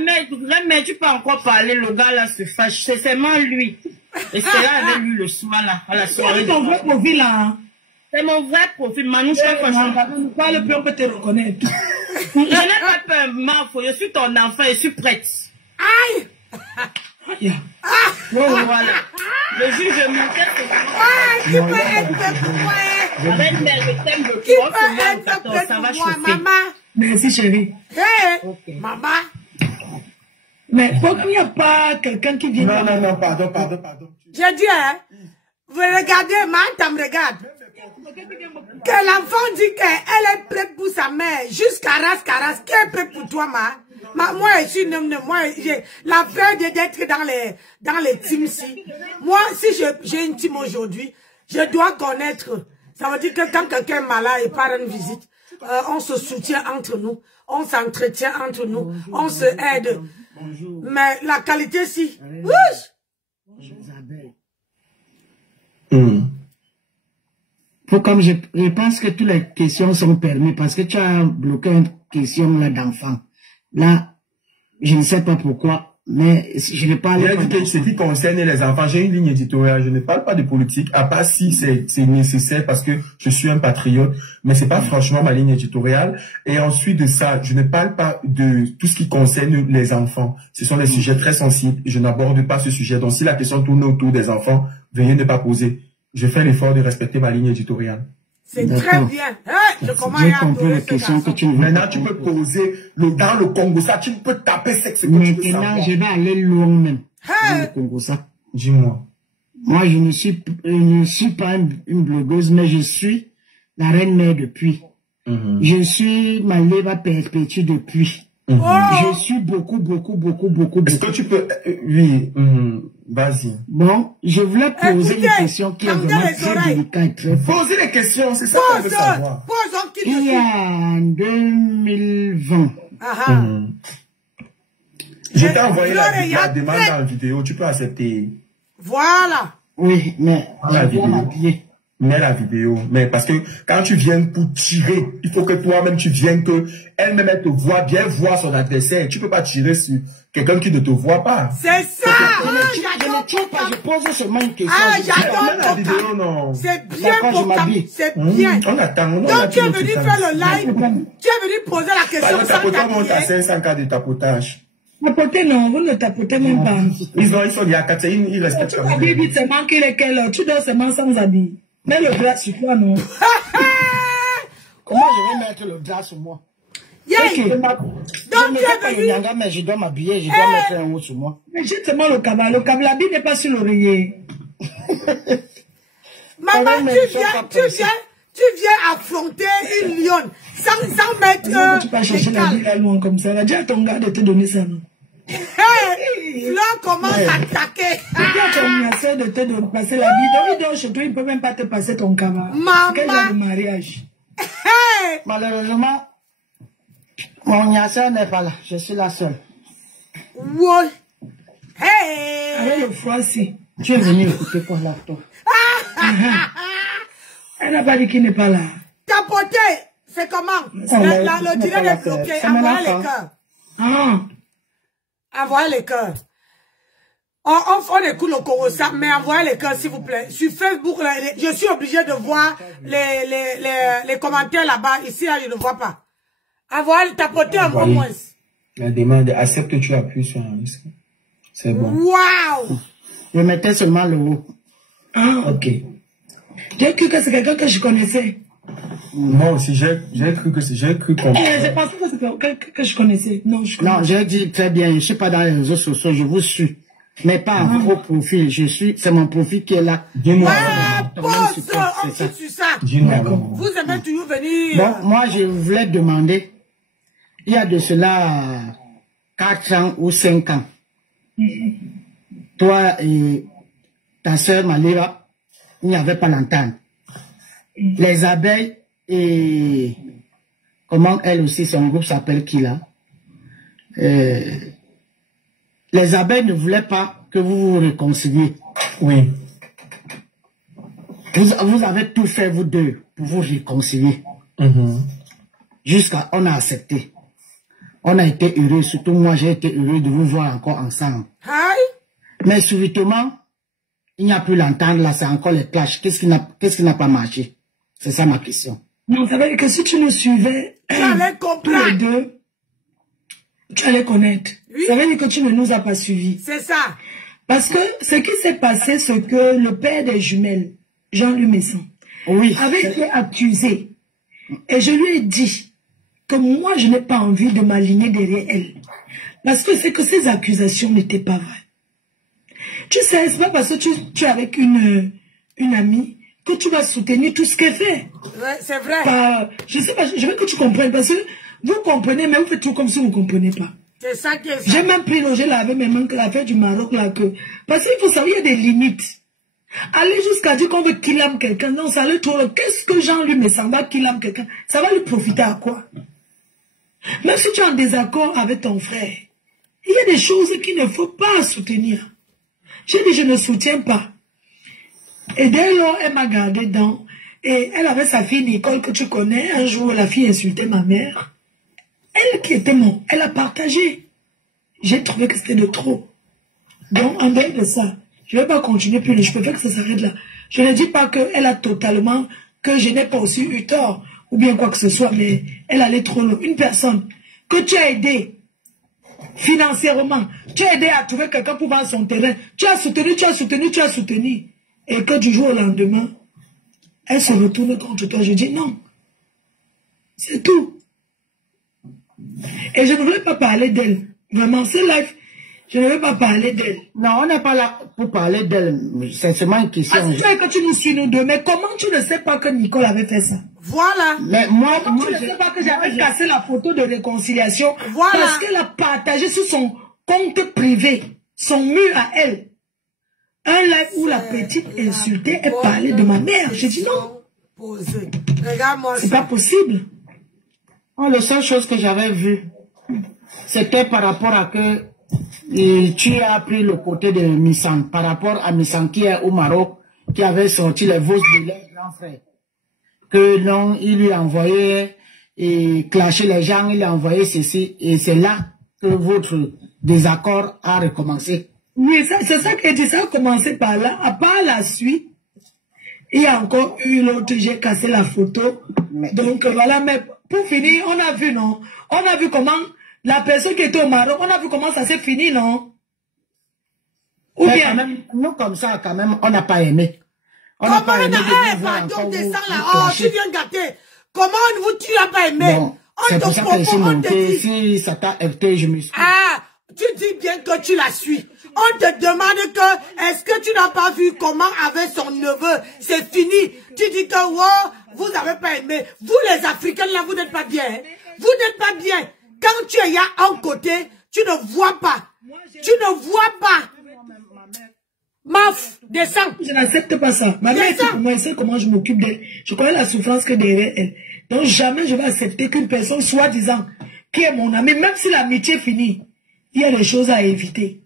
mère, tu peux encore parler. Le gars là se fâche. C'est seulement lui. Et c'est là avec lui le soir là. À la soirée. C'est ton vrai profil là. C'est mon vrai profil. Manouchka, franchement. Parle plus, on peut te reconnaître. Je n'ai pas peur, Mafo. Je suis ton enfant. Je suis prête. Aïe! Voilà. Le juge montait tu peux être pour moi. Avec mère, je t'aime beaucoup. Tu peux être pour moi, maman. Merci, chérie. Okay. Maman. Mais pourquoi il n'y a pas quelqu'un qui vient? Non, pardon. J'ai dit, vous regardez, Madame regarde. Que l'enfant dit qu'elle est prête pour sa mère, juste Caras, qui est prête pour toi, moi, je suis moi, j'ai l'affaire d'être dans les teams si. Moi, si j'ai une team aujourd'hui, je dois connaître. Ça veut dire que quand quelqu'un est malade et part rendre visite, on se soutient entre nous, on s'entretient entre nous, on se aide. Bonjour. Mais la qualité, si. Bonjour, Faut comme je pense que toutes les questions sont permises parce que tu as bloqué une question là d'enfant. Là, je ne sais pas pourquoi. Mais je ne parle pas de ce qui concerne les enfants. J'ai une ligne éditoriale. Je ne parle pas de politique, à part si c'est nécessaire parce que je suis un patriote. Mais c'est pas franchement ma ligne éditoriale. Et ensuite de ça, je ne parle pas de tout ce qui concerne les enfants. Ce sont des sujets très sensibles. Je n'aborde pas ce sujet. Donc si la question tourne autour des enfants, veuillez ne pas poser. Je fais l'effort de respecter ma ligne éditoriale. C'est très bien. Je commence à compris les questions que tu veux. Maintenant, tu peux poser dans le Congo, ça, tu peux taper sexe. Maintenant, je vais aller loin même. Dans le Congo, ça. Dis-moi. Moi, je ne suis pas une blogueuse, mais je suis la reine mère depuis. Je suis Maléva Perpétue depuis. Je suis beaucoup. Est-ce que tu peux... oui, vas-y. Bon, je voulais poser une question qui est vraiment très délicate et très forte. Poser les questions, c'est ça qu'on veut savoir. Il y a en 2020. Je t'ai envoyé la demande en vidéo, tu peux accepter. Voilà. Oui, mais la vidéo. Mais la vidéo, mais parce que quand tu viens pour tirer, il faut que toi-même tu viennes que elle-même elle te voit bien voir son adversaire. Tu peux pas tirer sur quelqu'un qui ne te voit pas. C'est ça. Je ne tire pas, je pose seulement une question. J'adore la vidéo, non. C'est bien pour c'est bien. On attend. Donc tu es venu faire le live, tu es venu poser la question sans tapotage. Monte à 500 cas de tapotage. Tapoter non, vous ne tapotez même pas. Ils sont liés à 4, ils respectent quand même. Tu habits seulement qu'il est quelle heure, tu dors seulement sans habit. Mets le drap sur toi, non? Comment je vais mettre le drap sur moi? Donc tu es venu. Mais je dois m'habiller, je dois mettre un haut sur moi. Mais j'ai seulement le cabas. Le cabas, l'habit n'est pas sur l'oreiller. Maman, tu viens affronter une lionne sans mettre tu peux chercher la vie là loin comme ça. Va dire à ton gars de te donner ça, non? Fleur commence à attaquer. Tu as ton de te passer la vie. Donc, il dort chez toi, il ne peut même pas te passer ton cabas. Maman. Quel genre de mariage? Malheureusement, mon niasseur n'est pas là. Je suis la seule. Ouais. Hey. Avec le froid, si. Tu es venu écouter quoi là, toi? Elle n'a pas dit qu'il n'est pas là. Tapoter, c'est comment? Le direct est bloqué. Envoyez les cœurs. Envoyez les cœurs. On écoute le Corosa, mais envoyez les cœurs, s'il vous plaît. Sur Facebook, je suis obligé de voir les commentaires là-bas. Ici, je ne vois pas. Envoyez, tapotez un peu moins. La demande, accepte que tu appuies sur un risque. C'est bon. Waouh! Je mettais seulement le haut. Ok. J'ai cru que c'est quelqu'un que je connaissais. Moi aussi, j'ai cru comprendre. J'ai pensé que c'est quelqu'un que je connaissais. Non, j'ai dit très bien, je ne suis pas dans les réseaux sociaux, je vous suis. Mais pas un faux profil, c'est mon profil qui est là. Dis-moi. C'est ça. Vous aimez toujours venir. Bon, moi, je voulais demander, il y a de cela 4 ans ou 5 ans, toi et ta sœur Maléva, il n'y avait pas l'entente. Les abeilles et comment elle aussi, son groupe s'appelle qui là? Les abeilles ne voulaient pas que vous vous réconciliez. Oui. Vous avez tout fait, vous deux, pour vous réconcilier. Jusqu'à, on a accepté. On a été heureux, surtout moi j'ai été heureux de vous voir encore ensemble. Mais subitement, il n'y a plus l'entente, là c'est encore les clashs. Qu'est-ce qui n'a pas marché? C'est ça ma question. Non, ça veut dire que si tu nous suivais, tous les deux, tu allais connaître. Oui. Ça veut dire que tu ne nous as pas suivis. C'est ça. Parce que ce qui s'est passé, c'est que le père des jumelles, Jean-Louis Messon, avait été accusé. Et je lui ai dit que moi, je n'ai pas envie de m'aligner derrière elle. Parce que c'est que ces accusations n'étaient pas vraies. Tu sais, c'est pas parce que tu es avec une amie que tu vas soutenir tout ce qu'elle fait. Ouais, c'est vrai. Je sais pas, je veux que tu comprennes. Parce que vous comprenez, mais vous faites tout comme si vous ne comprenez pas. C'est ça qui est ça. J'ai même pris j'ai lavé mes mains que l'affaire du Maroc là que. Parce qu'il faut savoir, il y a des limites. Aller jusqu'à dire qu'on veut qu'il aime quelqu'un, non, ça allait trop. Qu'est-ce que Jean-Louis Messon va qu'il aime quelqu'un? Ça va lui profiter à quoi? Même si tu es en désaccord avec ton frère, il y a des choses qu'il ne faut pas soutenir. J'ai dit, je ne soutiens pas. Et dès lors, elle m'a gardé dans Et elle avait sa fille Nicole que tu connais. Un jour, la fille insultait ma mère. Elle qui était elle a partagé. J'ai trouvé que c'était de trop. Donc, en dehors de ça, je ne vais pas continuer plus. Je préfère que ça s'arrête là. Je ne dis pas qu'elle a totalement, que je n'ai pas aussi eu tort, ou bien quoi que ce soit, mais elle allait trop loin. Une personne que tu as aidé financièrement, tu as aidé à trouver quelqu'un pour vendre son terrain, tu as soutenu, et que du jour au lendemain, elle se retourne contre toi. Je dis non. C'est tout. Et je ne voulais pas parler d'elle. Vraiment, c'est live. Je ne veux pas parler d'elle. Non, on n'est pas là pour parler d'elle. C'est seulement une question. Parce que tu nous suis nous deux. Mais comment tu ne sais pas que Nicole avait fait ça? Voilà. Mais moi, tu ne sais pas que j'avais cassé la photo de réconciliation. Voilà. Parce qu'elle a partagé sur son compte privé, son mur à elle, un live où la petite insultait et parlait de ma mère. J'ai dit non. Regarde-moi. C'est pas possible. Oh, la seule chose que j'avais vue, c'était par rapport à que tu as pris le côté de Missan, par rapport à Missan qui est au Maroc, qui avait sorti les voix de leur grand frère. Que non, il lui a envoyé et clasher les gens, il a envoyé ceci, et c'est là que votre désaccord a recommencé. Oui, c'est ça que dit, ça a commencé par là. À part la suite, il y a encore eu l'autre, j'ai cassé la photo. Donc voilà, mais pour finir, on a vu, non? On a vu comment la personne qui était au Maroc, on a vu comment ça s'est fini, non? Ou mais bien... Quand même, nous, comme ça, quand même, on n'a pas aimé. On n'a pas aimé. Pardon, descends là. Oh, tu viens gâter. Comment tu n'as pas aimé? Bon, c'est pour ça que je suis monté. Si ça t'a heurté, je me suis... Ah, tu dis bien que tu la suis. On te demande que, est-ce que tu n'as pas vu comment avec son neveu, c'est fini. Tu dis que, wow, vous n'avez pas aimé. Vous, les Africains, là, vous n'êtes pas bien. Hein? Vous n'êtes pas bien. Quand tu es là, en côté, tu ne vois pas. Tu ne vois pas. Maf, descends. Je n'accepte pas ça. Ma mère, c'est pour moi, elle sait comment je m'occupe d'elle. Je connais la souffrance que derrière elle. Donc, jamais je vais accepter qu'une personne, soi-disant, qui est mon ami, même si l'amitié finit, il y a des choses à éviter.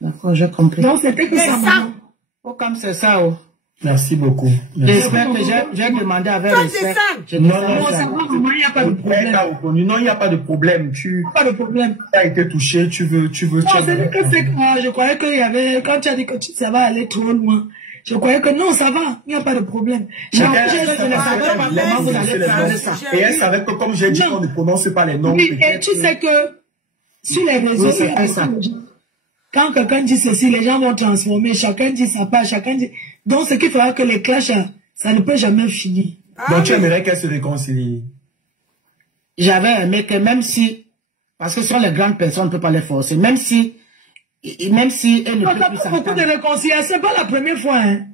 D'accord, j'ai compris. Donc, c'était que ça, maman. Oh, comme c'est ça, oh. Merci beaucoup. J'espère que j'ai demandé avec respect. Non, il n'y a pas de problème. Non, il n'y a pas de problème. Pas de problème. Tu as été touché, tu veux. Non, c'est que c'est que je croyais qu'il y avait, quand tu as dit que ça va aller trop loin, je croyais que non, ça va, il n'y a pas de problème. Et elle savait que comme j'ai dit, on ne prononce pas les noms. Oui, et tu sais que sur les réseaux, quand quelqu'un dit ceci, les gens vont transformer, chacun dit sa part, chacun dit... Donc, ce qui fera que les clashs, ça ne peut jamais finir. Donc, tu aimerais qu'elle se réconcilie? J'avais aimé que même si, parce que ce sont les grandes personnes, on ne peut pas les forcer, même si elle ne peut plus s'entendre. Beaucoup de réconciliation, c'est pas la première fois, hein.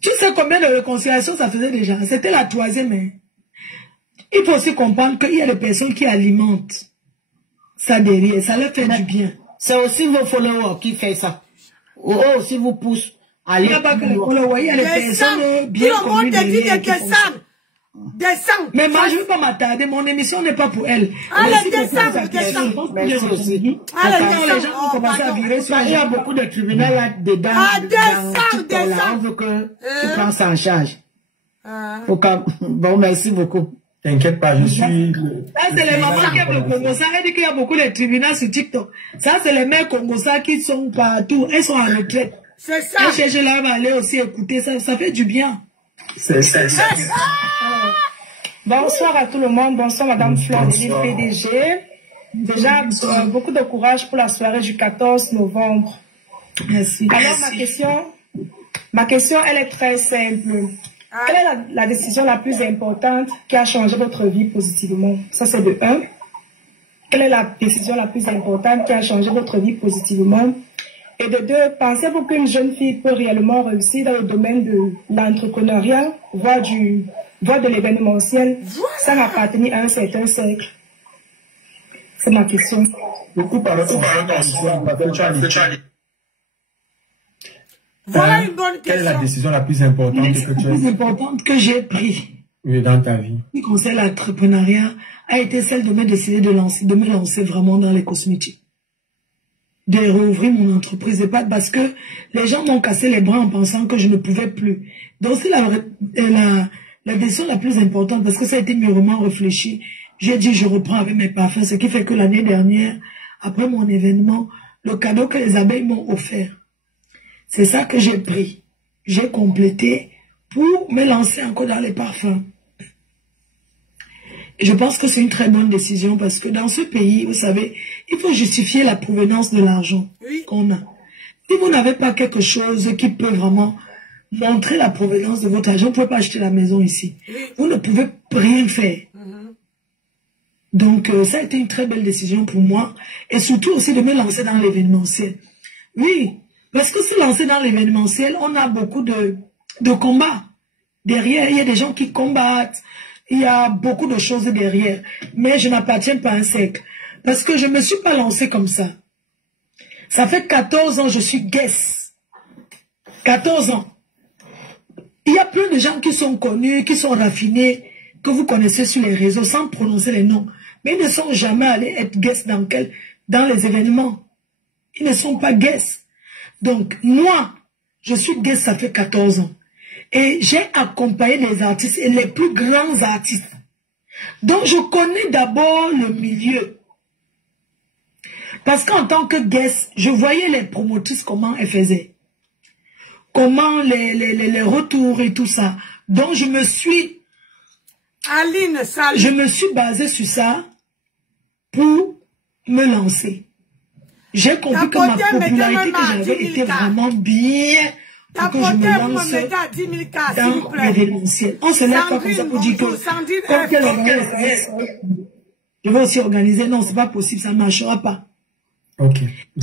Tu sais combien de réconciliations ça faisait déjà? C'était la 3e, hein. Il faut aussi comprendre qu'il y a des personnes qui alimentent ça derrière, ça leur fait du bien. C'est aussi vos followers qui font ça. Ou aussi vous poussent à aller. Il n'y a pas que les followers, il y a des personnes bien connues derrière. Descends. Mais moi, je ne veux pas m'attarder. Mon émission n'est pas pour elle. Allez, descends. Merci aussi. Allez, les gens ont commencé à virer sur il y a beaucoup de tribunaux là-dedans. Descends. On veut que tu prends ça en charge. Bon, merci beaucoup. T'inquiète pas, je suis... Ça, c'est les mamans qui aiment le Congo-Ça. Elle dit qu'il y a beaucoup de tribunaux sur TikTok. Ça, c'est les mères Congo-Ça qui sont partout. Elles sont en retraite. C'est ça. Elles cherchent là, va aller aussi écouter ça. Ça fait du bien. C'est ça. Bonsoir à tout le monde. Bonsoir, Madame Fleur, PDG. Déjà, beaucoup de courage pour la soirée du 14 novembre. Merci. Alors, ma question, elle est très simple. Quelle est la décision la plus importante qui a changé votre vie positivement? Ça, c'est de 1. Quelle est la décision la plus importante qui a changé votre vie positivement? Et de 2, pensez-vous qu'une jeune fille peut réellement réussir dans le domaine de l'entrepreneuriat, voire de l'événementiel, sans appartenir à un certain cercle? C'est ma question. Beaucoup parlent Voilà une bonne question. Quelle est la décision la plus importante que j'ai prise dans ta vie? Qui concerne l'entrepreneuriat a été celle de me décider de me lancer vraiment dans les cosmétiques. de rouvrir mon entreprise de pâtes parce que les gens m'ont cassé les bras en pensant que je ne pouvais plus. Donc c'est la décision la plus importante parce que ça a été mûrement réfléchi. J'ai dit je reprends avec mes parfums, ce qui fait que l'année dernière, après mon événement, le cadeau que les abeilles m'ont offert, c'est ça que j'ai pris. J'ai complété pour me lancer encore dans les parfums. Et je pense que c'est une très bonne décision parce que dans ce pays, vous savez, il faut justifier la provenance de l'argent qu'on a. Si vous n'avez pas quelque chose qui peut vraiment montrer la provenance de votre argent, vous ne pouvez pas acheter la maison ici. Vous ne pouvez rien faire. Donc, ça a été une très belle décision pour moi. Et surtout aussi de me lancer dans l'événementiel. Oui, parce que se lancer dans l'événementiel, on a beaucoup de combats. Derrière, il y a des gens qui combattent. Il y a beaucoup de choses derrière. Mais je n'appartiens pas à un cercle. Parce que je ne me suis pas lancée comme ça. Ça fait 14 ans que je suis guest. 14 ans. Il y a plein de gens qui sont connus, qui sont raffinés, que vous connaissez sur les réseaux sans prononcer les noms. Mais ils ne sont jamais allés être guest dans les événements. Ils ne sont pas guest. Donc, moi, je suis guest, ça fait 14 ans. Et j'ai accompagné les artistes et les plus grands artistes. Donc, je connais d'abord le milieu. Parce qu'en tant que guest, je voyais les promotrices, comment elles faisaient. Comment les retours et tout ça. Donc, je me suis basée sur ça pour me lancer. J'ai compris que ma popularité que j'avais était vraiment bien pour que je me lance dans l'événementiel. On se lève pas comme ça pour dire que je vais aussi organiser. Non, c'est pas possible, ça ne marchera pas.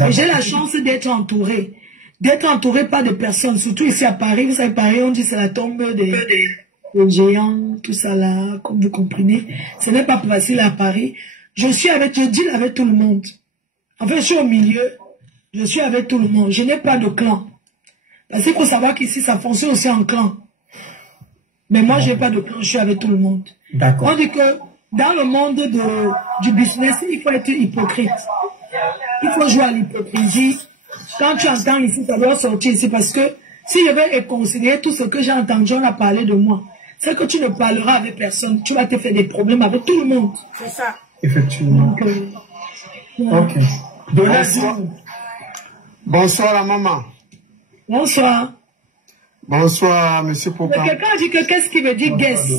J'ai la chance d'être entourée. D'être entourée par des personnes, surtout ici à Paris. Vous savez, Paris, on dit c'est la tombe des géants, tout ça là, comme vous comprenez. Ce n'est pas facile à Paris. Je deal avec tout le monde. En fait, je suis au milieu, je suis avec tout le monde. Je n'ai pas de clan. Parce qu'il faut savoir qu'ici, ça fonctionne aussi en clan. Mais moi, je n'ai pas de clan, je suis avec tout le monde. On dit que dans le monde du business, il faut être hypocrite. Il faut jouer à l'hypocrisie. Quand tu entends ici, ça doit sortir ici. Parce que si je vais considérer tout ce que j'ai entendu, on a parlé de moi. C'est que tu ne parleras avec personne. Tu vas te faire des problèmes avec tout le monde. C'est ça. Effectivement. Ok. Bonsoir. Bonsoir la maman. Bonsoir. Bonsoir, monsieur Popa. Quelqu'un dit que qu'est-ce qui veut dire guest?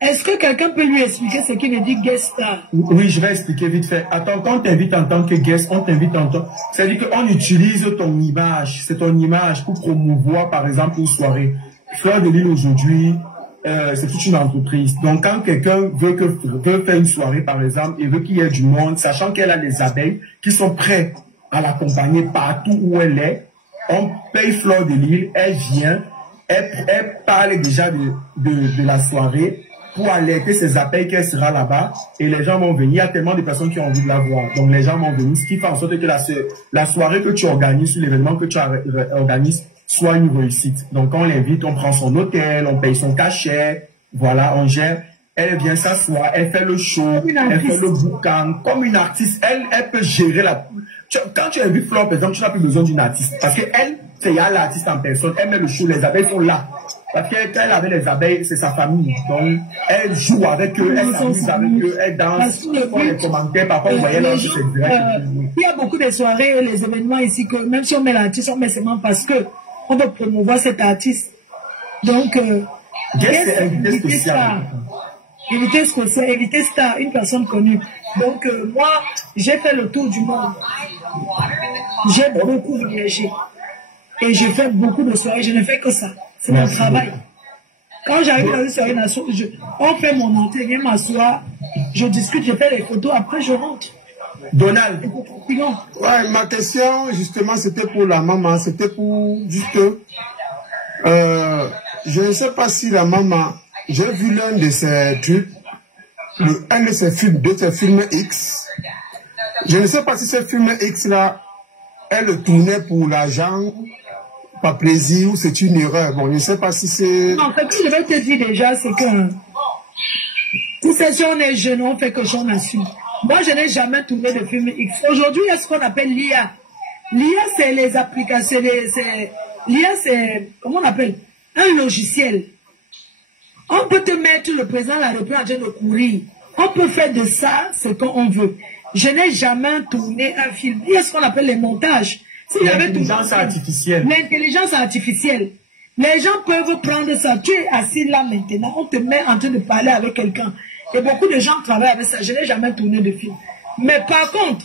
Est-ce que quelqu'un peut lui expliquer ce qui veut dire guest star? Oui, je vais expliquer vite fait. Attends, quand on t'invite en tant que guest, on t'invite en tant... C'est-à-dire qu'on utilise ton image. C'est ton image pour promouvoir, par exemple, une soirée. Fleur de Lille aujourd'hui, c'est toute une entreprise. Donc, quand quelqu'un veut faire une soirée, par exemple, et veut qu'il y ait du monde, sachant qu'elle a des abeilles qui sont prêtes à l'accompagner partout où elle est, on paye Fleur de Lille, elle vient, elle parle déjà de la soirée pour alerter ses abeilles qu'elle sera là-bas et les gens vont venir. Il y a tellement de personnes qui ont envie de la voir. Donc, les gens vont venir, ce qui fait en sorte que la soirée que tu organises, sur l'événement que tu organises, soit une réussite. Donc, on l'invite, on prend son hôtel, on paye son cachet, voilà, on gère. Elle vient s'asseoir, elle fait le show, elle fait le boucan. Comme une artiste, elle peut gérer la... Quand tu invites Fleur, par exemple, tu n'as plus besoin d'une artiste. Parce qu'elle, c'est l'artiste en personne, elle met le show, les abeilles sont là. Parce qu'elle avait les abeilles, c'est sa famille. Donc, elle joue avec eux, elle s'amuse avec eux, elle danse, elle fait les commentaires. Parfois, vous voyez là, c'est direct. Il y a beaucoup de soirées, les événements ici, que même si on met l'artiste, on met seulement parce que on veut promouvoir cet artiste. Donc, c'est invité spécial. Invité spécial, invité star, une personne connue. Donc, moi, j'ai fait le tour du monde. J'ai beaucoup voyagé. Et j'ai fait beaucoup de soirées, je ne fais que ça. C'est mon travail. Quand j'arrive dans une soirée, on fait mon entrée, je m'assois, je discute, je fais les photos, après je rentre. Donald. Ouais, ma question, justement, c'était pour la maman, c'était pour juste... je ne sais pas si la maman... J'ai vu l'un de ses trucs, un de ses films X. Je ne sais pas si ce film X-là, elle le tournait pour l'argent, par plaisir, ou c'est une erreur. Bon, je ne sais pas si c'est... Non, ce que je vais te dire déjà, c'est que si on est jeune, on fait que j'en assume. Moi, je n'ai jamais tourné de film X. Aujourd'hui, il y a ce qu'on appelle l'IA. L'IA, c'est les applications, l'IA, c'est, comment on appelle? Un logiciel. On peut te mettre le président de la République en train de courir. On peut faire de ça ce qu'on veut. Je n'ai jamais tourné un film. Il y a ce qu'on appelle les montages. L'intelligence artificielle. L'intelligence artificielle. Les gens peuvent prendre ça. Tu es assis là maintenant. On te met en train de parler avec quelqu'un. Et beaucoup de gens travaillent avec ça. Je n'ai jamais tourné de film. Mais par contre,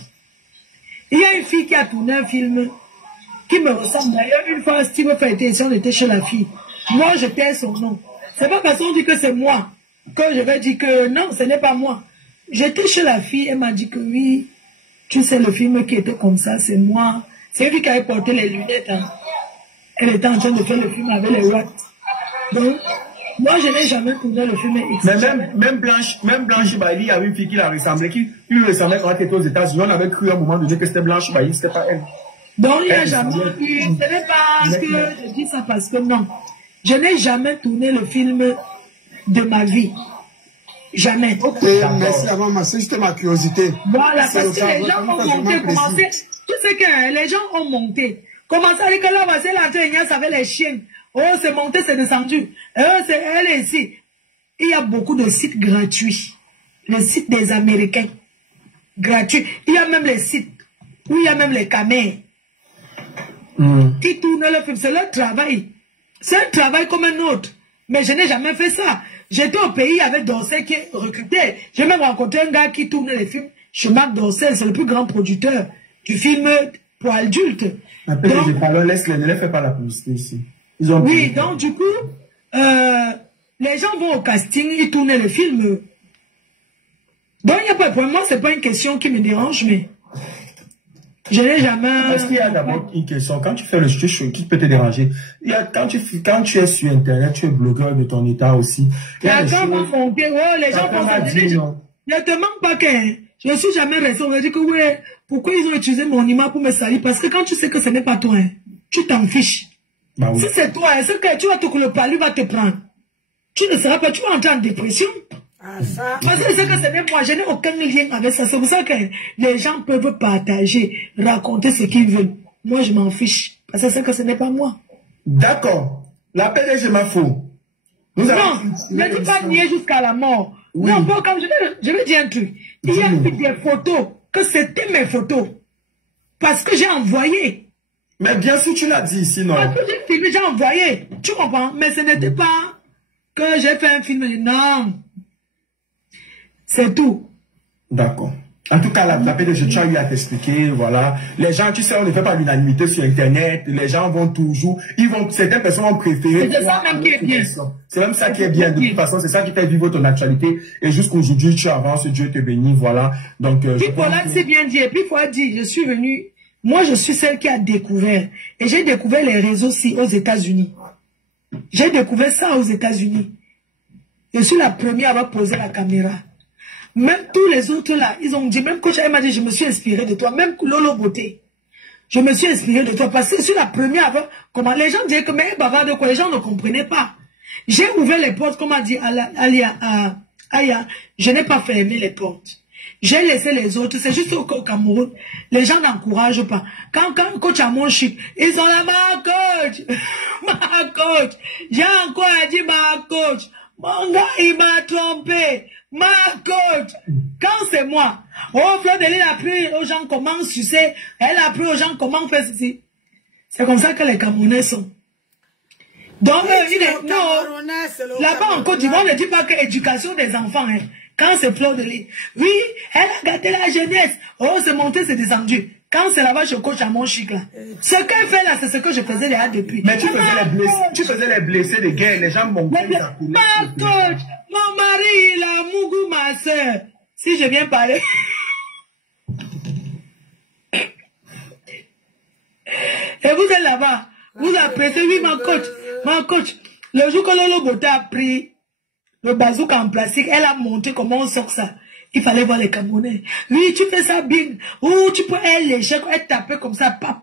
il y a une fille qui a tourné un film qui me ressemble. D'ailleurs, une fois, Steve Fayette, on était chez la fille. Moi, je tais son nom. C'est pas parce qu'on dit que c'est moi que je vais dire que non, ce n'est pas moi. J'étais chez la fille, elle m'a dit que oui, tu sais, le film qui était comme ça, c'est moi. C'est elle qui avait porté les lunettes. Hein. Elle était en train de faire le film avec les watts. Donc, moi, je n'ai jamais tourné le film X. Mais même Blanche Bailly, il y avait une fille qui la ressemblait, qui lui ressemblait quand elle était aux États-Unis. On avait cru à un moment donné que c'était Blanche Bailly, c'était pas elle. Donc, il n'y a jamais eu. Ce n'est pas que je dis ça parce que non. Je n'ai jamais tourné le film de ma vie. Jamais. Okay, merci à maman, c'était ma curiosité. Voilà, parce que les gens ont monté, commencé. Tu sais que les gens ont monté. Commencé à dire que là, c'est la traînasse avec les chiens. Oh, c'est monté, c'est descendu. Oh, c'est elle est ici. Il y a beaucoup de sites gratuits. Le site des Américains. Gratuit. Il y a même les sites où il y a même les caméras. Qui tournent le film. C'est leur travail. C'est un travail comme un autre. Mais je n'ai jamais fait ça. J'étais au pays avec Dorsey qui recrutait. J'ai même rencontré un gars qui tourne les films chez Marc Dorsey. C'est le plus grand producteur du film pour adultes. Après, ne les fais pas la publicité ici. Oui, donc du coup, les gens vont au casting, ils tournent les films. Donc, il n'y a pas de problème. Moi, ce n'est pas une question qui me dérange, mais je n'ai jamais... Est-ce qu'il y a d'abord une question? Quand tu fais le show, qui peut te déranger? Il y a, quand tu es sur Internet, tu es blogueur de ton état aussi. Les gens vont monter, les gens vont se dire, ne te manque pas que je ne suis jamais resté. On va dire que oui, pourquoi ils ont utilisé mon image pour me salir? Parce que quand tu sais que ce n'est pas toi, tu t'en fiches. Bah oui. Si c'est toi, c'est que tu vas te que le palu va te prendre. Tu ne seras pas, tu vas entrer en dépression. Parce que c'est que ce n'est moi, je n'ai aucun lien avec ça. C'est pour ça que les gens peuvent partager, raconter ce qu'ils veulent. Moi, je m'en fiche. Parce que c'est que ce n'est pas moi. D'accord. La PDG m'a faux. Non, ne dis pas nier jusqu'à la mort. Oui. Non, bon, comme je vais dire un truc. Il y a eu des photos, que c'était mes photos. Parce que j'ai envoyé. Mais bien sûr, tu l'as dit ici, non? Parce que j'ai filmé, j'ai envoyé. Tu comprends? Mais ce n'était pas que j'ai fait un film. Non. C'est tout. D'accord. En tout cas, la PDG, tu as eu à t'expliquer, voilà. Les gens, tu sais, on ne fait pas l'unanimité sur Internet. Les gens vont toujours, certaines personnes ont préféré. C'est ça même qui est bien. C'est même ça qui est bien. De toute façon, c'est ça qui fait vivre ton actualité. Et jusqu'aujourd'hui, tu avances, Dieu te bénit, voilà. Donc, puis pour là, c'est bien dit. Et puis, il faut dire, je suis venue, moi, je suis celle qui a découvert. Et j'ai découvert les réseaux aux États-Unis. J'ai découvert ça aux États-Unis. Je suis la première à avoir posé la caméra. Même tous les autres là, ils ont dit, même coach m'a dit, je me suis inspiré de toi, même Lolo Beauté. Je me suis inspiré de toi parce que je suis la première à voir comment les gens disaient que mais bavard de quoi, les gens ne comprenaient pas. J'ai ouvert les portes, comme a dit Aya, je n'ai pas fermé les portes. J'ai laissé les autres, c'est juste au Cameroun, les gens n'encouragent pas. Quand coach a mon chic, ils ont la ma coach, ma coach, j'ai encore dit ma coach, mon gars il m'a trompé. Ma coach, quand c'est moi, oh, Fleur de Lys a appris aux gens comment sucer, elle a appris aux gens comment faire ceci. C'est comme ça que les Camerounais sont. Donc, là-bas en Côte d'Ivoire, on ne dit pas que l'éducation des enfants, hein. Quand c'est Fleur de Lys, oui, elle a gâté la jeunesse. Oh, c'est monté, c'est descendu. Quand c'est là-bas, je coach à mon chic là. Ce qu'elle fait là, c'est ce que je faisais déjà depuis. Mais tu faisais les blessés de guerre, les gens montaient. Ma coach, mon mari, il a mougou ma soeur. Si je viens parler. Et vous êtes là-bas, vous appréciez, oui, ma coach. Le jour que Lolo Beauté a pris le bazooka en plastique, elle a montré comment on sort ça. Il fallait voir les Camerounais. Oui, tu fais ça bien. Ou tu peux elle taper comme ça. Pap.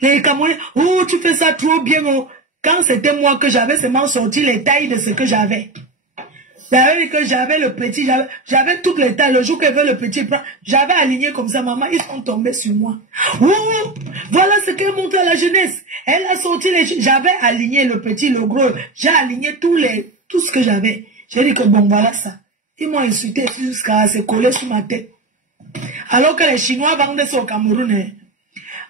Les Camerounais. Ou tu fais ça trop bien. Oh. Quand c'était moi que j'avais seulement sorti les tailles de ce que j'avais. J'avais dit que j'avais le petit, j'avais toutes les tailles. Le jour qu'elle veut le petit, j'avais aligné comme ça, maman, ils sont tombés sur moi. Ouh, voilà ce qu'elle montre à la jeunesse. Elle a sorti j'avais aligné le petit, le gros. J'ai aligné tout ce que j'avais. J'ai dit que bon, voilà ça. Ils m'ont insulté jusqu'à se coller sur ma tête. Alors que les Chinois vendent ça au Cameroun. Hein.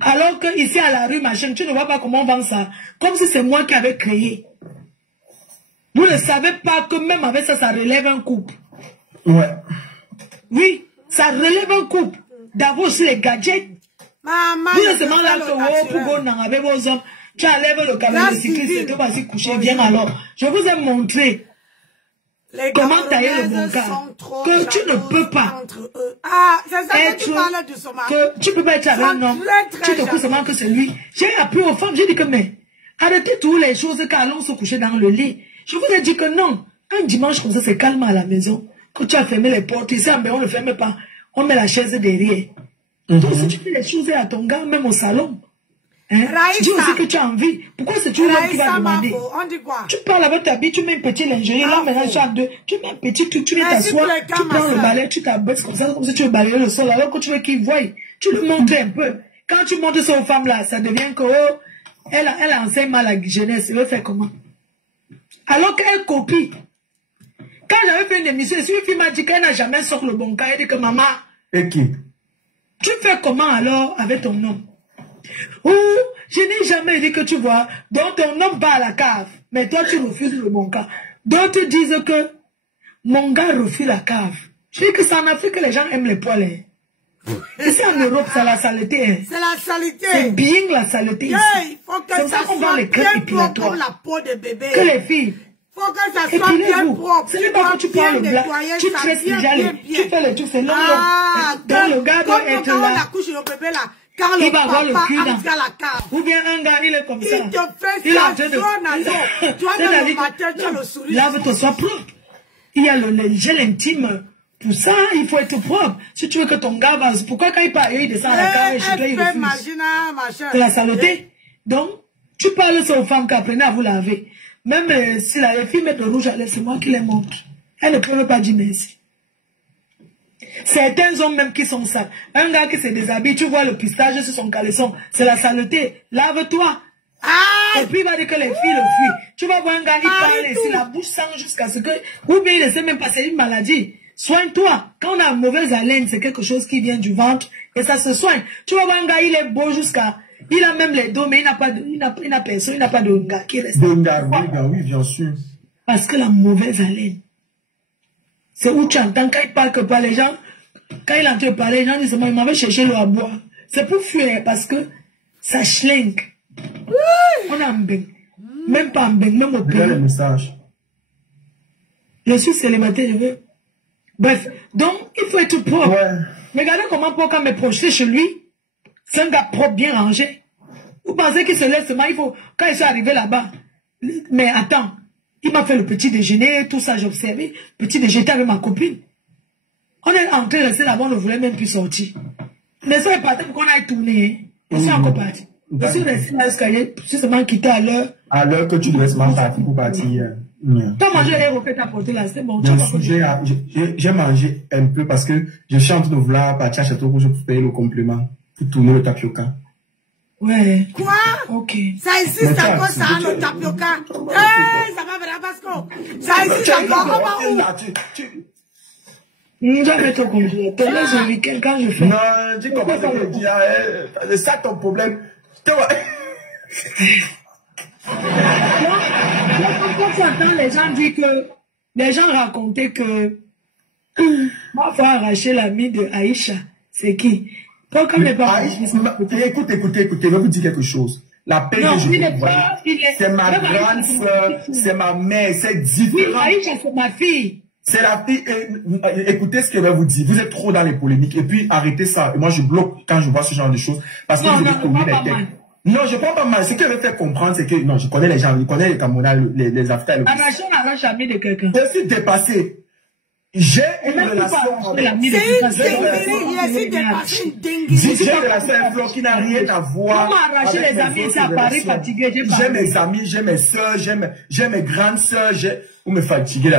Alors que ici à la rue, machin, tu ne vois pas comment on vend ça. Comme si c'est moi qui avais créé. Vous ne savez pas que même avec ça, ça relève un couple. Ouais. Oui, ça relève un couple. D'abord aussi les gadgets. Maman, vous ne seulement là que pour go dans avec vos hommes, tu enlèves le camion de cycliste et tu vas y coucher. Bien alors, je vous ai montré comment tailler le bon cas. Que tu ne peux pas. Ah, c'est ça que tu parles de ce mari. Que tu peux pas être avec un homme. Tu te couches seulement que c'est lui. J'ai appris aux femmes, j'ai dit que mais arrêtez toutes les choses qu'allons se coucher dans le lit. Je vous ai dit que non. Un dimanche comme ça, c'est calme à la maison. Quand tu as fermé les portes, ici, mais on ne ferme pas. On met la chaise derrière. Donc, si tu fais les choses à ton gars, même au salon, hein, tu dis aussi que tu as envie. Pourquoi c'est toujours l'homme qui va demander? Tu parles avec ta bille, tu mets un petit lingerie. Là, maintenant, tu as deux. Tu mets un petit truc, tu viens t'asseoir, tu prends le balai, tu t'abaisses comme si tu veux balayer le sol. Alors que tu veux qu'il voie, tu le montres un peu. Quand tu montres ça aux femmes là, ça devient que, oh, elle enseigne mal la jeunesse. Elle veut faire comment? Alors qu'elle copie. Quand j'avais fait une émission, si une fille m'a dit qu'elle n'a jamais sorti le bon cas, elle dit que maman, équipe. Tu fais comment alors avec ton homme? Ou je n'ai jamais dit que tu vois, donc ton homme va à la cave, mais toi tu refuses le bon cas. D'autres disent que mon gars refuse la cave. Je dis que c'est en Afrique que les gens aiment les poils. Ici en Europe, c'est la saleté. Hein. C'est la saleté. C'est bien la saleté ici. Il faut que ça soit bien propre comme la peau de bébé. Que les filles. Il faut que ça soit bien propre. Ce n'est pas que tu prends le blanc, tu tresses déjà tu fais le truc, c'est long. Donc le gars doit être là. La couche le bébé là. Quand il va avoir le cul dans la cave. Ou bien un gars, il est comme ça. Il te fait ça, tu as le matin, tu as le sourire. Lave-toi, sois propre. Il y a le gel intime. Pour ça, il faut être propre. Si tu veux que ton gars va... Pourquoi quand il part, il descend à la cave et chez toi, il refuse? C'est la saleté. Donc, tu parles aux femmes qui apprennent à vous laver. Même si la fille met de rouge à lèvres, c'est moi qui les montre. Elle ne peut pas dire merci. Certains hommes même qui sont sales. Un gars qui se déshabille, tu vois le pistage sur son caleçon. C'est la saleté. Lave-toi. Et puis il va dire que les filles le fuient. Tu vas voir un gars, il parle ici, la bouche sent jusqu'à ce que... Ou bien il ne sait même pas, c'est une maladie. Soigne-toi. Quand on a mauvaise haleine, c'est quelque chose qui vient du ventre et ça se soigne. Tu vas voir un gars, il est beau jusqu'à... Il a même les dos, mais il n'a pas de... Il n'a personne, il n'a pas de gars qui reste. Oui, bien sûr. Parce que la mauvaise haleine, c'est où tu entends quand il parle que pas les gens... Quand il entend parler, les gens disent, il m'avait cherché l'eau à boire. C'est pour fuir, parce que ça schlingue. On a un bain. Même pas un bain, même au pays. Le message. Je suis célibataire, je veux. Bref, donc, il faut être propre. Ouais. Mais regardez comment pour quand me projeter chez lui, c'est un gars propre, bien rangé. Vous pensez qu'il se laisse seulement, il faut, quand il est arrivé là-bas, mais attends, il m'a fait le petit déjeuner, tout ça, j'ai observé. Petit déjeuner, j'étais avec ma copine. On est entré, resté là-bas, on ne voulait même plus sortir. Mais ça est parti pour qu'on aille tourner. On s'est encore parti. Je suis resté là l'escalier, je suis seulement quitté à l'heure. À l'heure que tu devais seulement partir pour partir. T'as mangé les repas que t'as porté là, c'était bon. J'ai mangé un peu parce que je suis en train de vouloir partir à Château Rouge pour payer le complément, pour tourner le tapioca. Ouais. Quoi? Ok. Ça ici, ça cause ça, le tapioca. Ça va vraiment parce que ça ici, ça va où? J'avais ton congélateur. Là, j'ai le week-end quand je fais. Non, tu comprends ce que je dis. C'est ça ton problème. Quand tu entends les gens dire que, les gens racontaient que, moi, il faut arracher l'ami de Aïcha. C'est qui? Pourquoi mes parents écoutez, je vais vous dire quelque chose. La peine que je vous vois, c'est ma grande soeur, c'est ma mère, c'est différent. Oui, Aïcha, c'est ma fille. C'est la fille. Écoutez ce que je vais vous dire. Vous êtes trop dans les polémiques. Et puis, arrêtez ça. Et moi, je bloque quand je vois ce genre de choses. Parce que vous devez tourner les têtes. Non, je prends pas mal. Ce que je veux faire comprendre, c'est que, non, je connais les gens, je connais les Camerounais, les Africains. Arracher, on n'arrache jamais de quelqu'un. Je suis dépassé. J'ai une relation avec j'ai une relation avec Flo qui n'a rien à voir. Comment arracher les amis ici à Paris fatigués? J'ai mes amis, j'ai mes soeurs, j'ai mes grandes soeurs, Vous me fatiguez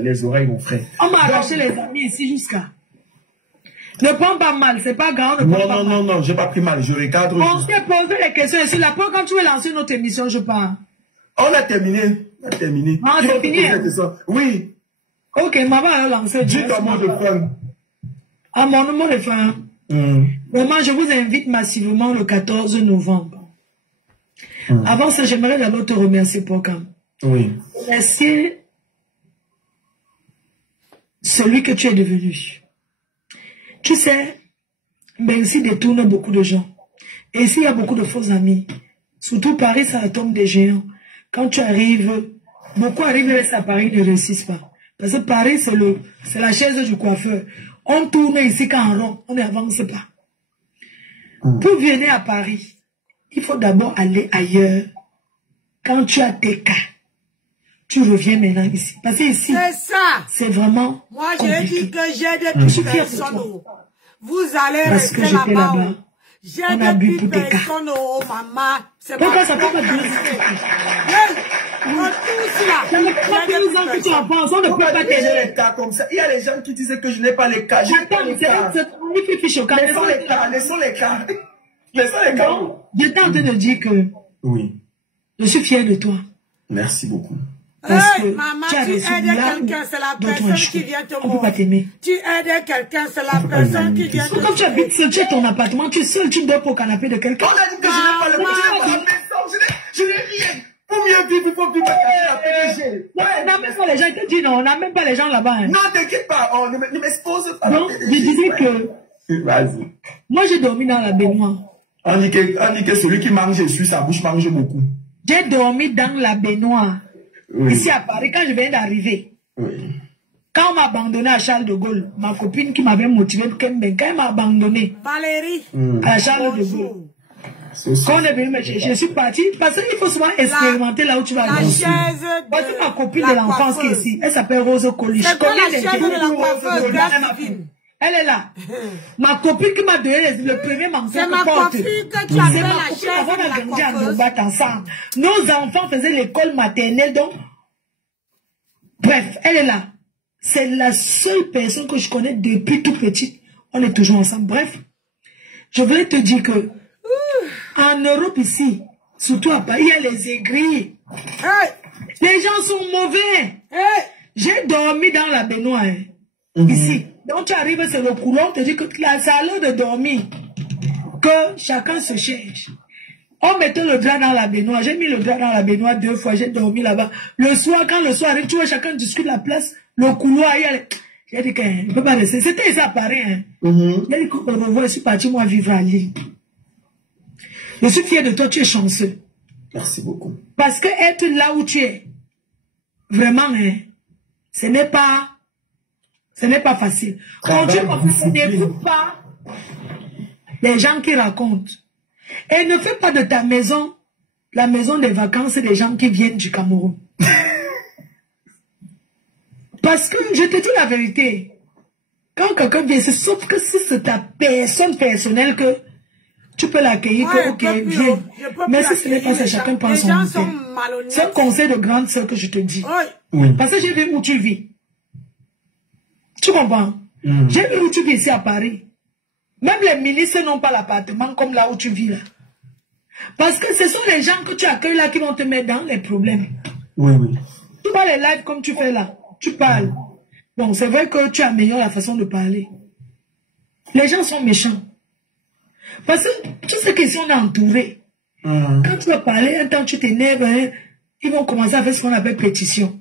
les oreilles, mon frère. On m'a arraché les amis ici jusqu'à. Ne prends pas mal, c'est pas grave. Non, j'ai pas pris mal, je regarde. On s'est posé les questions ici. La preuve, quand tu veux lancer notre émission, je parle. On a terminé. Ah, c'est fini. Oui. Ok, maman a lancé. Dis ton mot de fin. Ah, mon mot de fin. Vraiment, je vous invite massivement le 14 novembre. Avant ça, j'aimerais d'abord te remercier pour quand. Oui. Remercier celui que tu es devenu. Tu sais, même si détourne beaucoup de gens. Et ici, il y a beaucoup de faux amis. Surtout Paris, ça tombe des géants. Quand tu arrives, beaucoup arrivent et à Paris ne réussissent pas. Parce que Paris, c'est la chaise du coiffeur. On tourne ici quand on rond, on n'avance pas. Pour venir à Paris, il faut d'abord aller ailleurs. Quand tu as tes cas, tu reviens maintenant ici. Parce que ici, c'est vraiment moi, compliqué. j'ai dit que j'ai des personnes. Vous allez parce rester là-bas. J'ai des personnes, oh maman. Pourquoi ça peut pas dire ça ne prend pas 12 ans que tu en penses. On ne peut pas t'aider les cas comme ça. Il y a les gens qui disaient que je n'ai pas les cas. Je n'ai pas les cas. Laissons les cas. Laissons les cas. Laissons les cas. J'étais en train de dire que oui, je suis fier de toi. Merci beaucoup. Parce que maman, tu aides quelqu'un, c'est la personne qui vient te voir. Tu aides quelqu'un, c'est la personne qui vient te voir. Quand tu habites seul, tu es ton appartement, tu es seul, tu dors au canapé de quelqu'un. On a dit que je n'ai pas le maison, je n'ai rien. Pour mieux vivre, il faut vivre la PDG. On n'a même pas les gens, ils te disent non, on n'a même pas les gens là-bas. Non, t'inquiète pas, ne m'expose pas. Donc, je disais que. Vas-y. Moi, j'ai dormi dans la baignoire. On dit que celui qui mange dessus, sa bouche mange beaucoup. J'ai dormi dans la baignoire. Oui. Ici à Paris, quand je viens d'arriver. Oui. Quand on m'a abandonné à Charles de Gaulle, ma copine qui m'avait motivé, quand elle m'a abandonné Valérie, à Charles de Gaulle. Quand on est venu me chercher, je suis partie parce qu'il faut souvent expérimenter là où tu vas aller. Voici ma copine de l'enfance qui est ici. Elle s'appelle Rose Coluche. C'est quoi la chaise de la coiffeuse? Elle est là. Ma copine qui m'a donné le premier manteau. C'est ma copine que tu appelles la chaise de la coiffeuse. Ensemble. Nos enfants faisaient l'école maternelle, donc. Bref, elle est là. C'est la seule personne que je connais depuis tout petit. On est toujours ensemble. Bref, je voulais te dire que en Europe ici, surtout à Paris, il y a les aigris. Les gens sont mauvais. J'ai dormi dans la baignoire. Ici. Donc tu arrives, c'est le couloir, on te dit que c'est à l'heure de dormir. Que chacun se cherche. On mettait le drap dans la baignoire. J'ai mis le drap dans la baignoire 2 fois. J'ai dormi là-bas. Le soir, quand le soir arrive, tu vois, chacun discute la place. Le couloir, il y a les... J'ai dit qu'il ne peut pas rester. C'était ça, pareil. Hein. J'ai dit qu'on revoit, je suis parti, moi, vivre à Lille. Je suis fier de toi, tu es chanceux. Merci beaucoup. Parce que être là où tu es, vraiment, hein, ce n'est pas facile. Quand tu n'écoutes pas les gens qui racontent. Et ne fais pas de ta maison la maison des vacances des gens qui viennent du Cameroun. Parce que je te dis la vérité. Quand quelqu'un vient, c'est sauf que si c'est ta personne personnelle que tu peux l'accueillir, ok, viens. Mais si ce n'est pas ça, chacun prend son temps. C'est un conseil de grande sœur que je te dis. Oui. Parce que j'ai vu où tu vis. Tu comprends? J'ai vu où tu vis ici à Paris. Même les ministres n'ont pas l'appartement comme là où tu vis là. Parce que ce sont les gens que tu accueilles là qui vont te mettre dans les problèmes. Oui, oui. Tu vois les lives comme tu fais là. Tu parles. Bon, c'est vrai que tu améliores la façon de parler. Les gens sont méchants. Parce que tu sais qu'ils sont entourés. Quand tu vas parler, un temps tu t'énerves, hein, ils vont commencer à faire ce qu'on appelle pétition.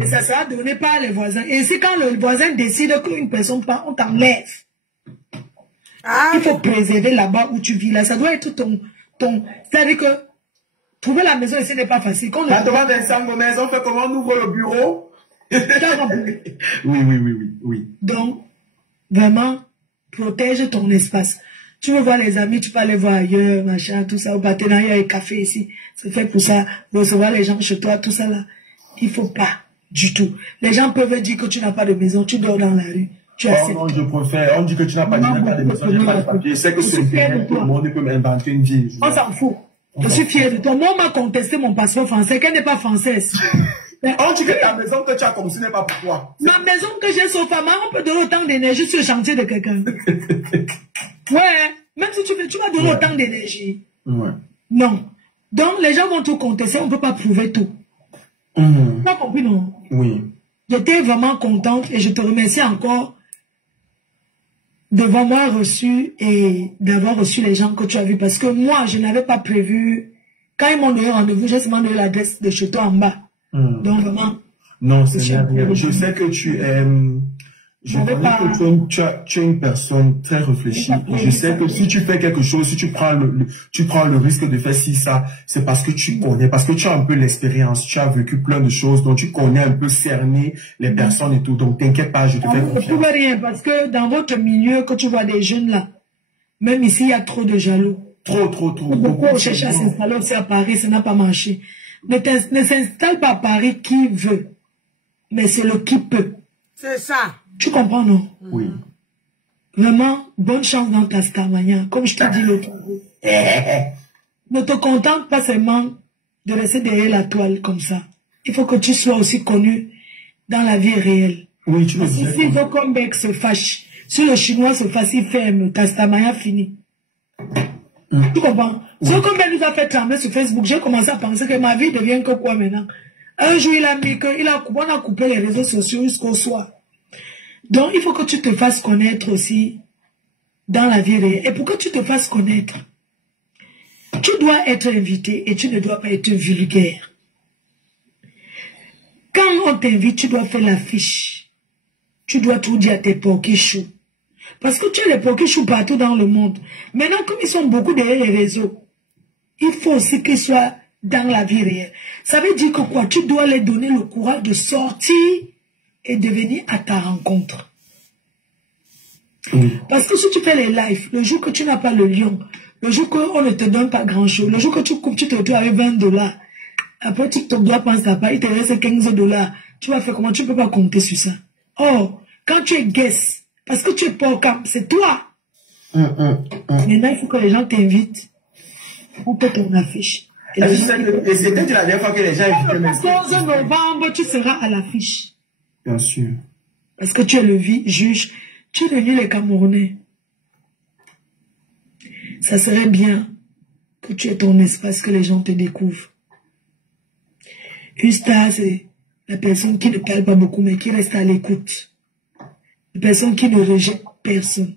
Et ça sera donné par les voisins. Et c'est quand le voisin décide qu'une personne part, on t'enlève. Il faut préserver là-bas où tu vis là. Ça doit être ton... C'est-à-dire que trouver la maison ici n'est pas facile. Quand Vincent Gomez, on fait comment on ouvre le bureau? Oui. Donc, vraiment, protège ton espace. Tu veux voir les amis, tu peux aller voir ailleurs, machin, tout ça, au partenariat et café ici. C'est fait pour ça, recevoir les gens chez toi, tout ça là. Il faut pas du tout. Les gens peuvent dire que tu n'as pas de maison, tu dors dans la rue. Non, je préfère. On dit que tu n'as pas de maison, j'ai pas de papier. C'est que c'est bien, tout le monde peut m'inventer une vie. On s'en fout. Je suis fier de toi. Moi, on m'a contesté mon passeport français, qu'elle n'est pas française. On dit que ta maison que tu as comme ce n'est pas pour toi. Ma maison que j'ai sauf à on peut donner autant d'énergie sur le chantier de quelqu'un. Ouais, même si tu veux, tu vas donner autant d'énergie. Ouais. Non. Donc, les gens vont tout contester, on ne peut pas prouver tout. Tu as compris, non? Oui. J'étais vraiment contente et je te remercie encore de m'avoir reçu et d'avoir reçu les gens que tu as vus. Parce que moi, je n'avais pas prévu. Quand ils m'ont donné rendez-vous, j'ai seulement donné l'adresse de chez toi en bas. Donc vraiment. Non, c'est bien. Je sais que tu aimes. Je sais que tu es une personne très réfléchie. Je sais que si tu fais quelque chose, si tu prends le risque de faire ça, c'est parce que tu connais, parce que tu as un peu l'expérience, tu as vécu plein de choses, donc tu connais un peu cerner les personnes et tout. Donc t'inquiète pas, je te fais confiance. Je ne trouve rien, parce que dans votre milieu, que tu vois des jeunes là, même ici, il y a trop de jaloux. Trop. Beaucoup ont cherché à s'installer aussi à Paris, ça n'a pas marché. Ne s'installe pas à Paris qui veut, mais c'est le qui peut. C'est ça. Tu comprends, non? Oui. Vraiment, bonne chance dans ta Starmania. Comme je t'ai dit l'autre jour. Ne te contente pas seulement de rester derrière la toile comme ça. Il faut que tu sois aussi connu dans la vie réelle. Oui, tu me dis. Si Vokombeck se fâche, si le Chinois se fâche, il ferme, ta Starmania finit. Tu comprends? Si Vokombeck nous a fait trembler sur Facebook, j'ai commencé à penser que ma vie devient que quoi maintenant? Un jour, il a mis que, on a coupé les réseaux sociaux jusqu'au soir. Donc, il faut que tu te fasses connaître aussi dans la vie réelle. Et pour que tu te fasses connaître, tu dois être invité et tu ne dois pas être vulgaire. Quand on t'invite, tu dois faire l'affiche. Tu dois tout dire à tes pokichous. Parce que tu as les pokichous partout dans le monde. Maintenant, comme ils sont beaucoup derrière les réseaux, il faut aussi qu'ils soient dans la vie réelle. Ça veut dire que quoi? Tu dois leur donner le courage de sortir et de venir à ta rencontre. Parce que si tu fais les lives, le jour que tu n'as pas le lion, le jour qu'on ne te donne pas grand chose, le jour que tu coupes, tu te retrouves avec $20, après TikTok doit penser à pas, il te reste $15, tu vas faire comment? Tu ne peux pas compter sur ça. Or, quand tu es guest, parce que tu es pas au camp, c'est toi. Maintenant, il faut que les gens t'invitent. On peut ton affiche. Et c'était la dernière fois que les gens invitaient. Le 14 novembre, tu seras à l'affiche. Bien sûr. Parce que tu es le juge, tu es devenu les Camerounais. Ça serait bien que tu aies ton espace, que les gens te découvrent. Une star, c'est la personne qui ne parle pas beaucoup, mais qui reste à l'écoute. La personne qui ne rejette personne.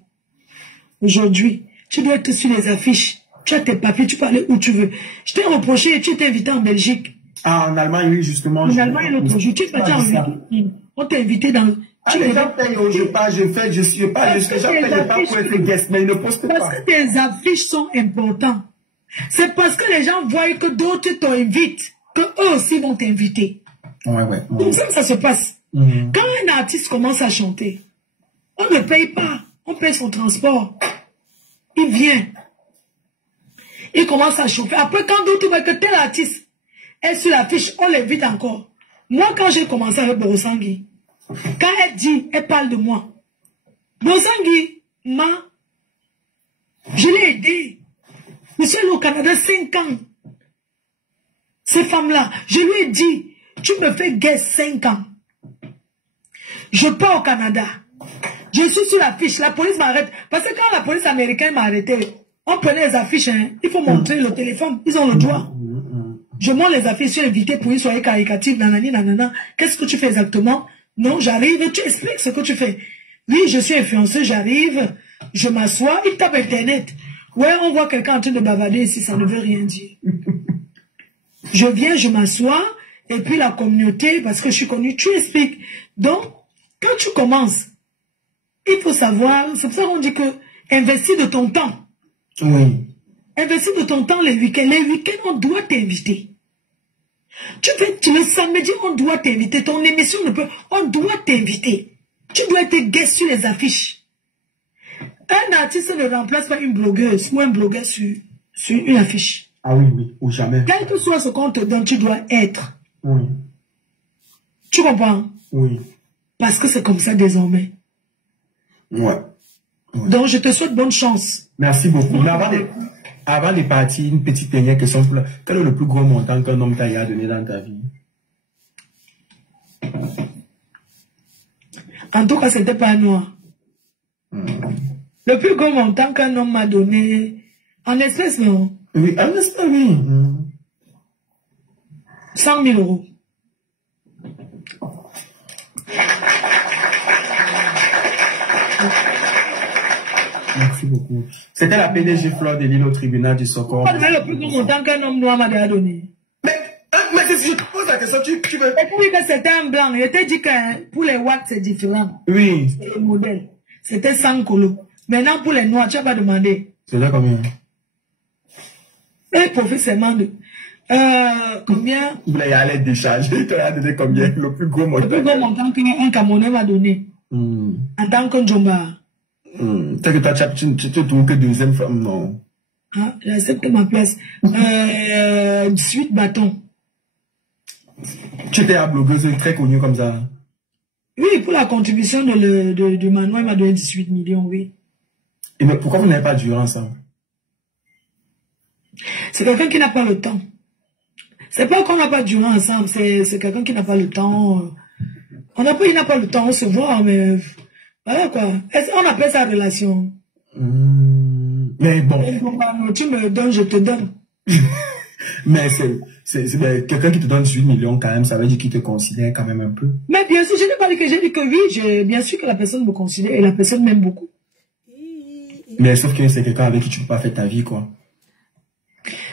Aujourd'hui, tu dois être sur les affiches. Tu as tes papiers, tu peux aller où tu veux. Je t'ai reproché et tu t'es invité en Belgique. Ah, en Allemagne, oui, justement. En Allemagne, l'autre jour, tu es parti en Belgique. On t'a invité dans... Ah, les gens payent, je pas pour être guest, mais ils ne postent pas. Parce que tes affiches sont importantes. C'est parce que les gens voient que d'autres t'invitent, qu'eux aussi vont t'inviter. Ouais. Donc ça se passe. Quand un artiste commence à chanter, on ne paye pas. On paye son transport. Il vient. Il commence à chauffer. Après, quand d'autres voient que tel artiste est sur l'affiche, on l'invite encore. Moi, quand j'ai commencé avec Borosangui, quand elle dit, elle parle de moi. Borosangui, je l'ai aidé. Je suis allé au Canada 5 ans. Ces femmes-là, je lui ai dit, tu me fais guest 5 ans. Je pars au Canada. Je suis sur l'affiche. La police m'arrête. Parce que quand la police américaine m'a arrêté, on prenait les affiches. Hein. Il faut montrer le téléphone. Ils ont le droit. Je montre les affiches. Je suis invité pour une soirée caricative. Nanana. Qu'est-ce que tu fais exactement? Non, j'arrive et tu expliques ce que tu fais. Oui, je suis influenceur. J'arrive. Je m'assois. Il tape Internet. Ouais, on voit quelqu'un en train de bavarder ici. Ça ne veut rien dire. Je viens, je m'assois. Et puis la communauté, parce que je suis connue, tu expliques. Donc, quand tu commences, il faut savoir, c'est pour ça qu'on dit que investis de ton temps. Oui. Investis de ton temps les week-ends. Les week-ends, on doit t'inviter. Tu le samedi, on doit t'inviter. Ton émission ne peut, on doit t'inviter. Tu dois être guest sur les affiches. Un artiste ne remplace pas une blogueuse ou un blogueur sur une affiche. Ah oui, ou jamais. Quel que soit ce qu'on te donne, tu dois être. Oui. Tu comprends? Oui. Parce que c'est comme ça désormais. Ouais. Donc, je te souhaite bonne chance. Merci beaucoup. Mais avant de partir, une petite dernière question. Quel est le plus gros montant qu'un homme t'a donné dans ta vie? En tout cas, c'était pas noir. Le plus gros montant qu'un homme m'a donné, en espèces, non? Oui, en espèces, oui. 100 000 euros. Merci beaucoup. C'était la PDG Fleur de l'île au tribunal du Socor. Pas le plus gros montant qu'un homme noir m'a donné. Mais si je te pose la question, tu veux... Et puis que c'était un blanc, je t'ai dit que pour les watts c'est différent. Oui. C'est le modèle. C'était 100 colos. Maintenant pour les noirs, tu n'as pas demandé. C'était combien? Et professionnellement de... combien? Vous l'avez allé décharger, tu as donné combien? Le plus gros montant. Le plus gros montant qu'un Camerounais m'a donné. En tant que Djomba. T'as que tu te trouves que deuxième femme, non? Ah, j'accepte ma place. 18 bâtons. Tu étais la blogueuse très connue comme ça? Oui, pour la contribution de Manoa, il m'a donné 18 millions, oui. Et mais pourquoi vous n'avez pas duré ensemble? C'est quelqu'un qui n'a pas le temps. C'est pas qu'on n'a pas duré ensemble, c'est quelqu'un qui n'a pas le temps. Il n'a pas le temps, on se voit, mais voilà quoi. On appelle ça relation. Mais bon. Tu me donnes, je te donne. Mais c'est quelqu'un qui te donne 18 millions quand même, ça veut dire qu'il te considère quand même un peu. Mais bien sûr, je n'ai pas dit que j'ai dit que oui, bien sûr que la personne me considère et la personne m'aime beaucoup. Mais sauf que c'est quelqu'un avec qui tu ne peux pas faire ta vie, quoi.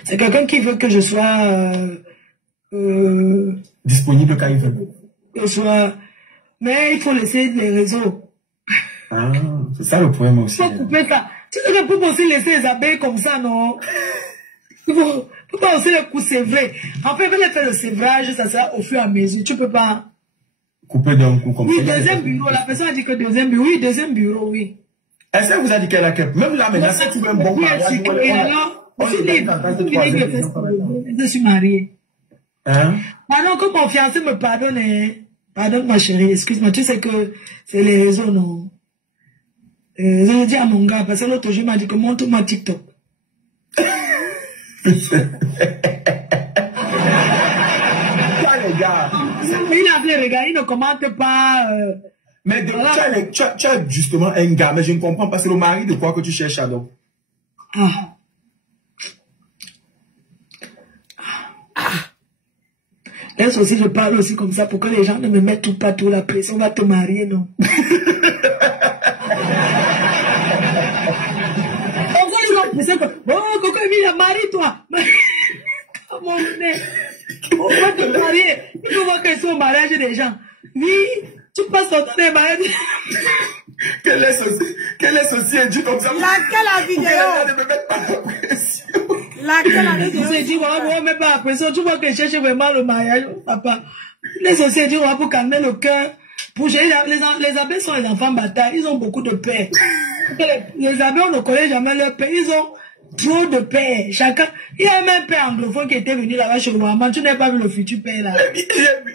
C'est quelqu'un qui veut que je sois... disponible quand il veut. Que je sois... Mais il faut laisser les réseaux. Ah, c'est ça le problème aussi. Il faut couper ça. Tu ne peux pas aussi laisser les abeilles comme ça, non? Il faut pas aussi les coups sévrés. En fait, venez faire le sévrage, ça sera au fur et à mesure. Tu peux pas... Couper d'un coup comme ça. Oui, deuxième bureau. La personne a dit que deuxième bureau. Oui, deuxième bureau, oui. Est-ce qu'elle vous a dit qu'elle a quelque... Même là, maintenant, si tu veux un bon mariage... Je suis mariée. Hein? Pardon, que mon fiancé me pardonne. Pardonne, ma chérie, excuse-moi. Tu sais que c'est les réseaux, non? Je dis à mon gars, parce que l'autre jour, il m'a dit que montre-moi TikTok. Les gars. Il a fait regarder, il ne commente pas. Mais voilà. tu as justement un gars, mais je ne comprends pas. C'est le mari de quoi que tu cherches, alors? Laisse aussi, je parle aussi comme ça pour que les gens ne me mettent pas trop la pression. On va te marier, non? Oh, Coco Emilia, marie-toi. Comment on est? On va te marier. Il faut voir qu'ils sont au mariage des gens. Oui, tu passes ton temps des mariages. Quelle est ceci dit comme ça? Laquelle la vidéo? Ne me mettre pas la pression. Laquelle la vidéo? On dit, on ne met pas la pression. Tu vois que je cherche vraiment le mariage, papa. Les sociétés, on va pour calmer le cœur. Pour gérer les abeilles sont les enfants bâtards. Ils ont beaucoup de paix. Les abeilles, on ne connaît jamais leur paix. Ils ont trop de paix. Chacun. Il y a même un père anglophone qui était venu là-bas chez Ouaman. Tu n'as pas vu le futur père là.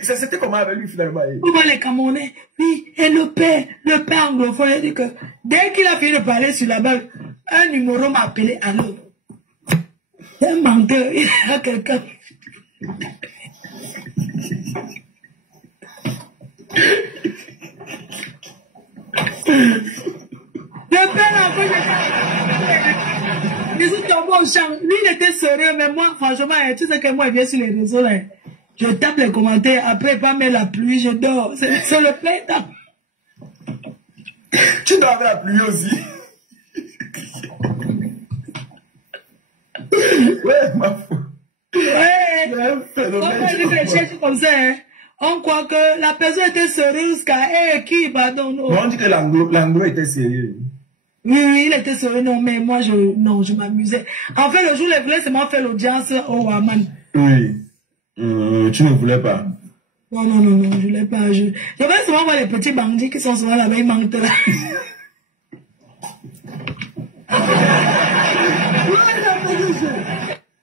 C'était comment avec lui finalement? Vous voyez les Camerounais? Oui. Et le père anglophone, il a dit que dès qu'il a fini de parler sur la balle, un numéro m'a appelé. Allô? C'est un menteur. Il y a quelqu'un. Le père encore, ils sont tombés au champ. Lui, il était sérieux, mais moi, franchement, tu sais que moi, je viens sur les réseaux, là. Je tape les commentaires, après, pas mettre la pluie, je dors. C'est le printemps. Tu dois avoir la pluie aussi. Ouais, ma foi. Ouais. Comme ça, hein. On croit que la personne était sérieuse, car qui, pardon, non. On dit que l'anglo était sérieux. Oui, il était sérieux, non, mais moi, je m'amusais. En fait, le jour où je voulais seulement faire l'audience au Waman. Oui. Tu ne voulais pas? Non, je voulais pas. Je voulais seulement voir les petits bandits qui sont souvent là-bas, ils manquent là.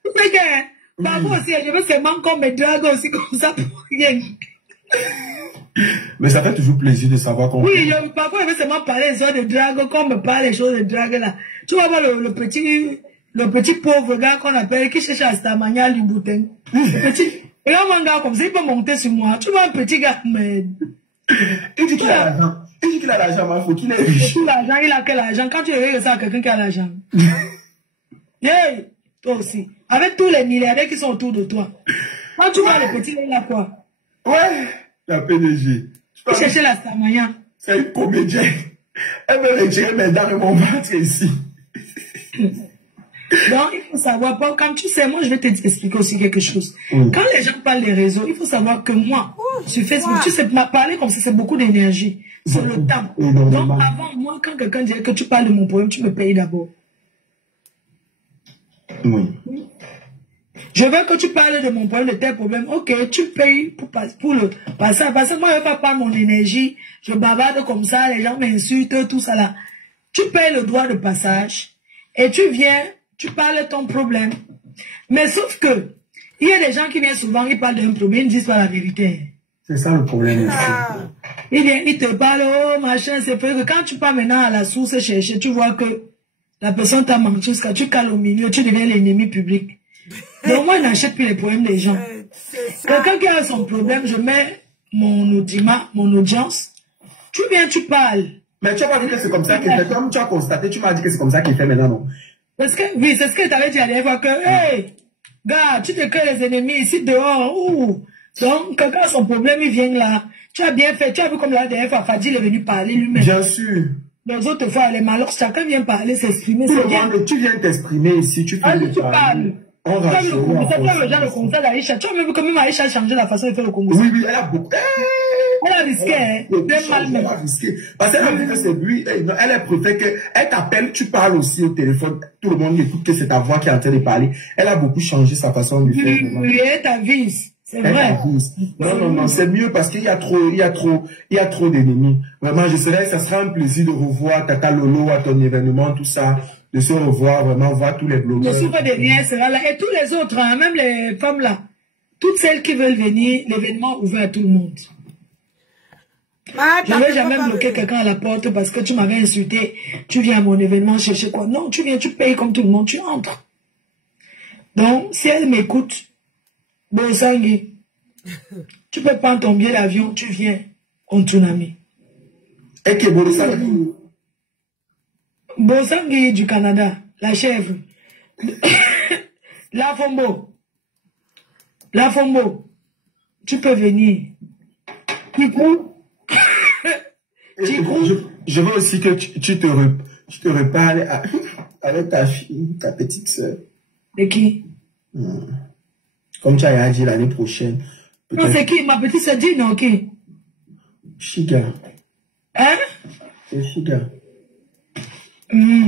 Tu sais que, parfois aussi, je veux seulement qu'on me drague aussi comme ça pour rien. Mais ça fait toujours plaisir de savoir qu'on... Oui, parfois je veux seulement parler des choses de drague, qu'on me parle des choses de drague là. Tu vas voir le petit pauvre gars qu'on appelle, qui cherche à Stamania Libouten. Et là, un gars comme ça, il peut monter sur moi. Tu vois un petit gars, mais... Il dit qu'il a l'argent. Il dit qu'il a l'argent, mais il faut qu'il ait riche. Tout l'argent, il a quel argent? Quand tu réveilles ça à quelqu'un qui a l'argent. Hey, toi aussi. Avec tous les milliardaires qui sont autour de toi. Quand tu vois le petit, il a quoi? Ouais, la PDG. Tu chercher la Samaya. C'est une comédienne. Elle veut retirer mes dents et mon ventre ici. Donc, il faut savoir, quand tu sais, moi, je vais t'expliquer aussi quelque chose. Quand les gens parlent des réseaux, il faut savoir que moi, sur Facebook, tu sais, parler comme ça, c'est beaucoup d'énergie. C'est le temps. Donc, avant, moi, quand quelqu'un dirait que tu parles de mon problème, tu me payes d'abord. Oui. Je veux que tu parles de mon problème, de tes problèmes. Ok, tu payes pour le passage. Parce que moi, je ne vais pas prendre mon énergie. Je bavarde comme ça, les gens m'insultent, tout ça là. Tu payes le droit de passage et tu viens, tu parles de ton problème. Mais sauf que, il y a des gens qui viennent souvent, ils parlent d'un problème, ils ne disent pas la vérité. C'est ça le problème aussi. Ils viennent, ils te parlent, oh machin, c'est vrai que quand tu pars maintenant à la source chercher, tu vois que la personne t'a menti jusqu'à tu cales au milieu, tu deviens l'ennemi public. Donc moi, je n'achète plus les problèmes des gens. Quelqu'un qui a son problème, je mets mon audience. Tu viens, tu parles. Mais tu n'as pas dit que c'est comme ça qu'il fait. Comme tu as constaté, tu m'as dit que c'est comme ça qu'il fait maintenant, non? Parce que, oui, c'est ce que tu avais dit à l'époque fois que, hey, gars, tu te crées les ennemis ici dehors. Ouh. Donc, quelqu'un a son problème, il vient là. Tu as bien fait. Tu as vu comme la dernière fois, Fadil est venu parler lui-même. Bien sûr. Les autres fois, les malheurs, chacun vient parler, s'exprimer. Tout le monde, tu viens t'exprimer ici, tu fais tu parles. Tu as vu le conseil d'Aïcha. Tu as même vu que même Aïcha a changé la façon de faire le Congo. Oui, oui, elle a beaucoup. Elle a risqué, hein. C'est mal même. Parce qu'elle a vu que c'est lui. Elle préfère qu'elle t'appelle, tu parles aussi au téléphone. Tout le monde écoute que c'est ta voix qui est en train de parler. Elle a beaucoup changé sa façon de faire. Oui, elle t'avise. C'est vrai. Non, c'est mieux parce qu'il y a trop d'ennemis. Vraiment, je serais, ça sera un plaisir de revoir Tata Lolo à ton événement, tout ça. De se revoir, vraiment, voir tous les blogueurs. Le souffle des liens sera là. Et tous les autres, hein, même les femmes là. Toutes celles qui veulent venir, l'événement ouvert à tout le monde. Je ne vais jamais bloquer quelqu'un à la porte parce que tu m'avais insulté. Tu viens à mon événement chercher quoi? Non, tu viens, tu payes comme tout le monde, tu entres. Donc, si elle m'écoute, Bonsangui, tu peux prendre ton billet d'avion, tu viens, on tsunami. Et que Bonsangui? Bonsangui du Canada, la chèvre. La Fombo, tu peux venir. Je veux aussi que tu te reparles avec ta fille, ta petite soeur. De qui? Comme tu as dit l'année prochaine. Non, c'est qui? Ma petite soeur dit non, qui? Chiga. Hein? C'est Chiga. Non,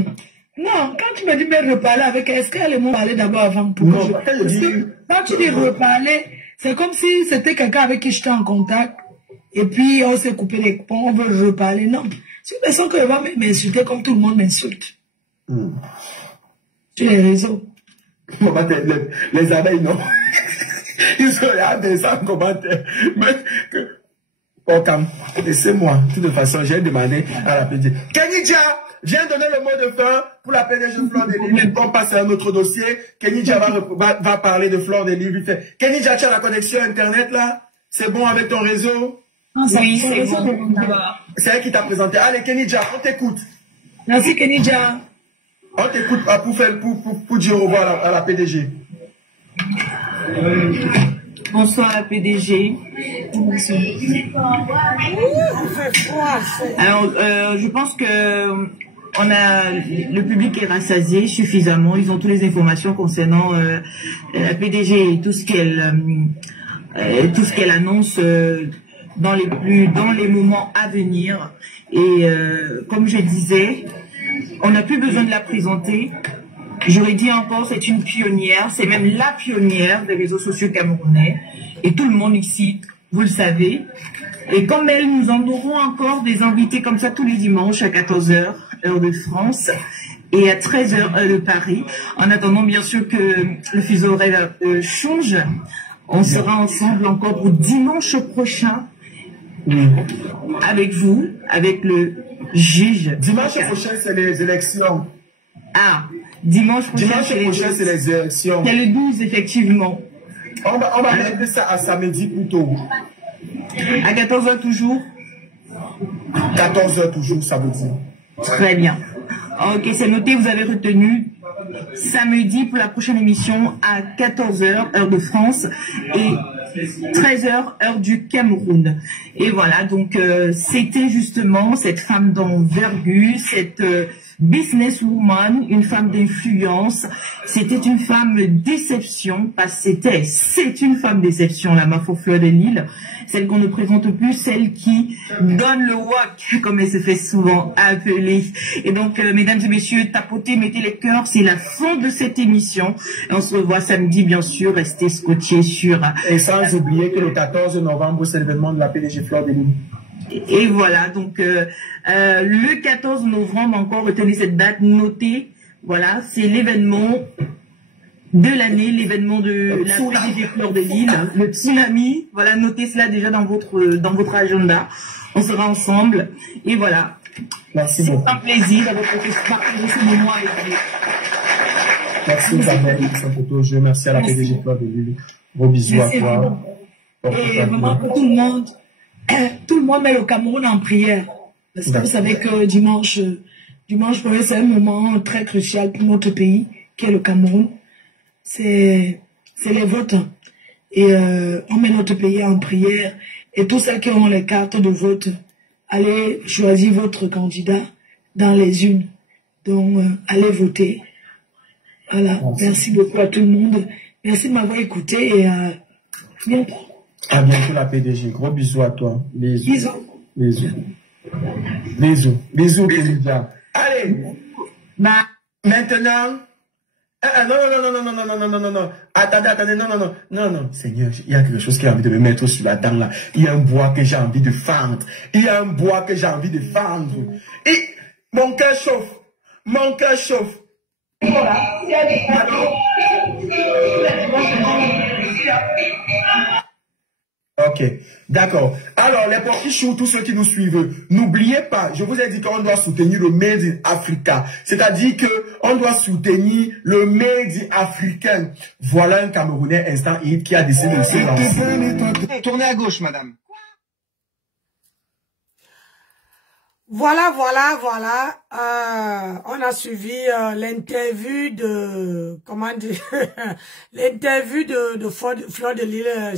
quand tu me dis me reparler avec elle, est-ce qu'elle m'a parlé d'abord avant pour non, quand tu dis reparler, c'est comme si c'était quelqu'un avec qui j'étais en contact et puis on s'est coupé les ponts, on veut reparler. Non, c'est une personne qui va m'insulter comme tout le monde m'insulte. Sur les réseaux. Les abeilles, non. Ils sont là, des en commentaire. Mais, laissez-moi. De toute façon, j'ai demandé à la PDG. Kenidja, viens donner le mot de fin pour la PDG Fleur des Livres. On passe à un autre dossier. Kenidja va parler de Fleur des Livres. Kenidja, tu as la connexion Internet là? C'est bon avec ton réseau? Oui, c'est bon. C'est elle qui t'a présenté. Allez, Kenidja, on t'écoute. Merci, Kenidja. On t'écoute pour dire au revoir à la PDG. Bonsoir à la PDG. Alors, je pense que le public est rassasié suffisamment. Ils ont toutes les informations concernant la PDG et tout ce qu'elle annonce dans les moments à venir. Et comme je disais, on n'a plus besoin de la présenter. J'aurais dit encore, c'est une pionnière, c'est même la pionnière des réseaux sociaux camerounais. Et tout le monde ici, vous le savez. Et comme elle, nous en aurons encore des invités comme ça tous les dimanches à 14h, heure de France, et à 13h, heure de Paris. En attendant, bien sûr, que le fuseau horaire change. On sera ensemble encore pour dimanche prochain. Avec vous, avec le juge. Dimanche prochain, c'est les élections. Ah, dimanche prochain, c'est les élections. C'est le 12, effectivement. On va mettre ça à samedi plutôt. À 14h toujours. 14h toujours, ça veut dire. Très bien. Ok, c'est noté, vous avez retenu. Samedi pour la prochaine émission à 14h, heure de France, et 13h, heure du Cameroun. Et voilà, donc c'était justement cette femme d'envergure, cette businesswoman, une femme d'influence. C'était une femme déception, parce que c'est une femme déception, la Mafo Fleur de Lille, celle qu'on ne présente plus, celle qui donne le wok, comme elle se fait souvent appeler. Et donc, mesdames et messieurs, tapotez, mettez les cœurs, c'est la fin de cette émission. Et on se revoit samedi, bien sûr, restez scotchés sur... Et sans oublier que le 14 novembre, c'est l'événement de la PDG Fleur de Lille. Et voilà, donc le 14 novembre, encore retenez cette date, notez, voilà, c'est l'événement de l'année, l'événement de la PDG Fleur de Lille, le tsunami, voilà, notez cela déjà dans votre agenda, on sera ensemble, et voilà. Merci beaucoup. C'est un plaisir d'avoir partagé ce moment avec vous. Merci Isabelle, je remercie à la PDG Fleur de Lille, gros bisous à toi. Et vraiment pour tout le monde met le Cameroun en prière. Parce que vous savez que dimanche, c'est un moment très crucial pour notre pays, qui est le Cameroun. C'est les votes. Et on met notre pays en prière. Et tous ceux qui ont les cartes de vote, allez choisir votre candidat dans les urnes. Donc, allez voter. Voilà. Merci beaucoup à tout le monde. Merci de m'avoir écouté et à bientôt. À bientôt la PDG. Gros bisous à toi. Bisous. Bisous. Bisous. Bisous. Bisous, Kélidia. Allez. Maintenant. Non. Attendez, non. Seigneur, il y a quelque chose qui a envie de me mettre sur la dent là. Il y a un bois que j'ai envie de fendre. Et mon cœur chauffe. Ok, d'accord. Alors, les petits choux, tous ceux qui nous suivent, n'oubliez pas, je vous ai dit qu'on doit soutenir le Made in Africa. C'est-à-dire qu'on doit soutenir le Made in Africain. Voilà un Camerounais instant hit qui a décidé de se lancer. Tournez à gauche, madame. Voilà. On a suivi l'interview de, l'interview de Fleur de Lille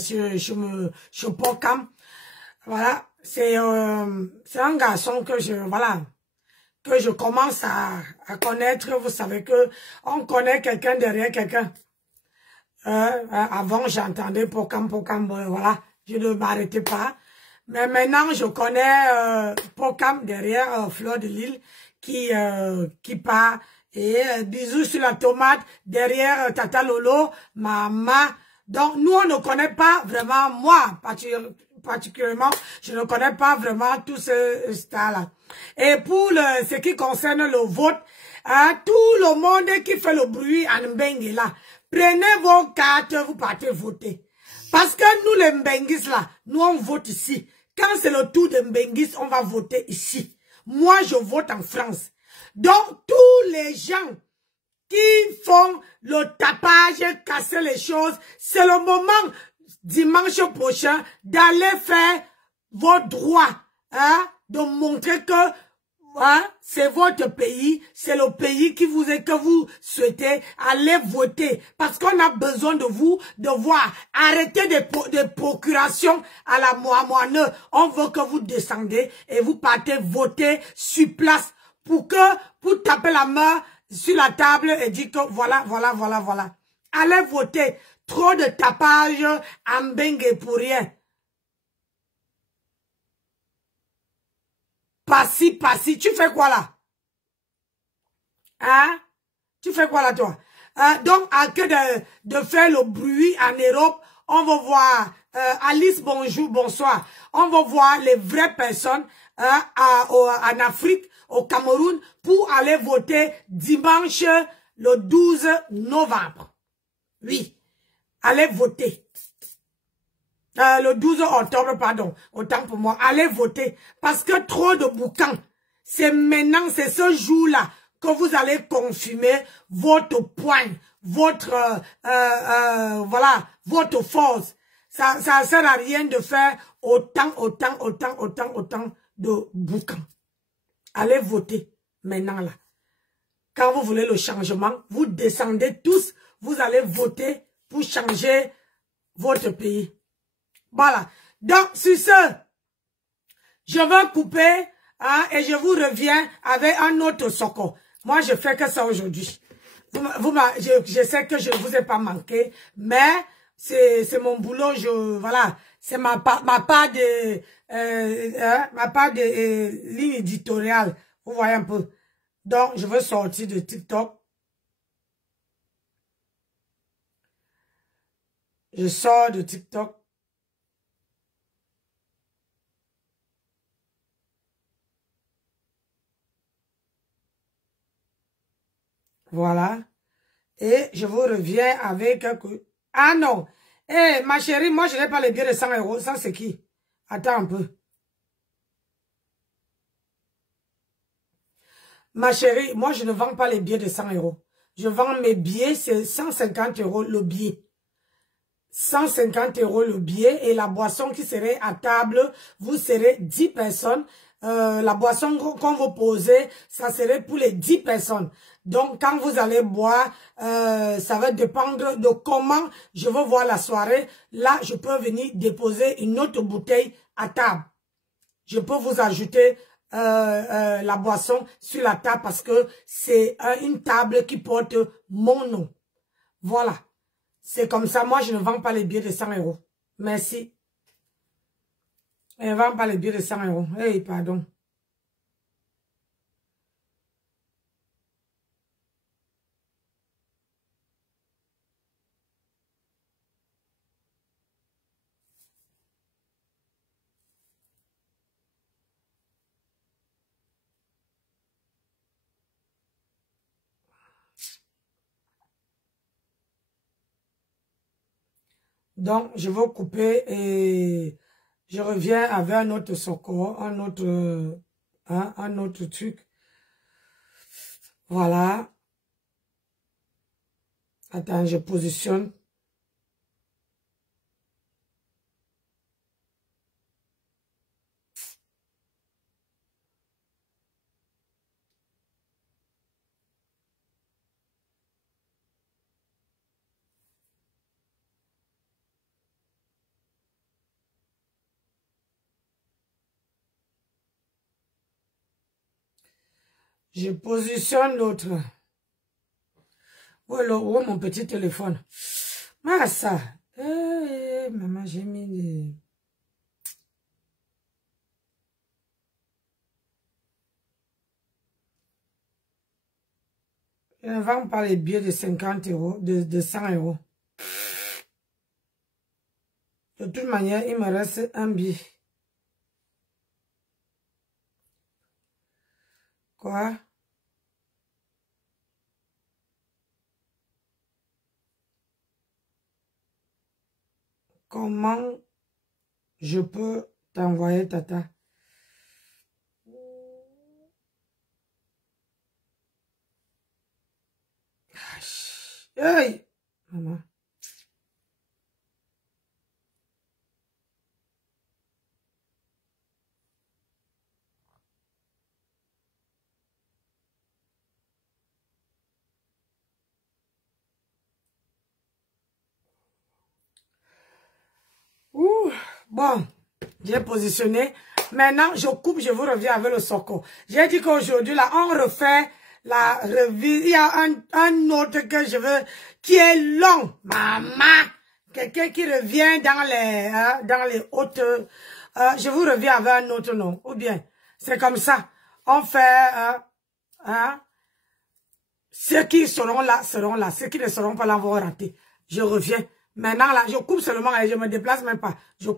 sur Pocam. Voilà, c'est un garçon que je commence à connaître. Vous savez que on connaît quelqu'un derrière quelqu'un. Avant, j'entendais Pocam, voilà, je ne m'arrêtais pas. Mais maintenant, je connais Pocam derrière Fleur de Lille qui part. Et bisous sur la tomate derrière Tata Lolo, maman. Donc, nous, on ne connaît pas vraiment, moi, particulièrement, je ne connais pas vraiment tout ce style-là. Et pour ce qui concerne le vote, tout le monde qui fait le bruit en Mbengue là, prenez vos cartes, vous partez voter. Parce que nous, les Mbenguis là, nous, on vote ici. Quand c'est le tour de Mbenguis, on va voter ici. Moi, je vote en France. Donc, tous les gens qui font le tapage, casser les choses, c'est le moment, dimanche prochain, d'aller faire vos droits, de montrer que c'est votre pays, c'est le pays que vous souhaitez aller voter. Parce qu'on a besoin de vous, de voir. Arrêtez des procurations à la moine. On veut que vous descendez et vous partez voter sur place pour taper la main sur la table et dire que voilà. Allez voter. Trop de tapage en Mbengue pour rien. Passi, tu fais quoi là? Tu fais quoi là toi? Donc, à que de faire le bruit en Europe, on va voir Alice, bonjour, bonsoir. On va voir les vraies personnes en Afrique, au Cameroun, pour aller voter dimanche le 12 novembre. Oui, allez voter. Le 12 octobre, pardon, autant pour moi. Allez voter. Parce que trop de bouquins. C'est maintenant, c'est ce jour-là que vous allez consumer votre poigne, votre, votre force. Ça sert à rien de faire autant de boucan. Allez voter maintenant là. Quand vous voulez le changement, vous descendez tous, vous allez voter pour changer votre pays. Voilà. Donc, sur ce, je vais couper et je vous reviens avec un autre soko. Moi, je fais que ça aujourd'hui. Je sais que je ne vous ai pas manqué, mais c'est mon boulot. Voilà, c'est ma part de ligne éditoriale. Vous voyez un peu. Donc, je veux sortir de TikTok. Je sors de TikTok. Voilà. Et je vous reviens avec... Ah non. Eh, ma chérie, moi, je n'ai pas les billets de 100 €. Ça, c'est qui? Attends un peu. Ma chérie, moi, je ne vends pas les billets de 100 €. Je vends mes billets, c'est 150 € le billet. 150 € le billet et la boisson qui serait à table, vous serez 10 personnes. La boisson qu'on vous posez, ça serait pour les 10 personnes. Donc, quand vous allez boire, ça va dépendre de comment je veux voir la soirée. Là, je peux venir déposer une autre bouteille à table. Je peux vous ajouter la boisson sur la table parce que c'est une table qui porte mon nom. Voilà. C'est comme ça. Moi, je ne vends pas les billets de 100 €. Merci. Je ne vends pas les billets de 100 €. Hey, pardon. Donc, je vais couper et je reviens avec un autre soko, un autre truc. Voilà. Attends, je positionne. Je positionne l'autre. Où est mon petit téléphone? Ah, ça. Maman, j'ai mis les... Je ne vends pas les billets de 50 €, de 100 €. De toute manière, il me reste un billet. Quoi? Comment je peux t'envoyer, Tata? Hey, maman. Bon, j'ai positionné. Maintenant, je coupe, je vous reviens avec le soko. J'ai dit qu'aujourd'hui, là, on refait la revue. Il y a un autre que je veux, qui est long. Maman, quelqu'un qui revient dans les hautes. Je vous reviens avec un autre nom. Ou bien, c'est comme ça. On fait, ceux qui seront là, seront là. Ceux qui ne seront pas là vont rater. Je reviens. Maintenant, là, je coupe seulement et je me déplace même pas.